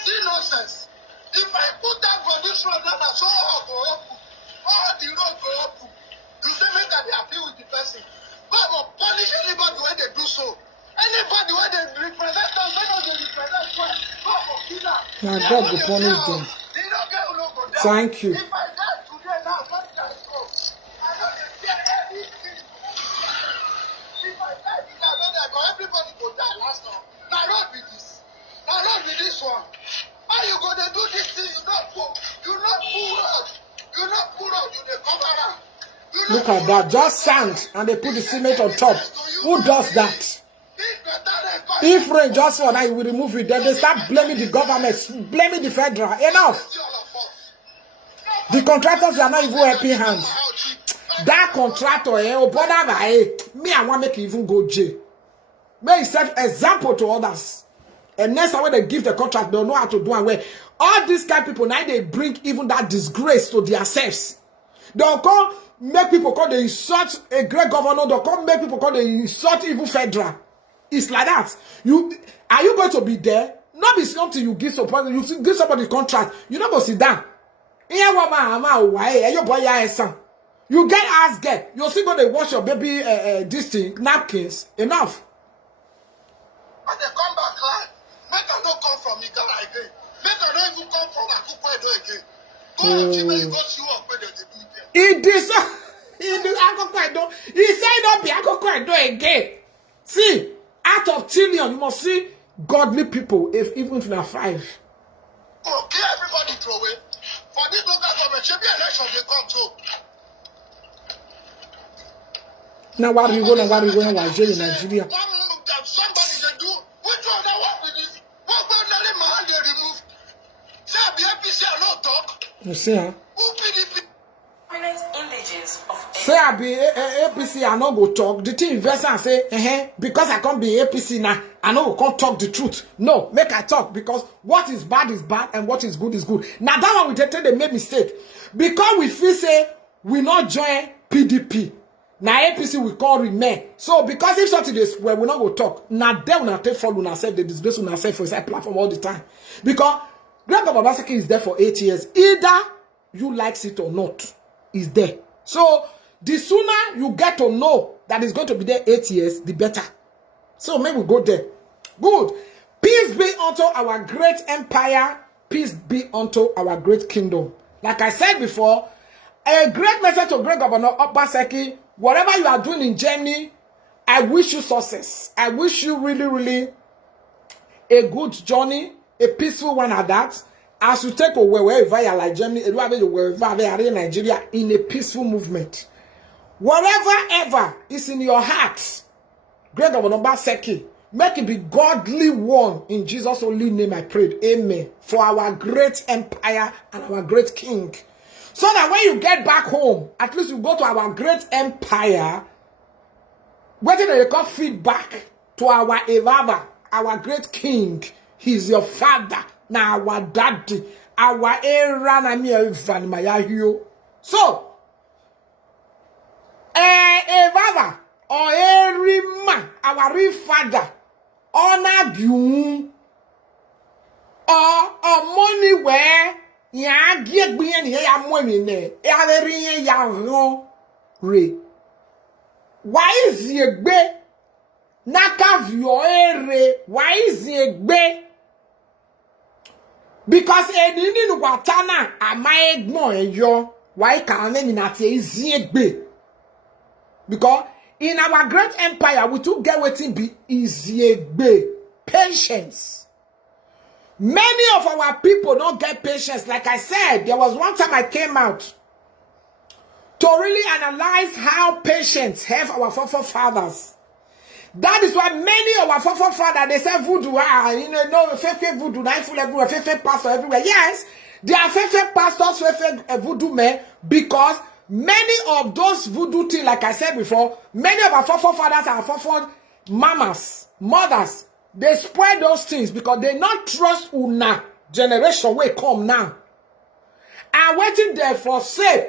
See nonsense. If I put that for this road, that I saw all go open. All the road go open. You say make that they appeal with the person. God will punish anybody when they do so. Anybody when they represent us, when they represent us, God will kill them. Now God will punish them. Thank you. If I die today now, what can I go? I don't get anything. If I die today, when I go, everybody go die last time. Now road with this. Now road with this one. How you gonna do this thing? You not pull road. You not pull road. You dey cover up. Look at that, just sand, and they put the cement on top. Who does that? If rain just for now, you will remove it. Then they start blaming the government, blaming the federal. Enough. The contractors are not even helping hand. That contractor, me, I want to make it even go jail. May set example to others. And next time when they give the contract, they don't know how to do it. Where all these kind of people now they bring even that disgrace to themselves. They'll call make people call the insult a great governor. They'll call make people call the insult even federal. It's like that. Are you going to be there? Not be something you give somebody. You give somebody contract. You not go sit down. You get ass get. You still go to wash your baby this thing napkins. Enough. But they come back like make them not come from Igala again. Make them not even come from Akoko Edo again. Go and go see what they do there. He He said don't be Akoko again. See, out of trillion, you must see godly people, even if they are 5. Okay, everybody throw away. For this local government, should be election they come to. Now what we go in Nigeria? Somebody they do. Which one they work with this? What about the man they remove? Say the APC are not talk. You see, huh? Who PDP? Indigenous of Say I be APC, I no go talk. The thing invest and say, because I can't be APC now, I no can't talk the truth. No, make I talk because what is bad and what is good is good. Now that one we tell they make mistake because we feel say we not join PDP. Now APC we call remain. So because if something is where we not go talk, now they will not take follow now say the disgrace will not say for his platform all the time because Grandpa Babasaki is there for 8 years. Either you likes it or not, is there. So the sooner you get to know that it's going to be there 8 years, the better. So maybe we go there. Good. Peace be unto our great empire. Peace be unto our great kingdom. Like I said before, a great message to Great Governor Obaseki. Whatever you are doing in Germany, I wish you success. I wish you really, really a good journey, a peaceful one at that. As you take away wherever you are like Germany, wherever you are in Nigeria, in a peaceful movement. Whatever ever is in your heart, Great Governor Obaseki, make it be godly one. In Jesus' only name I prayed. Amen. For our great empire and our great king. So that when you get back home, at least you go to our great empire, whether they call feedback to our Evava, our great king. He's your father, now our daddy, our era, so, Evava, or every man, our real father, honor you, or money where ya get bien ya money ne ya re. Why is ye be naka vio ere? Why is ye be? Because enini watana amae gbon eyo. Why can me na tie is ye be? Because in our great empire we too get wetin be is ye be patience. Many of our people don't get patience. Like I said, there was one time I came out to really analyze how patience have our forefathers. That is why many of our forefathers, they say voodoo, fake voodoo, full everywhere, fake pastor everywhere. Yes, they are fake pastors, fake voodoo men, because many of those voodoo things, like I said before, many of our forefathers are forefathers, mamas, mothers, they spread those things because they not trust una generation will come now. And waiting there for say,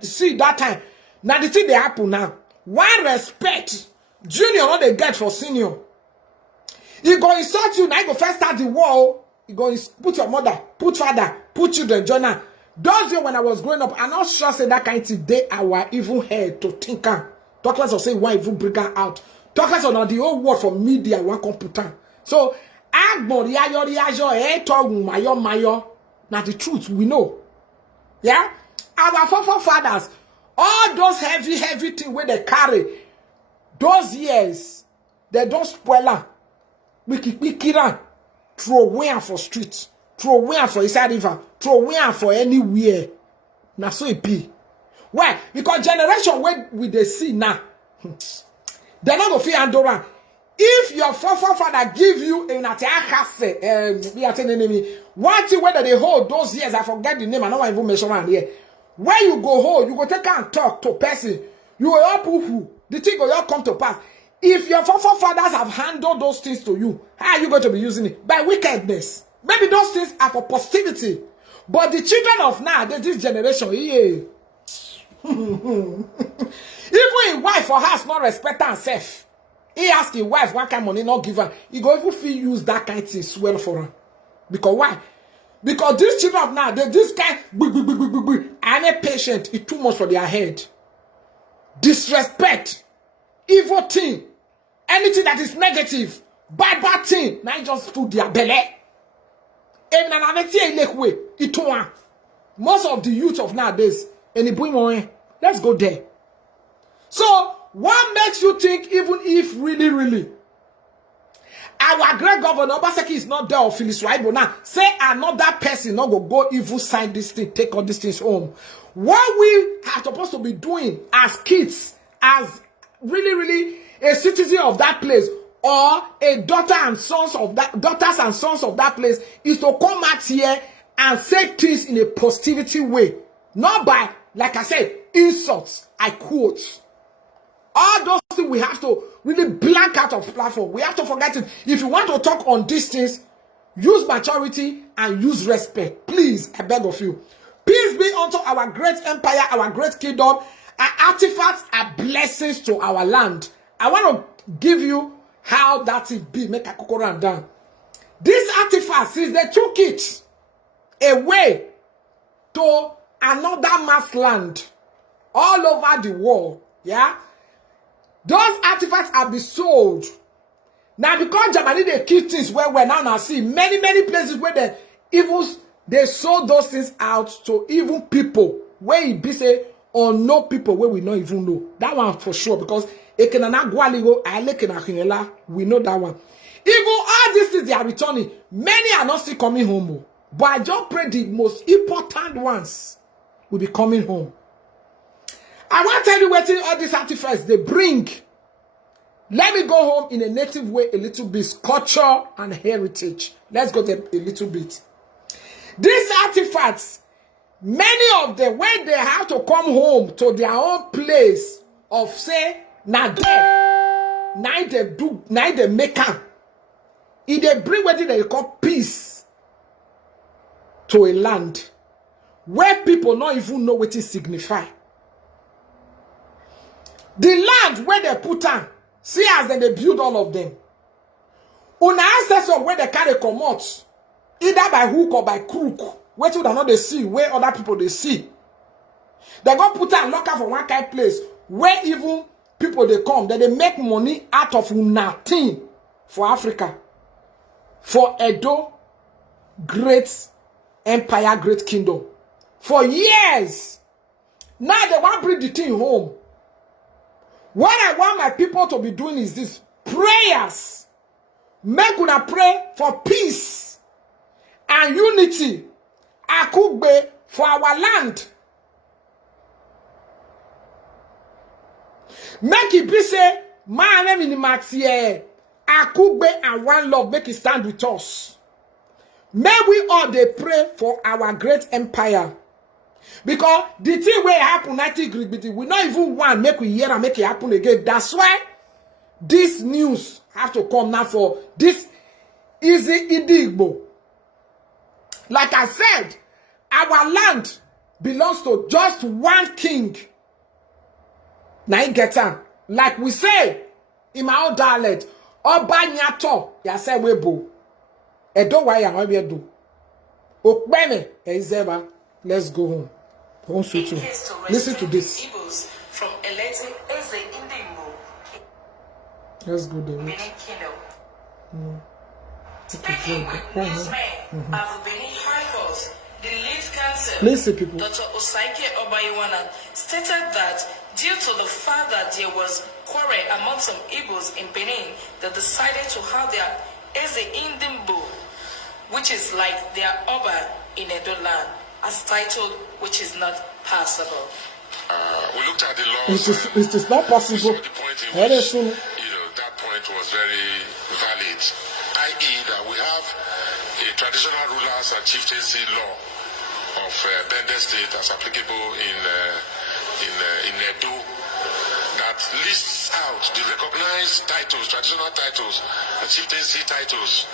see that time. Now the thing they happen now. Why respect junior what they get for senior? He go insult you, now you go first start the war. You go put your mother, put father, put children, journal. Those years when I was growing up, I'm not sure say that kind of thing they our evil head to think. Talk less of say why even bring her out. Talk less on the whole world from media one computer. So now the truth we know. Yeah? Our forefathers, all those heavy things where they carry, those years, they don't spoil her. We kill throw away for streets, throw away for inside river, throw away for anywhere. Now so it be. Why? Because generation where we they see now, they're not gonna feel Andorra. If your forefather give you a one thing whether they hold those years, I forget the name, I don't even mention around here. Where you go hold, you go take and talk to person. You will all poo-poo. The thing will all come to pass. If your forefathers have handled those things to you, how are you going to be using it? By wickedness. Maybe those things are for positivity. But the children of now, this generation, yeah. Even a wife or house not respect herself. He ask his wife what kind of money not give her. He go even feel use that kind of thing swell for her. Because why? Because these children of now, this kind and a patient is too much for their head. Disrespect, evil thing, anything that is negative, bad thing. Now you just put their belly. Most of the youth of nowadays, let's go there. So, what makes you think, even if really, our great governor, Obaseki, is not there, or Phyllis Right, but now, say another person not go even sign this thing, take all these things home. What we are supposed to be doing as kids, as really a citizen of that place, or a daughters and sons of that place, is to come out here and say things in a positivity way. Not by, like I said, insults. I quote. All those things we have to really blank out of platform. We have to forget it. If you want to talk on these things, use maturity and use respect. Please, I beg of you. Peace be unto our great empire, our great kingdom. Our artifacts are blessings to our land. I want to give you how that it be. Make a kokoro and down. These artifacts, since they took it away to another mass land all over the world, yeah, those artifacts have been sold. Now, because Germany, they keep things where we're now see many places where they sold those things out to even people where it be say or no people where we not even know. That one for sure, because we know that one. Even all these things they are returning, many are not still coming home. But I just pray the most important ones will be coming home. I want to tell you what all these artifacts they bring. Let me go home in a native way a little bit. Culture and heritage. Let's go there a little bit. These artifacts, many of them, when they have to come home to their own place of say, now they make them. If they bring what they call peace to a land where people not even know what it signifies. The land where they put on, see as they build all of them. Una ancestors where they carry come out, either by hook or by crook, where you not they see, where other people they see. They go put on locker for one kind of place where even people they come, that they make money out of nothing for Africa. For Edo, great empire, great kingdom. For years. Now they want to bring the thing home. What I want my people to be doing is this. Prayers. Make una pray for peace and unity. Akugbe for our land. Make it be say, my name in the Akugbe and one love, make it stand with us. May we all they pray for our great empire. Because the thing where it happen 90 degrees, we not even want make we hear and make it happen again. That's why this news have to come now for this easy Idigbo. Like I said, our land belongs to just one king. Now you get on. Like we say in my own dialect, Oba Nyato, ya say webo. Edo wa ya wa do. Okbeme ezeba. Let's go home. Listen to this. From electing Eze Indimbo. Let's go there. Speaking with newsmen of the Benin High Court, the lead counsel, listen, people. Dr. Osaike Obayiwana, stated that due to the fact that there was quarrel among some Igbos in Benin, they decided to have their Eze Indimbo, which is like their Oba in Edo land, as titled, which is not passable. We looked at the laws. It is not possible. The point in which, that point was very valid, i.e. that we have a traditional rulers and chieftaincy law of Bende State as applicable in Edo that lists out the recognized titles, traditional titles, and chieftaincy titles.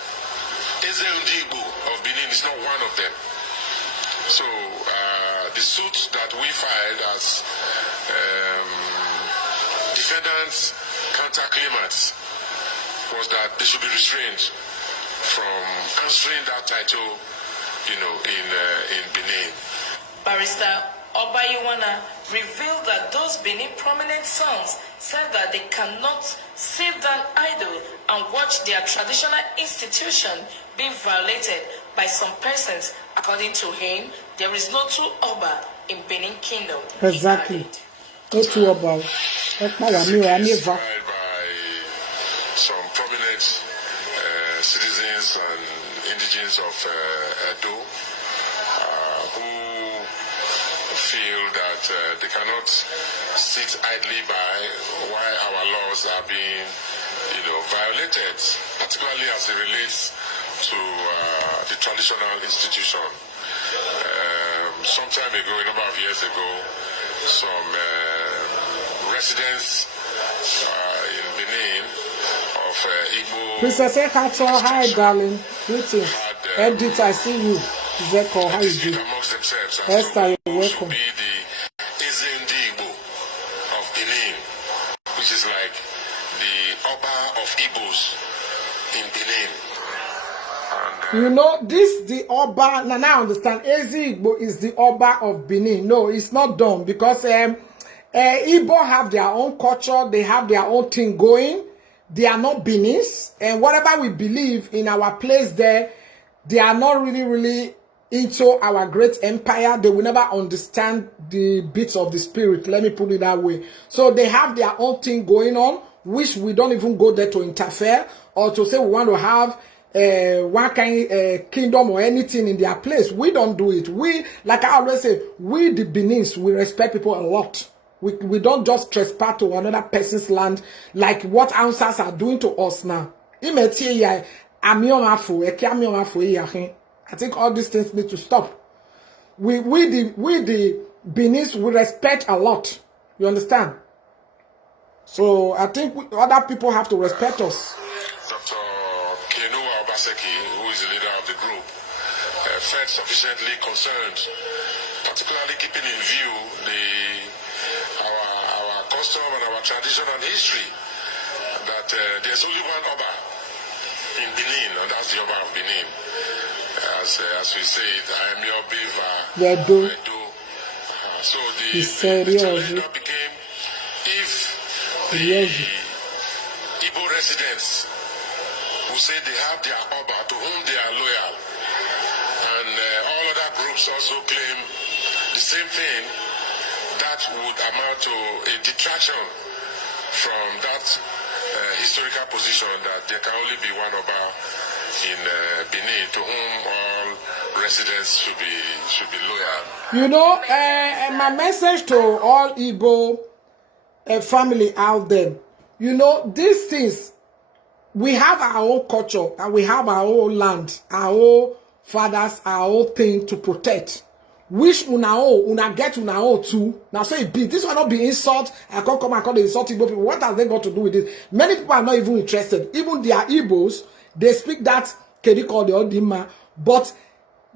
Eze Ndigbo of Benin is not one of them. So the suit that we filed as defendants, counterclaimants, was that they should be restrained from answering that title, in Benin. Barrister Obayiwana revealed that those Benin prominent sons said that they cannot sit down idle and watch their traditional institution being violated by some persons. According to him, there is no true Oba in Benin Kingdom. Exactly. about by some prominent citizens and indigenes of Edo who feel that they cannot sit idly by while our laws are being, violated, particularly as it relates to the traditional institution. Some time ago, a number of years ago, some residents in Benin of Igbo. Princess Ekato, hi darling. Greetings. Edith, I see you. Zeko, how is it? Amongst themselves, Esther, you're welcome. be the Igbo of Benin, which is like the Oba of Igbos in Benin. The Oba, now I understand, Igbo is the Oba of Benin. No, it's not done because Igbo have their own culture, they have their own thing going. They are not Benis, and whatever we believe in our place there, they are not really into our great empire. They will never understand the bits of the spirit. Let me put it that way. So they have their own thing going on, which we don't even go there to interfere or to say we want to have one kind kingdom or anything in their place. We don't do it. We, like I always say, we the Benins, we respect people a lot. We don't just trespass to another person's land like what Ansas are doing to us now. I think all these things need to stop. We the Benis, we respect a lot. You understand? So I think other people have to respect us. Dr. Kenua Obaseki, who is the leader of the group, felt sufficiently concerned, particularly keeping in view our custom and our tradition and history, that there's only one Oba in Benin, and that's the Oba of Benin. As we say it, I am your Beaver. So the challenge now became, if the Igbo residents who say they have their Oba to whom they are loyal, and all other groups also claim the same thing, that would amount to a detraction from that historical position that there can only be one Oba in Benin to whom all residents should be loyal. My message to all Igbo family out there, these things, we have our own culture and we have our own land, our own fathers, our own thing to protect. Which una get una own too. Now say it be. This will not be insult. I can't come and call the insult Igbo people. What has they got to do with this? Many people are not even interested. Even their Igbos, they speak that Kedi call the Odima, but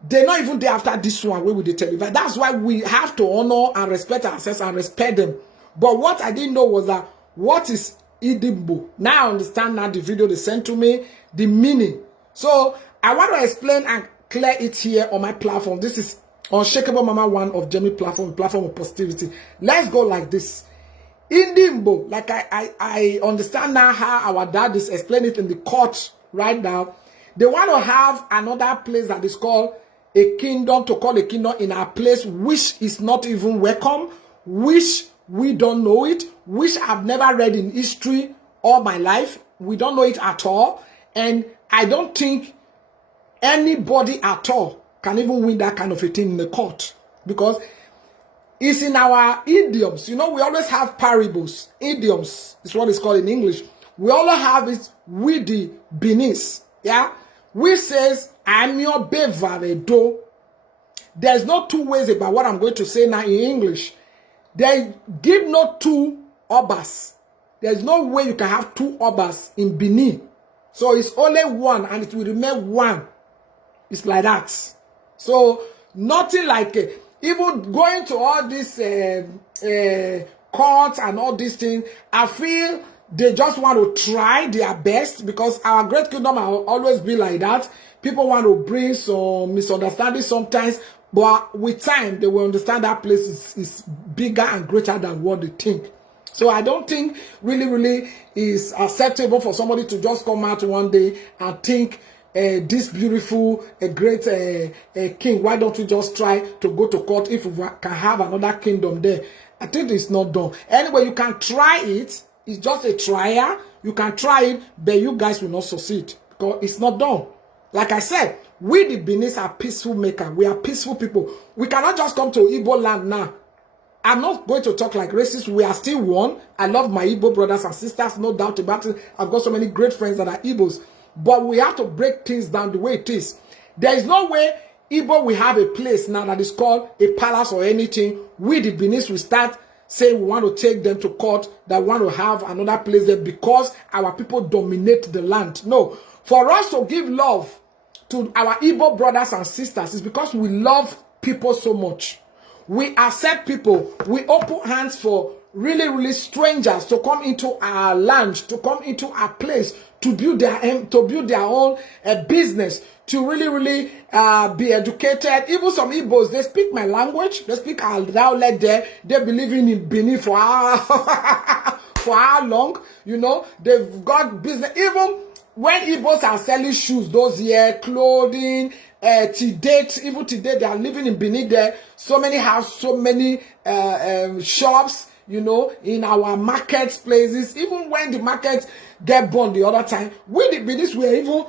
they're not even there after this one where we they tell you. That's why we have to honor and respect ourselves and respect them. But what I didn't know was that what is Idimbo? Now I understand now the video they sent to me, the meaning. So I want to explain and clear it here on my platform. This is Unshakeable Mama 1 of Jamie platform of positivity. Let's go like this. Indimbo, like I understand now how our dad is explaining it in the court right now. They want to have another place that is called a kingdom, to call a kingdom in our place, which is not even welcome, which we don't know it, which I've never read in history all my life. We don't know it at all. And I don't think anybody at all can even win that kind of a thing in the court, because it's in our idioms. We always have parables. Idioms is what it's called in English. We always have it with the Benis. Yeah? Which says, I'm your bevaredo. There's no two ways about what I'm going to say now in English. They give no two obas. There's no way you can have two obas in Benin. So it's only one, and it will remain one. It's like that. So nothing like even going to all these courts and all these things. I feel they just want to try their best, because our great kingdom will always be like that. People want to bring some misunderstanding sometimes, but with time they will understand that place is bigger and greater than what they think. So I don't think really is acceptable for somebody to just come out one day and think this beautiful, great king. Why don't we just try to go to court if we can have another kingdom there? I think it's not done. Anyway, you can try it. It's just a trial. You can try it, but you guys will not succeed because it's not done. Like I said, we the Benis are peaceful maker. We are peaceful people. We cannot just come to Igbo land now. I'm not going to talk like racist. We are still one. I love my Igbo brothers and sisters, no doubt about it. I've got so many great friends that are Igbos. But we have to break things down the way it is. There is no way Igbo will have a place now that is called a palace or anything. We the Benis will start saying we want to take them to court, that we want to have another place there because our people dominate the land. No. For us to give love to our Igbo brothers and sisters is because we love people so much. We accept people. We open hands for really, really strangers to come into our land, to come into our place, to build their own business, to really, really be educated. Even some Igbos, they speak my language. They speak our dialect there. They believe in Benin for how long? You know, they've got business. Even when Igbos are selling shoes, those here, clothing, to date, even today, they are living in Benin there. So many have so many shops, you know, in our markets, places. Even when the markets get burned the other time, we the Benis were even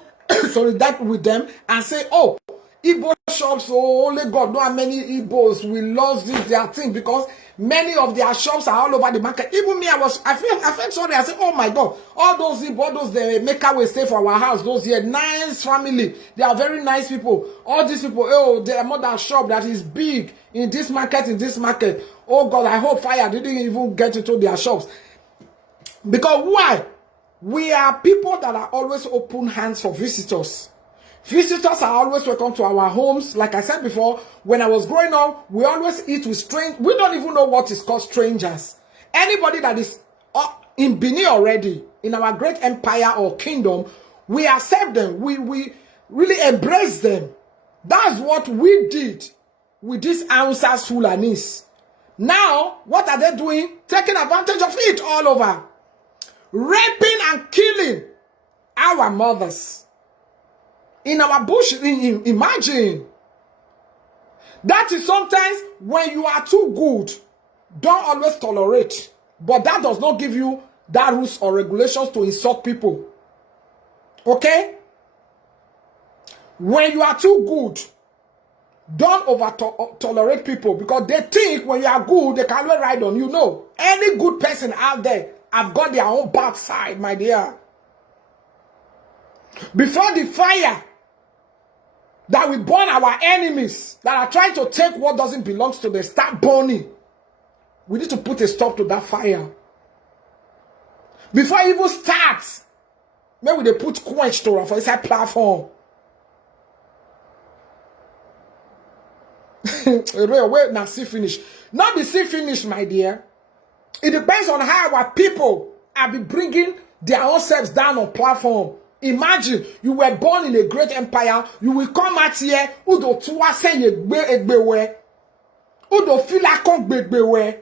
solidarity with them and say, oh, Igbo shops, oh, only God know how many Igbos we lost this their thing because many of their shops are all over the market. Even me, I felt sorry. I said, oh my God, all those Igbo, those they make our way stay for our house, those here, nice family, they are very nice people. All these people, oh, they are mother shop that is big in this market, Oh God, I hope fire didn't even get into their shops. Because why? We are people that are always open hands for visitors. Visitors are always welcome to our homes. Like I said before, when I was growing up, we always eat with strangers. We don't even know what is called strangers. Anybody that is in Benin already, in our great empire or kingdom, we accept them. We really embrace them. That's what we did with these Hausas Fulanis. Now, what are they doing? Taking advantage of it all over. Raping and killing our mothers. In our bush, imagine. That is sometimes when you are too good, don't always tolerate. But that does not give you that rules or regulations to insult people. Okay? When you are too good, don't over-tolerate people because they think when you are good, they can ride on you. No. Any good person out there have got their own bad side, my dear. Before the fire that we burn our enemies that are trying to take what doesn't belong to them, start burning. We need to put a stop to that fire. Before it even starts, maybe they put quench to for inside platform. Wait, now see finish. Not the see finish, my dear. It depends on how our people are be bringing their own selves down on platform. Imagine you were born in a great empire. You will come out here. Udo tuwa say egbewe. Udo fila kon begbewe.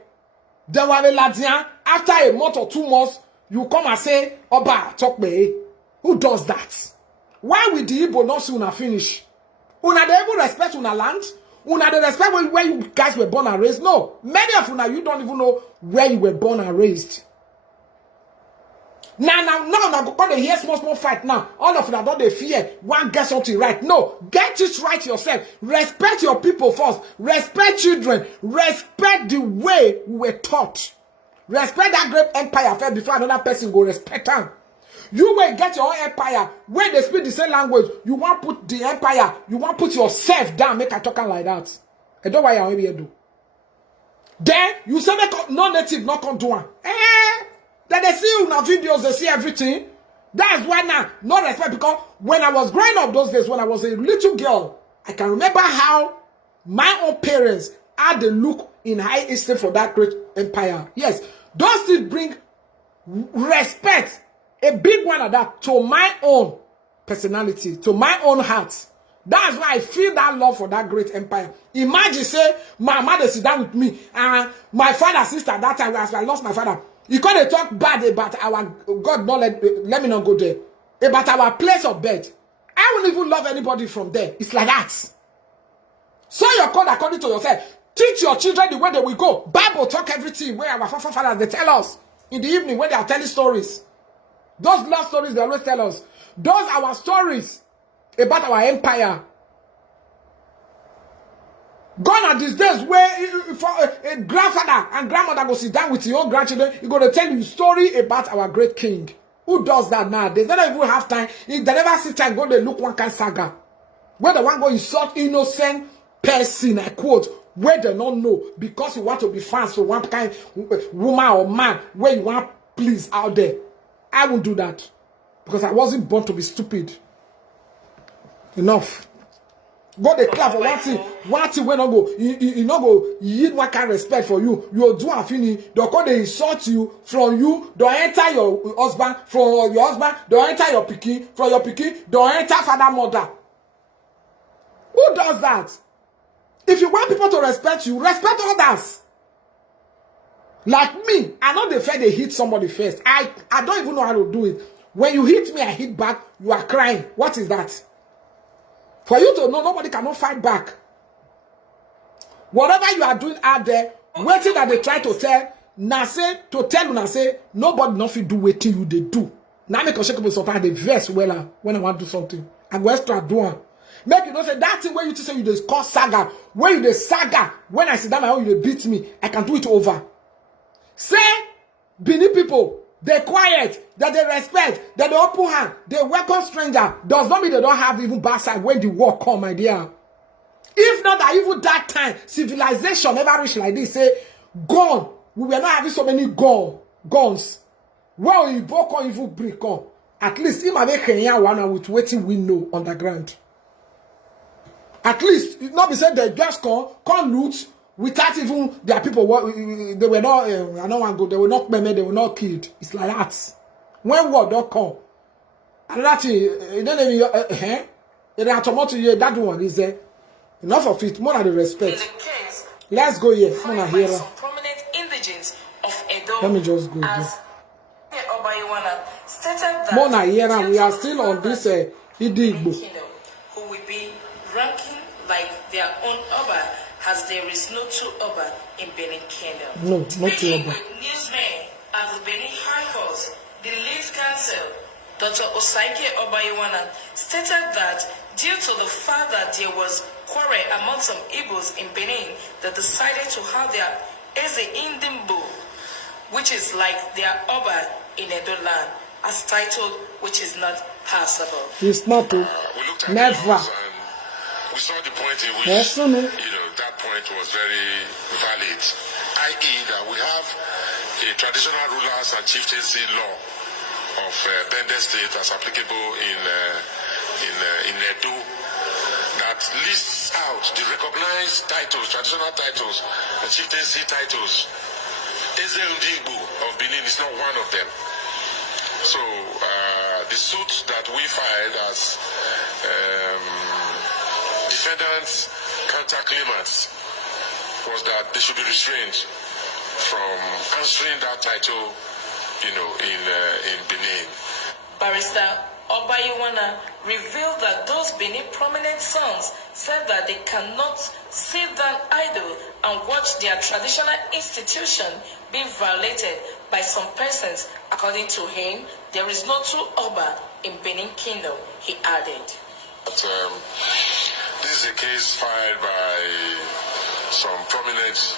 Then after a month or 2 months, you come and say, Oba, talk me. Who does that? Why will the Igbo not see una finish? Una dey even respect una land? Una dey respect where you guys were born and raised? No. Many of una, you don't even know where you were born and raised. Now, go come hear small fight now. All of them don't they fear. One get something right. No, get it right yourself. Respect your people first. Respect children. Respect the way we were taught. Respect that great empire first before another person go respect them. You will get your own empire. When they speak the same language, you want put the empire, you want put yourself down, make a talking like that. I don't know why you want do. Then you say non-native not come do one. Then they see you in our videos, they see everything. That's why now, no respect, because when I was growing up those days, when I was a little girl, I can remember how my own parents had the look in high esteem for that great empire. Yes, those things bring respect, a big one of that, to my own personality, to my own heart. That's why I feel that love for that great empire. Imagine, say, my mother sit down with me, and my father, sister, that time, as I lost my father, you can't talk bad about our God. Not let me not go there. About our place of bed. I I wouldn't even love anybody from there. It's like that. So your code according to yourself. Teach your children the way they will go. Bible talk everything where our forefathers they tell us in the evening when they are telling stories. Those love stories they always tell us. Those are our stories about our empire. Gone are these days where if a grandfather and grandmother go sit down with your own grandchildren, you're going to tell you a story about our great king. Who does that nowadays? They don't even have time. They never sit and go, they look one kind of saga. Where the one go insult innocent person, I quote, where they don't know because you want to be fans for one kind woman or man where you want please out there. I won't do that because I wasn't born to be stupid. Enough. Go the clap for one thing when not go, you not go yield one kind of respect for you. You do a fini, they'll call they insult you from you, don't enter your husband, from your husband, don't enter your pikin, from your pikin, don't enter father mother. Who does that? If you want people to respect you, respect others. Like me, I know the fact they hit somebody first. I don't even know how to do it. When you hit me, I hit back, you are crying. What is that? For you to know, nobody cannot fight back. Whatever you are doing out there, waiting that they try to tell, nobody nothing do waiting you they do. Now make Unshakeable sometimes they verse well when I want to do something. I go extra doing. Make you know say that thing where you to say you just call saga, where you the saga, when I sit down my own you beat me, I can do it over. Say, Benin people, they quiet, that they respect, that they open hand, they welcome stranger. Does not mean they don't have even bad side when the war come, my dear. If not that even that time, civilization never reach like this, say, gone. We were not having so many guns. Well, you broke on even break on. At least, if I make Kenya one with waiting we know underground. At least, not be said they just come loot without even their people. They were not. I don't want to go. They were not murdered. They were not killed. It's like that. When war don't come, and that that one is there. Enough of it. More than the respect. Let's go here. Some prominent indigents of Edo. Let me just go. Stated that Mona here, we are still on this Idigbo. Who will be ranking like their own Oba, as there is no two Oba in Benin Kingdom. No, not two Speaking Oba. with newsmen at the Benin High Court, the lead counsel, Dr. Osaike Obayiwana, stated that due to the fact that there was quarrel among some Igbos in Benin, they decided to have their Eze Indimbo, which is like their Oba in Edo land, as titled, which is not passable. It's not. Never. We saw the point in which, that point was very valid, i.e. that we have a traditional rulers and chieftaincy law of Bende State as applicable in Edo that lists out the recognized titles, traditional titles, and chieftaincy titles. Eze Ndigbo of Benin is not one of them. So the suit that we filed as defendants, counterclaimants, was that they should be restrained from answering that title, in Benin. Barrister Obayiwana revealed that those Benin prominent sons said that they cannot sit down idle and watch their traditional institution being violated by some persons. According to him, there is no true Oba in Benin Kingdom, he added. But, this is a case filed by some prominent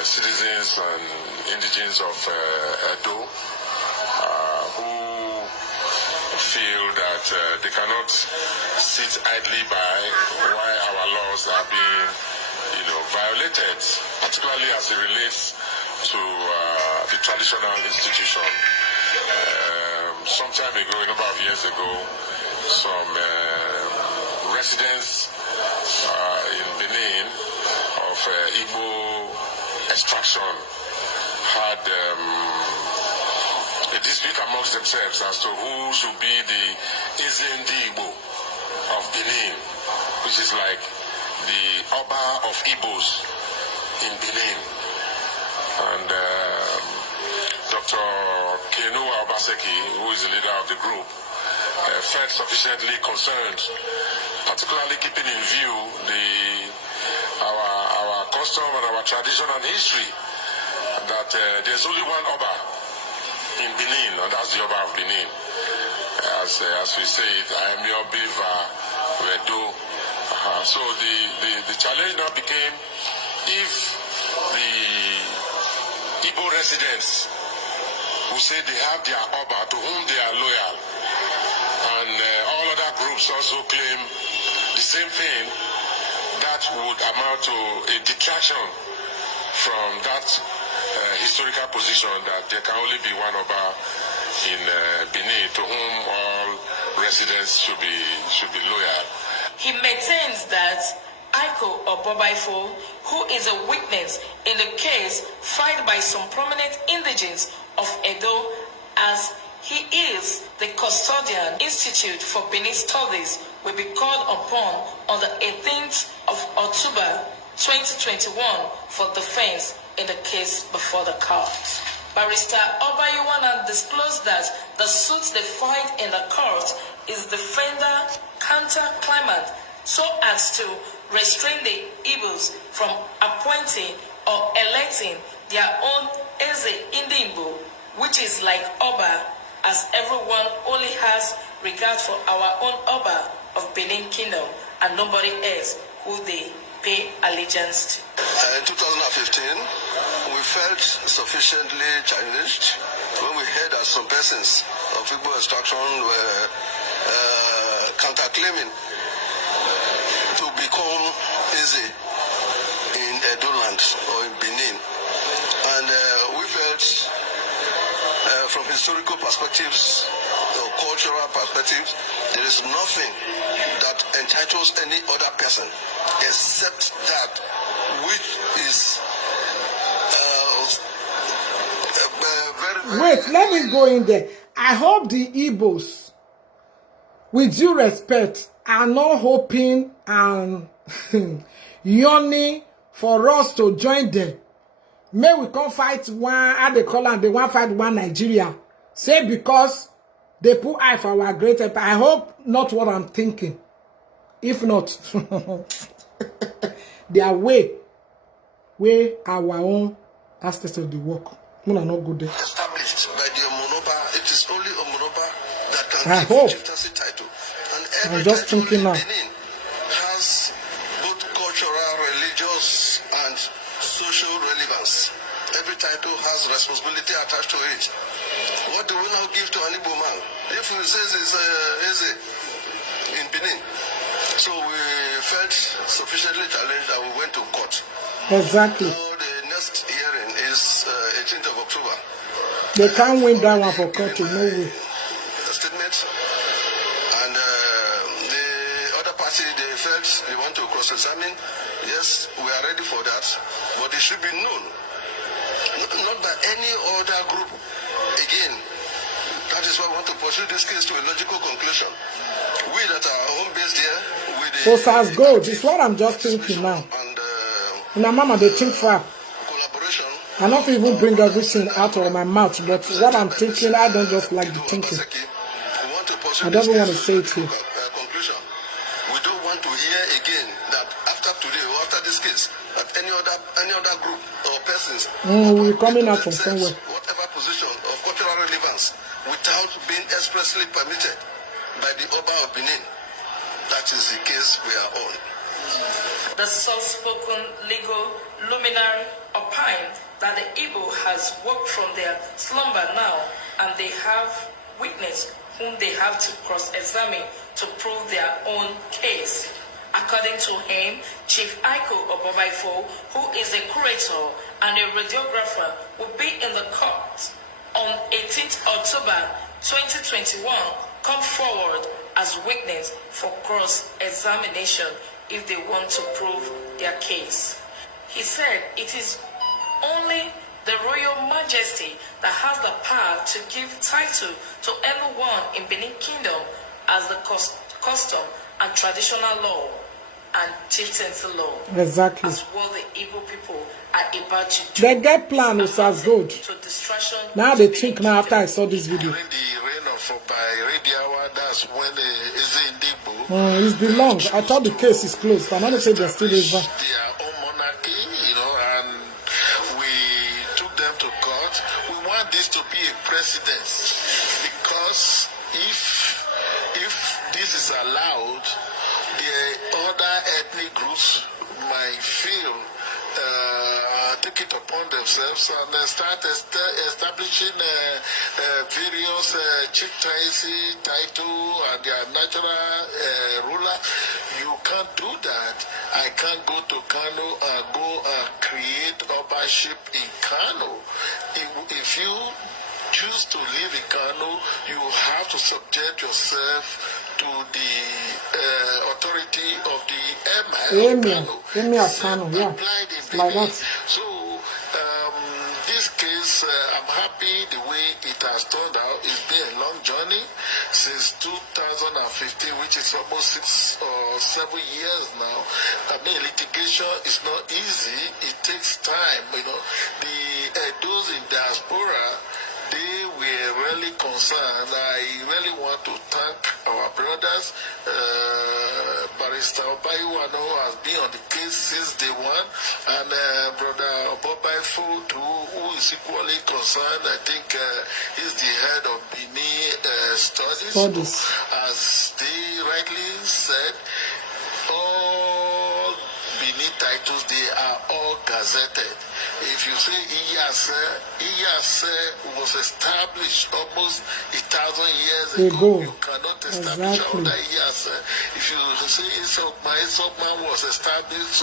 citizens and indigents of Edo who feel that they cannot sit idly by while our laws are being, violated, particularly as it relates to the traditional institution. Some time ago, a number of years ago, some residents in Benin of Igbo extraction had a dispute amongst themselves as to who should be the Igbo of Benin, which is like the Oba of Igbos in Benin. And Dr. Kenua Obaseki, who is the leader of the group, felt sufficiently concerned, particularly keeping in view our custom and our tradition and history, that there's only one Oba in Benin, and that's the Oba of Benin. As we say it, I am your Biva Wedo. So the challenge now became, if the Igbo residents who say they have their Oba to whom they are loyal, and all other groups also claim the same thing, that would amount to a detraction from that historical position that there can only be one Oba in Benin to whom all residents should be loyal. He maintains that Aiko Obobaifo, who is a witness in the case filed by some prominent indigenes of Edo, as he is the custodian institute for Benin Studies, will be called upon on the 18th of October 2021 for defense in the case before the court. Barrister Obayuwana disclosed that the suit they filed in the court is defender counter-claimant so as to restrain the Igbos from appointing or electing their own Eze Indimbo, which is like Oba, as everyone only has regard for our own Oba of Benin Kingdom and nobody else who they pay allegiance to. In 2015, we felt sufficiently challenged when we heard that some persons of Igbo extraction were counterclaiming to become Eze in Edo land or in Benin. And we felt from historical perspectives or cultural perspectives, there is nothing that entitles any other person except that which is very... Wait, let me go in there. I hope the Igbos, with due respect, are not hoping and yearning for us to join them. May we come fight one, how they call and they want fight one Nigeria. Say because they put eye for our great empire. I hope not what I'm thinking. If not, their way our own aspects of the work. We are not good there. Established by the Omonoba, it is only Omonoba that can I give hope. chieftaincy title. And every I'm just title thinking in now. Benin has both cultural, religious, and social relevance. Every title has responsibility attached to it. What do we now give to an Igbo man? If he says it's Eze in Benin. So we felt sufficiently challenged and we went to court. Exactly. So the next hearing is 18th of October. They can't win that one for court, no way. A statement. And the other party, they felt they want to cross-examine. Yes, we are ready for that. But it should be known, not by any other group. Again, that is why we want to pursue this case to a logical conclusion. We that are home-based here, with the... So as gold, it's what I'm just thinking now. Now, Mama, they think far. I don't even bring everything out of my mouth, but what I'm thinking, I don't just like the thinking. I don't want to say it here. Conclusion. We don't want to hear again that after today or after this case, that any other group or persons We're coming out from somewhere. whatever position of cultural relevance without being expressly permitted by the Oba of Benin. That is the case we are on. The soft-spoken legal luminary opined that the Igbo has woke from their slumber now, and they have witness whom they have to cross-examine to prove their own case. According to him, Chief Aiko Obobaifo, who is a curator and a radiographer, will be in the court on 18th October 2021, come forward as witness for cross-examination if they want to prove their case. He said it is only the Royal Majesty that has the power to give title to anyone in Benin Kingdom as the custom and traditional law. and chieftains law. Exactly. As what the Igbo people are about to do. They get plan was as good. To destruction. Now they think now after I saw this video. During the reign of Radiawa, that's when Eze Ndigbo. It's the long. I thought the case is closed. I'm not saying they're still over. Their own monarchy, you know, and we took them to court. We want this to be a precedent because if this is allowed, the other ethnic groups might feel take it upon themselves and start establishing various chieftaincy title and their natural ruler. You can't do that. I can't go to Kano and go and create authorship in Kano. If you choose to live in Kano, you have to subject yourself to the authority of the Emir of Kano. Yeah. Like that. So, this case, I'm happy the way it has turned out. It's been a long journey since 2015, which is almost 6 or 7 years now. I mean, litigation is not easy. It takes time. You know, those in diaspora, they were really concerned. I really want to thank our brothers. Barrister Obayuwano has been on the case since day one, and Brother Obobaifu too, who is equally concerned. I think he's the head of Bini Studies. As they rightly said, all Bini titles, they are all gazetted. If you say Iyase was established almost 1,000 years ago, you cannot establish another Iyase. If you say Isokman was established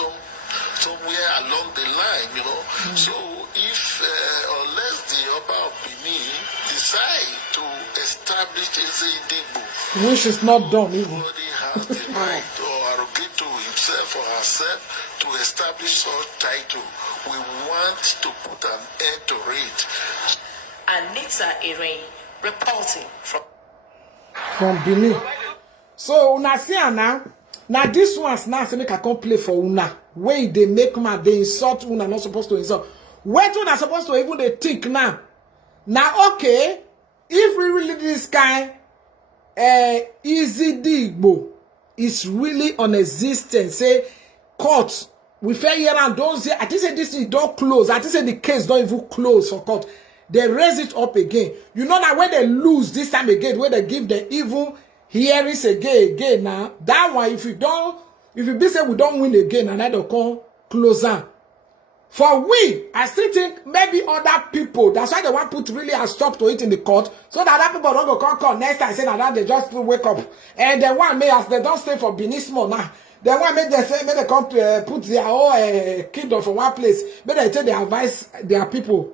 somewhere along the line, you know. So if, unless the Oba of Benin decide to establish Eze Ndigbo, which is not done even. Nobody has the right or arrogate to himself or herself to establish such title. We want to put an end to it. Anita Ere reporting from Benin. So una see now. Now this one's now say make I come play for una. Where they make man they insult una not supposed to insult. Where una supposed to even they think now. Now okay, if we really this kind Easy Digbo is really on existence. Say court. We fair here and don't say, I think say this thing don't close. I think say the case don't even close for court. They raise it up again. You know that when they lose this time again, when they give the evil hearings again now, that one, if you be say we don't win again, and they'll come closer. For we, I still think maybe other people, that's why they want to put really a stop to it in the court, so that other people don't go come next time, say that they just wake up. And the one may as they don't stay for Benin small now. The one make they say, make they come to put their whole kingdom for one place. Make they take their advice, their people.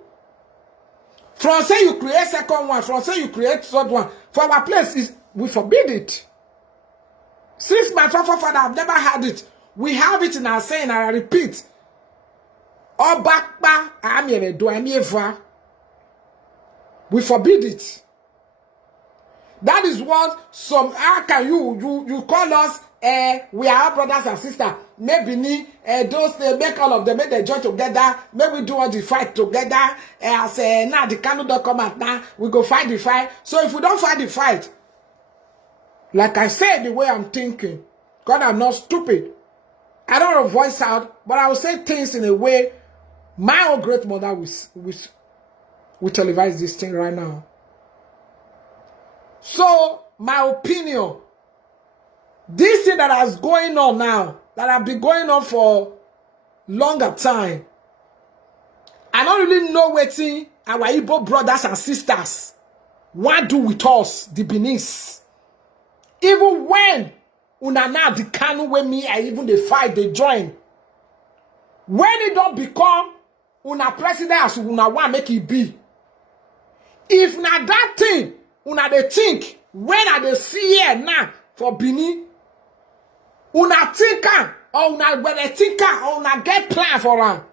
From say you create second one, from say you create third one. For our place, is we forbid it. Since my father have never had it, we have it in our saying, and I repeat. We forbid it. That is what some, how can you call us, we are our brothers and sisters. Maybe those they make all of them, make they join together, maybe we do all the fight together. I say now the canoe don't come out now, we go fight the fight. So if we don't fight the fight, like I said, the way I'm thinking, God, I'm not stupid. I don't want to voice out, but I will say things in a way my own great mother will televise this thing right now. So, my opinion, this thing that is going on now, that have been going on for longer time, I don't really know what our Igbo brothers and sisters want to do with us, the Benis. Even when Unana, the Kanu, with me, and even the fight, they join. When it don't become Una president as Una want make it be. If na that thing, Una they think, when are they see here now for Bini, Una think or Una when they think or Una get plan for her,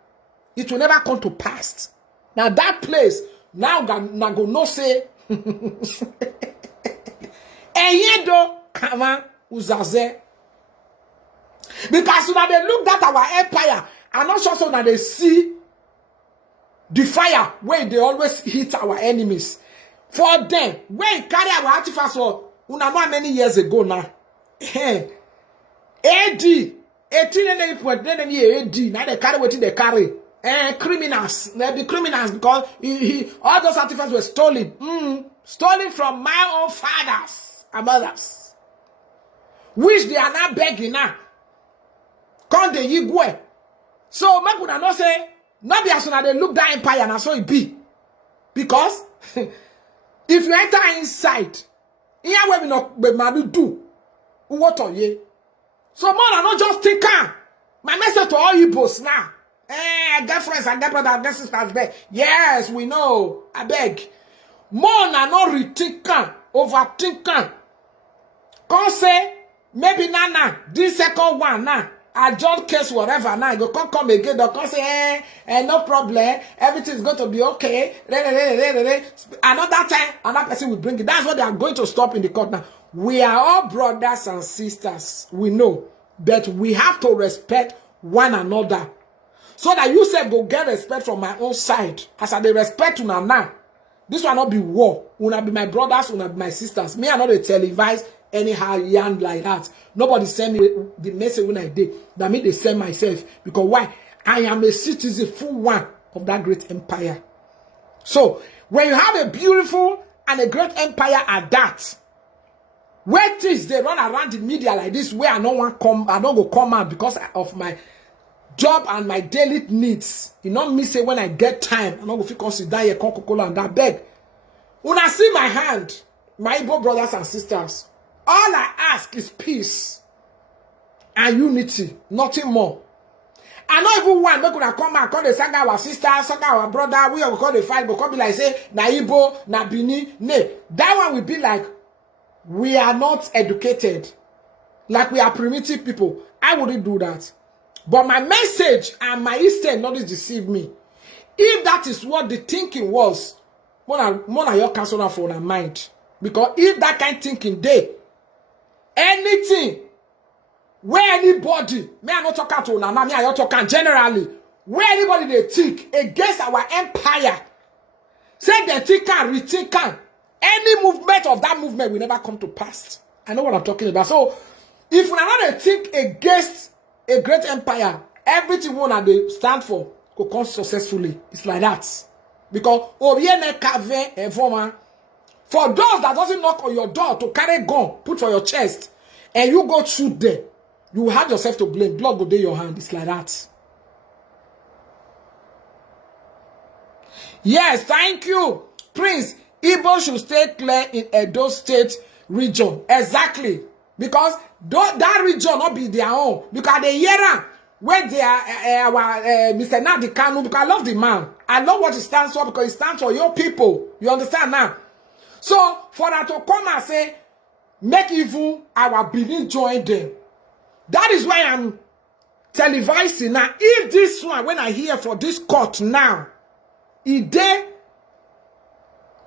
it will never come to pass. Now that place, now na go no say, Eyedo kama uzaze. Because when they look at our empire, I'm not sure so that they see the fire where they always hit our enemies. For them, when carry our artifacts for una know many years ago now. AD 18 years AD. Now they carry what they carry. Criminals. They be criminals because all those artifacts were stolen. Stolen from my own fathers and mothers. Which they are not begging now. Come the Yigwe. So make una not say, not be as soon as they look that empire and so it be. Because if you enter inside, here where we not do what on ye. So more than not just think my message to all you boss now. I get friends, I get brothers, I get sisters there. Yes, we know. I beg. More than not rethinking, overthinking. Come say, maybe now, this second one now. I just case whatever now. You can't come again. They can't say, no problem. Everything's going to be okay. Another time, another person will bring it. That's what they are going to stop in the court now. We are all brothers and sisters. We know. But we have to respect one another. So that you say, go get respect from my own side. As I respect una now. This will not be war. Una be my brothers, una be my sisters. Me, I not a televised anyhow yarn like that. Nobody send me the message when I did. That means they send myself. Because why? I am a citizen, full one of that great empire. So, when you have a beautiful and a great empire at that, where things they run around the media like this, where I don't go come out because of my job and my daily needs. You know me say when I get time, I'm not going to consider your Coca-Cola and that beg. When I see my hand, my Igbo brothers and sisters, all I ask is peace and unity, nothing more. I know even one, we're going to come and call the saga our sister, saga our brother, we will call the fight, but come be like say, na Igbo, na Bini, ne. That one will be like, we are not educated. Like we are primitive people. I wouldn't do that. But my message and my instinct not deceive me. If that is what the thinking was, more than your counsel for our mind. Because if that kind of thinking there, anything where anybody, me I not talking to una, me I not talking generally, where anybody they think against our empire, say they think and rethink and any movement of that movement will never come to pass. I know what I'm talking about. So if we are not think against a great empire, everything one that they stand for will come successfully. It's like that. Because for those that doesn't knock on your door to carry gun, put for your chest, and you go shoot them, you will have yourself to blame. Blood go down your hand. It's like that. Yes, thank you. Prince, Igbo should stay clear in Edo State region. Exactly. Because that region not be their own. Because they hear when they are Mr. Nnamdi Kanu, because I love the man. I love what he stands for because he stands for your people. You understand now? So, for that to come and say, make even our Benin join them. That is why I'm televising now. If this one, when I hear for this court now, if they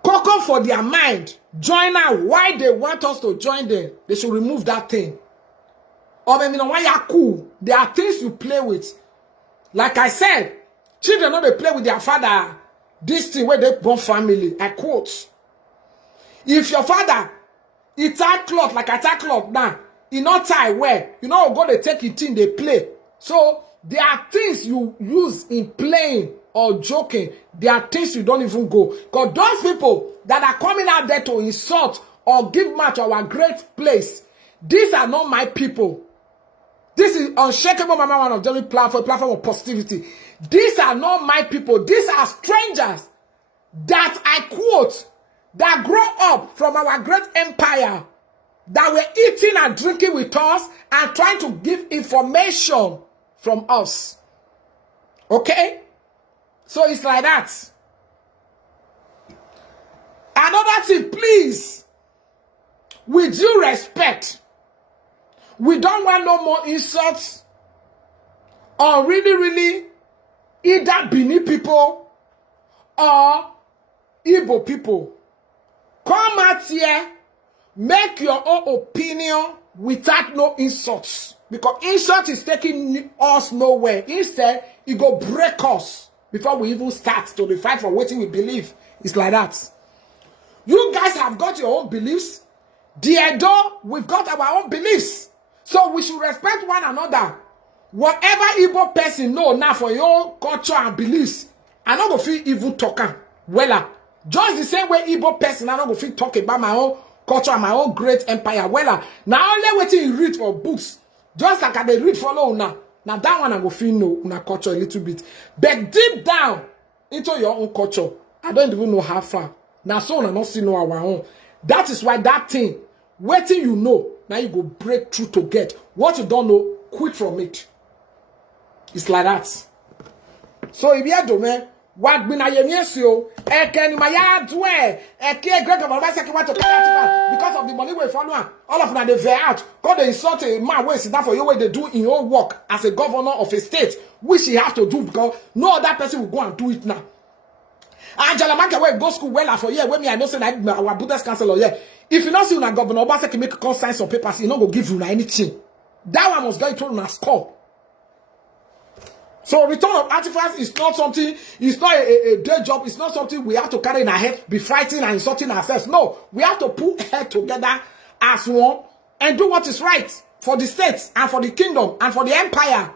come for their mind, join now, why they want us to join them, they should remove that thing. Or maybe why you're cool. There are things you play with. Like I said, children know they play with their father. This thing where they born family. I quote. If your father, he tie cloth like I tie cloth now, he not tie well. You know, go they take it in, they play. So there are things you use in playing or joking. There are things you don't even go. Because those people that are coming out there to insult or give match our great place, these are not my people. This is Unshakeable Mama, one of the platform of positivity. These are not my people. These are strangers that I quote, that grow up from our great empire, that were eating and drinking with us and trying to give information from us. Okay? So it's like that. Another thing, please, with due respect, we don't want no more insults or really either Bini people or Igbo people. Come out here, make your own opinion without no insults. Because insult is taking us nowhere. Instead, it go break us before we even start to the fight for what we believe. It's like that. You guys have got your own beliefs. The Edo, we've got our own beliefs. So we should respect one another. Whatever Igbo person know now for your culture and beliefs, I not go feel evil talker. Well, just the same way Igbo person, I not go feel talk about my own culture and my own great empire. Well, now only waiting you read for books. Just like I they read follow now. Now that one I go feel know una culture a little bit. But deep down into your own culture, I don't even know how far. Now so I not see know our own. That is why that thing, waiting you know, now you go break through to get. What you don't know, quit from it. It's like that. So if you are doing what been a yemesio, can my yard where a care great of a want to because of the money we follow. All of them they veer out. God they insult a man ways enough for your way they do in your work as a governor of a state, which you have to do because no other person will go and do it now. Angela Manka go school well for year when me I know say our Buddhist council yeah. If you not see una governor, Obasa can make a sign some papers, he not go give you anything. That one was going to score. So return of artifacts is not something, it's not a day job, it's not something we have to carry in our head, be fighting and insulting ourselves. No, we have to put head together as one and do what is right for the states and for the kingdom and for the empire.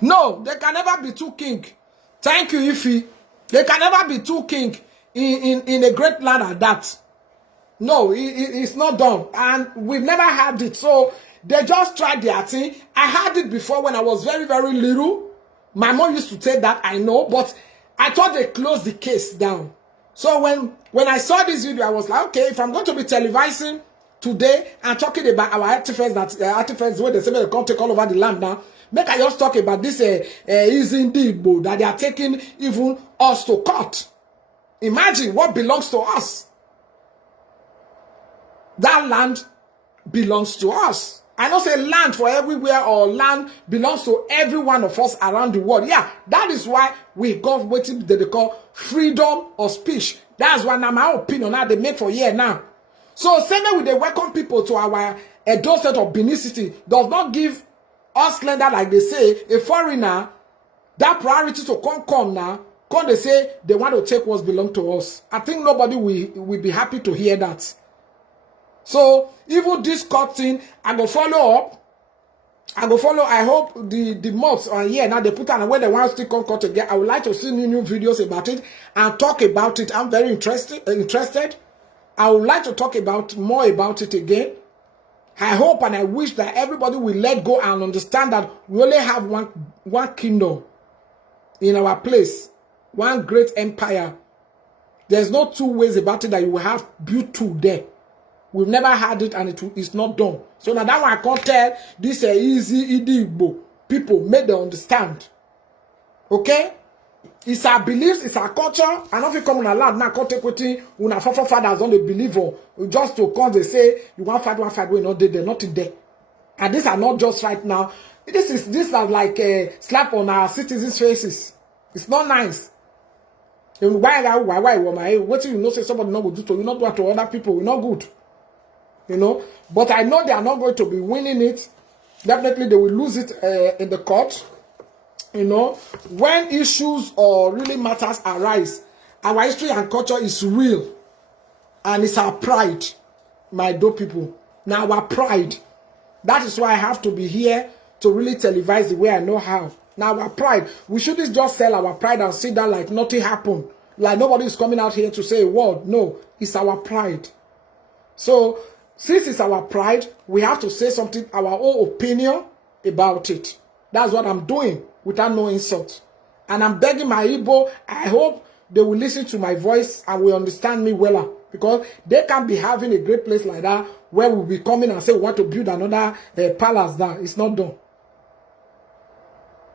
No, there can never be two kings. Thank you, Ifi. There can never be two kings in a great land like that. No, it's not done. And we've never had it. So they just tried their thing. I had it before when I was very, very little. My mom used to say that, I know, but I thought they closed the case down. So when I saw this video, I was like, okay, if I'm going to be televising today and talking about our artifacts, that artifacts where they say they can't take all over the land now, make I just talk about this is indeed that they are taking even us to court. Imagine what belongs to us. That land belongs to us. I don't say land for everywhere or land belongs to every one of us around the world. Yeah, that is why we got what they call freedom of speech. That's why now my opinion now they make for year now. So same way they welcome people to our Edo state of Benin City does not give us lender like they say a foreigner that priority to come now. Come they say they want to take what belongs to us. I think nobody will be happy to hear that. So even this court thing, I go follow up. I hope the months on here now they put on where they want to still come court again. I would like to see new videos about it and talk about it. I'm very interested. I would like to talk more about it again. I hope and I wish that everybody will let go and understand that we only have one kingdom in our place, one great empire. There's no two ways about it that you will have built two there. We've never had it and it's not done. So now that one I can't tell this easy Igbo people make them understand. Okay? It's our beliefs, it's our culture. I don't feel come on a land now can't take what una forefathers don't believe on. Just to come they say you want fight, we're not there, nothing there. And these are not just right now. This is like a slap on our citizens' faces. It's not nice. Why what you know say somebody not good to you, not do it to other people, we're not good. You know, but I know they are not going to be winning it. Definitely they will lose it in the court. You know, when issues or really matters arise, our history and culture is real. And it's our pride, my Edo people. Now our pride. That is why I have to be here to really televise the way I know how. Now our pride. We shouldn't just sell our pride and sit down like nothing happened. Like nobody is coming out here to say a word. No, it's our pride. So since it's our pride, we have to say something, our own opinion about it. That's what I'm doing without no insult. And I'm begging my Igbo, I hope they will listen to my voice and will understand me well. Because they can't be having a great place like that where we'll be coming and say we want to build another palace there. It's not done.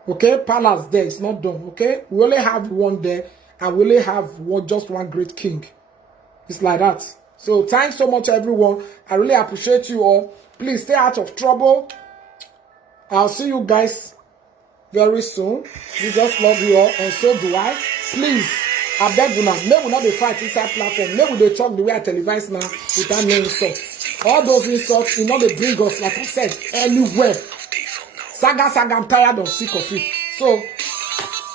Okay? Palace there. It's not done. Okay? We only have one there and we only have just one great king. It's like that. So thanks so much everyone. I really appreciate you all. Please stay out of trouble. I'll see you guys very soon. Jesus love you all and so do I. Please, I beg you now. May we not be fighting inside platform. May we they talk the way I televise now without no insult. All those insults, you know, they bring us, like I said, anywhere. Saga, I'm tired of, sick of it. So,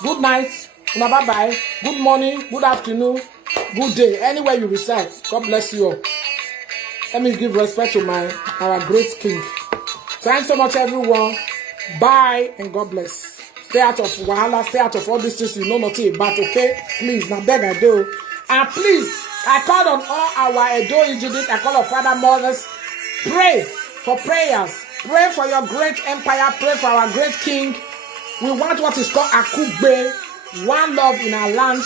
good night, bye-bye, good morning, good afternoon, good day, anywhere you reside. God bless you all. Let me give respect to our great king. Thanks so much, everyone. Bye, and God bless. Stay out of wahala, stay out of all these things you know nothing about, okay? Please, now beg I do. And please, I call on all our Edo Ijibik, I call on father, mothers, pray for prayers. Pray for your great empire, pray for our great king. We want what is called Akugbe, one love in our land,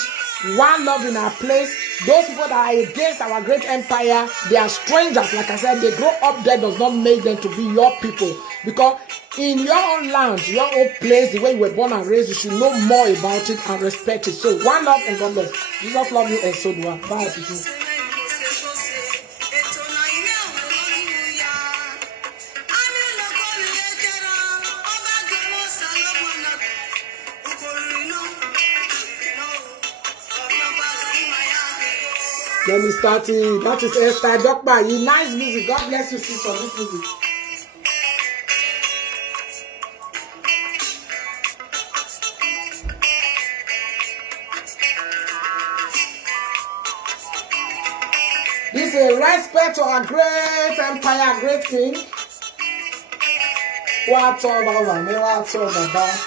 one love in our place. Those people that are against our great empire, they are strangers. Like I said, they grow up there does not make them to be your people. Because in your own land, your own place, the way you were born and raised, you should know more about it and respect it. So one love and God bless. Jesus love you and so do I. Bye, people. Let me start it. That is Esther Dokpa. You nice music. God bless you, sis, for this music. This is a respect to our great empire, great king. What's all about me? What's all about?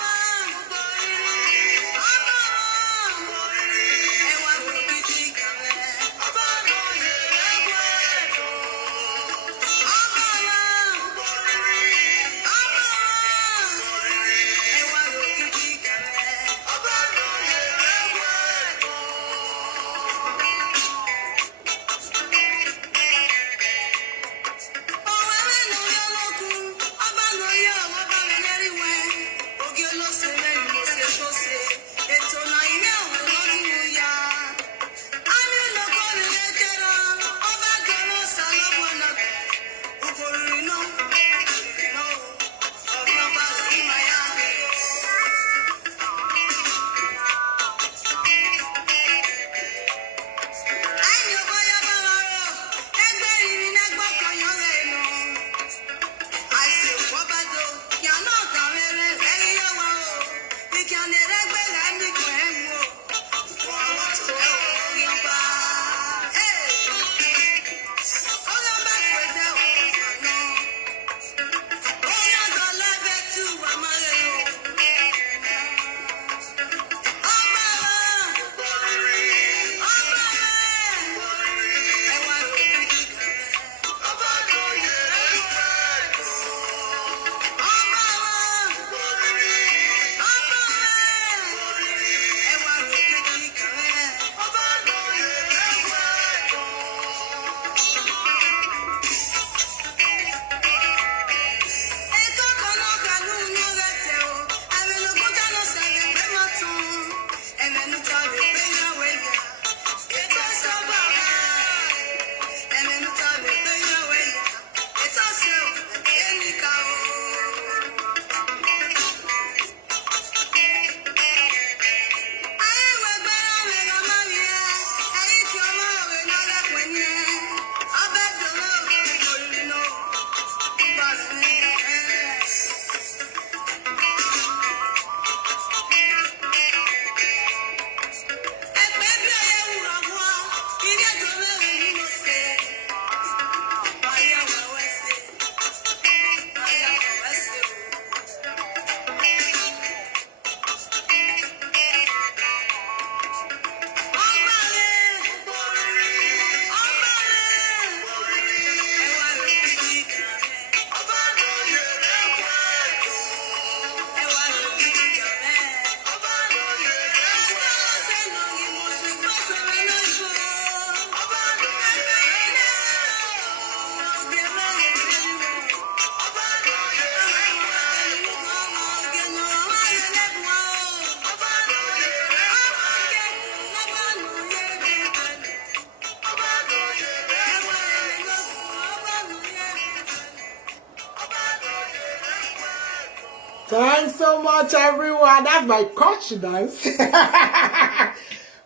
Thanks so much, everyone. That's my culture dance.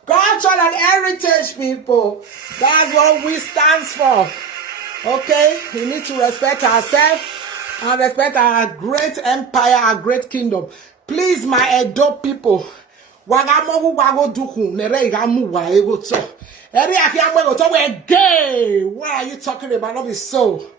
Culture and heritage, people. That's what we stand for. Okay, we need to respect ourselves and respect our great empire, our great kingdom. Please, my Edo people, wagamogu wago duku nere igamu wa ego to. Eri akiamwe go to we gay. What are you talking about? Not be so.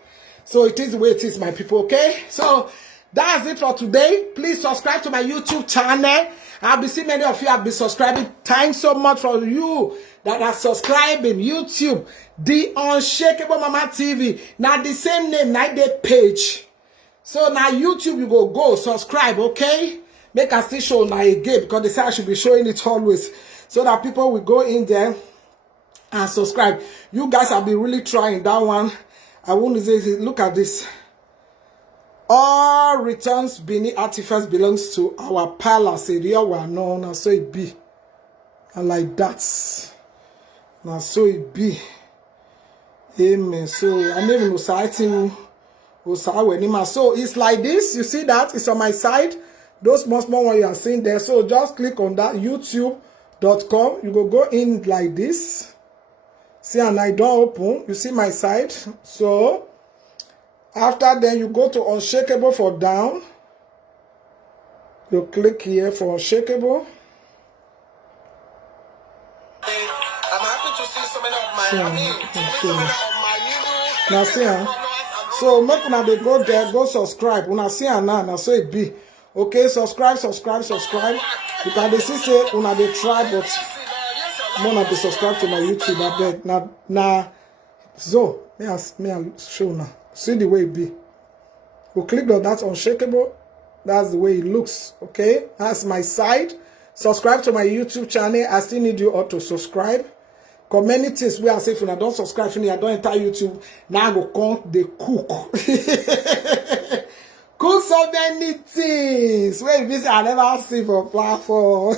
So it is the way it is, my people. Okay, so that's it for today. Please subscribe to my YouTube channel. I'll be seeing many of you have been subscribing. Thanks so much for you that are subscribing. YouTube, the Unshakeable Mama TV. Now the same name, not the page. So now YouTube, you go subscribe, okay? Make us still show now again because they say I should be showing it always, so that people will go in there and subscribe. You guys have been really trying that one. I want to say, look at this. All returns Benin artifacts belongs to our palace area. We are known, so it be. And like that. Now so it be. Amen. So I never know citing. So it's like this. You see that? It's on my side. Those small ones you are seeing there. So just click on that youtube.com. You go in like this. See, and I don't open. You see my side. So after then, you go to Unshakable for down. You click here for Unshakable. I'm happy to see so many of my, now see, so make una dey go there, go subscribe. Una see now, so it be. Okay, subscribe. You can see say una dey try, but more be subscribe to my YouTube. I beg. Now, so me I show now. See the way it be. We click on that Unshakable. That's the way it looks. Okay, that's my side. Subscribe to my YouTube channel. I still need you all to subscribe. Communities where I say if you don't subscribe, I don't enter YouTube. Now I go count the cook. Cook so many things. Wait, this I never see for platform.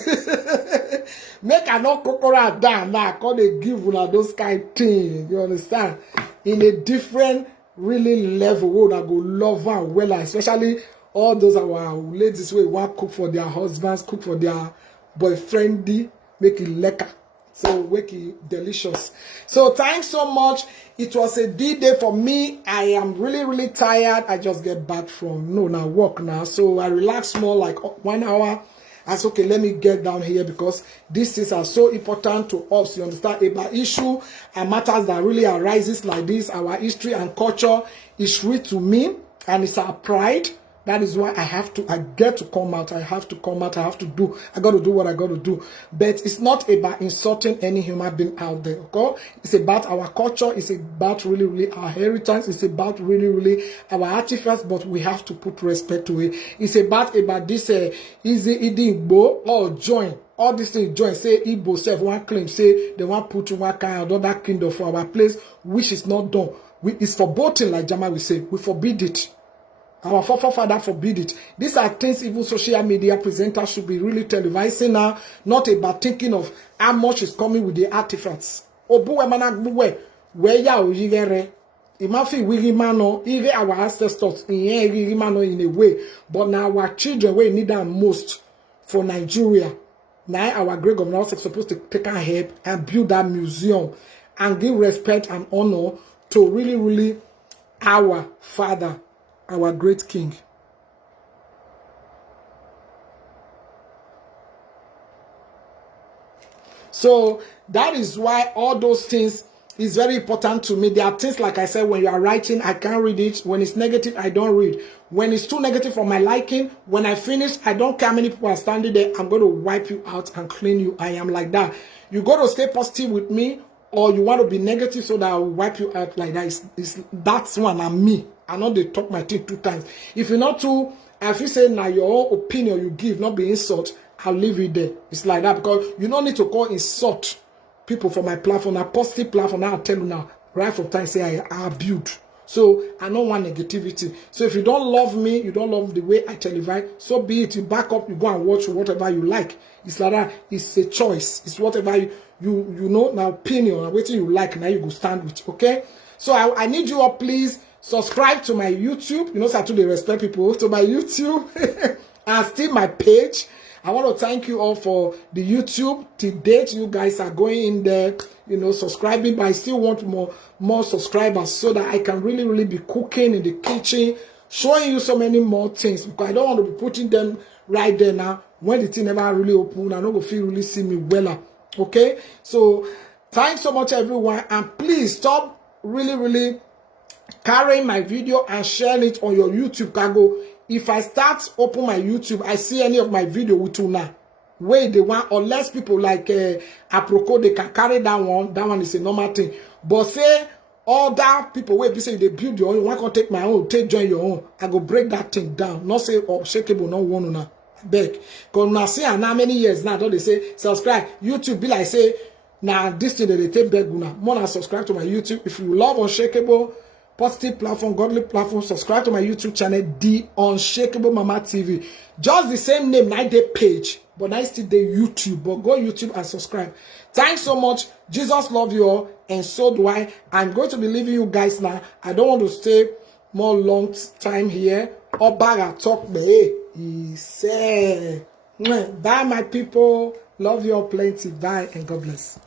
Make I not cook around down now. Cause they give you those kind of things. You understand? In a different really level, we go love and well, especially all those our ladies who want cook for their husbands, cook for their boyfriend, make it lekker. So make it delicious. So thanks so much. It was a D-day for me. I am really tired. I just get back from work now. So I relax more like 1 hour. I said, okay, let me get down here because these things are so important to us. You understand? About issue and matters that really arises like this. Our history and culture is real to me, and it's our pride. That is why I get to come out. I have to come out. I got to do what I got to do. But it's not about insulting any human being out there, okay? It's about our culture. It's about really our heritage. It's about really our artifacts, but we have to put respect to it. It's about this easy eating Igbo or join. All these things join. Say Igbo self one claim. Say they want put one kind of other kingdom for our place, which is not done. It's forbidden, like Jama will say. We forbid it. Our forefather forbid it. These are things even social media presenters should be really televising now, not about thinking of how much is coming with the artifacts. Where ya ojigere. Imafi wirimano, even our ancestors in a way. But now our children we need them most for Nigeria. Now our great governor is supposed to take our help and build that museum and give respect and honor to really our father, our great king. So that is why all those things is very important to me. There are things, like I said, when you are writing, I can't read it. When it's negative, I don't read. When it's too negative for my liking, when I finish, I don't care how many people are standing there. I'm going to wipe you out and clean you. I am like that. You got to stay positive with me, or you want to be negative so that I will wipe you out like that. That's one. I'm me. I know they talk my teeth 2 times. If you're not too, if you say now your own opinion you give, not be insult, I'll leave it there. It's like that because you don't need to call insult people for my platform, a positive platform. Now I'll tell you now, right from time say I build. So I don't want negativity. So if you don't love me, you don't love the way I televise, so be it. You back up, you go and watch whatever you like. It's like that. It's a choice. It's whatever you know, now opinion and what you like, now you go stand with. Okay? So I need you all, please. Subscribe to my YouTube. You know, so I do respect people to my YouTube and still my page. I want to thank you all for the YouTube. To date, you guys are going in there, you know, subscribing, but I still want more subscribers so that I can really be cooking in the kitchen, showing you so many more things, because I don't want to be putting them right there now when the thing never really open. I don't go feel really see me well. Okay, so thanks so much everyone, and please stop really carrying my video and sharing it on your YouTube cargo. If I start open my YouTube, I see any of my video with you now, where they want, unless people like Aproko, they can carry that one is a normal thing. But say other people where they say they build your own, one can take my own, join your own, I go break that thing down. Not say Unshakeable, not one now. Beg. Because now see how many years now don't they say subscribe. YouTube be like say now this thing that they take back now. More than subscribe to my YouTube. If you love Unshakeable, positive platform, godly platform, subscribe to my YouTube channel, The Unshakeable Mama TV. Just the same name, not the page, but I still the YouTube. But go YouTube and subscribe. Thanks so much. Jesus love you all, and so do I. I'm going to be leaving you guys now. I don't want to stay more long time here. Obaga talk me. He said, bye my people. Love you all plenty. Bye and God bless.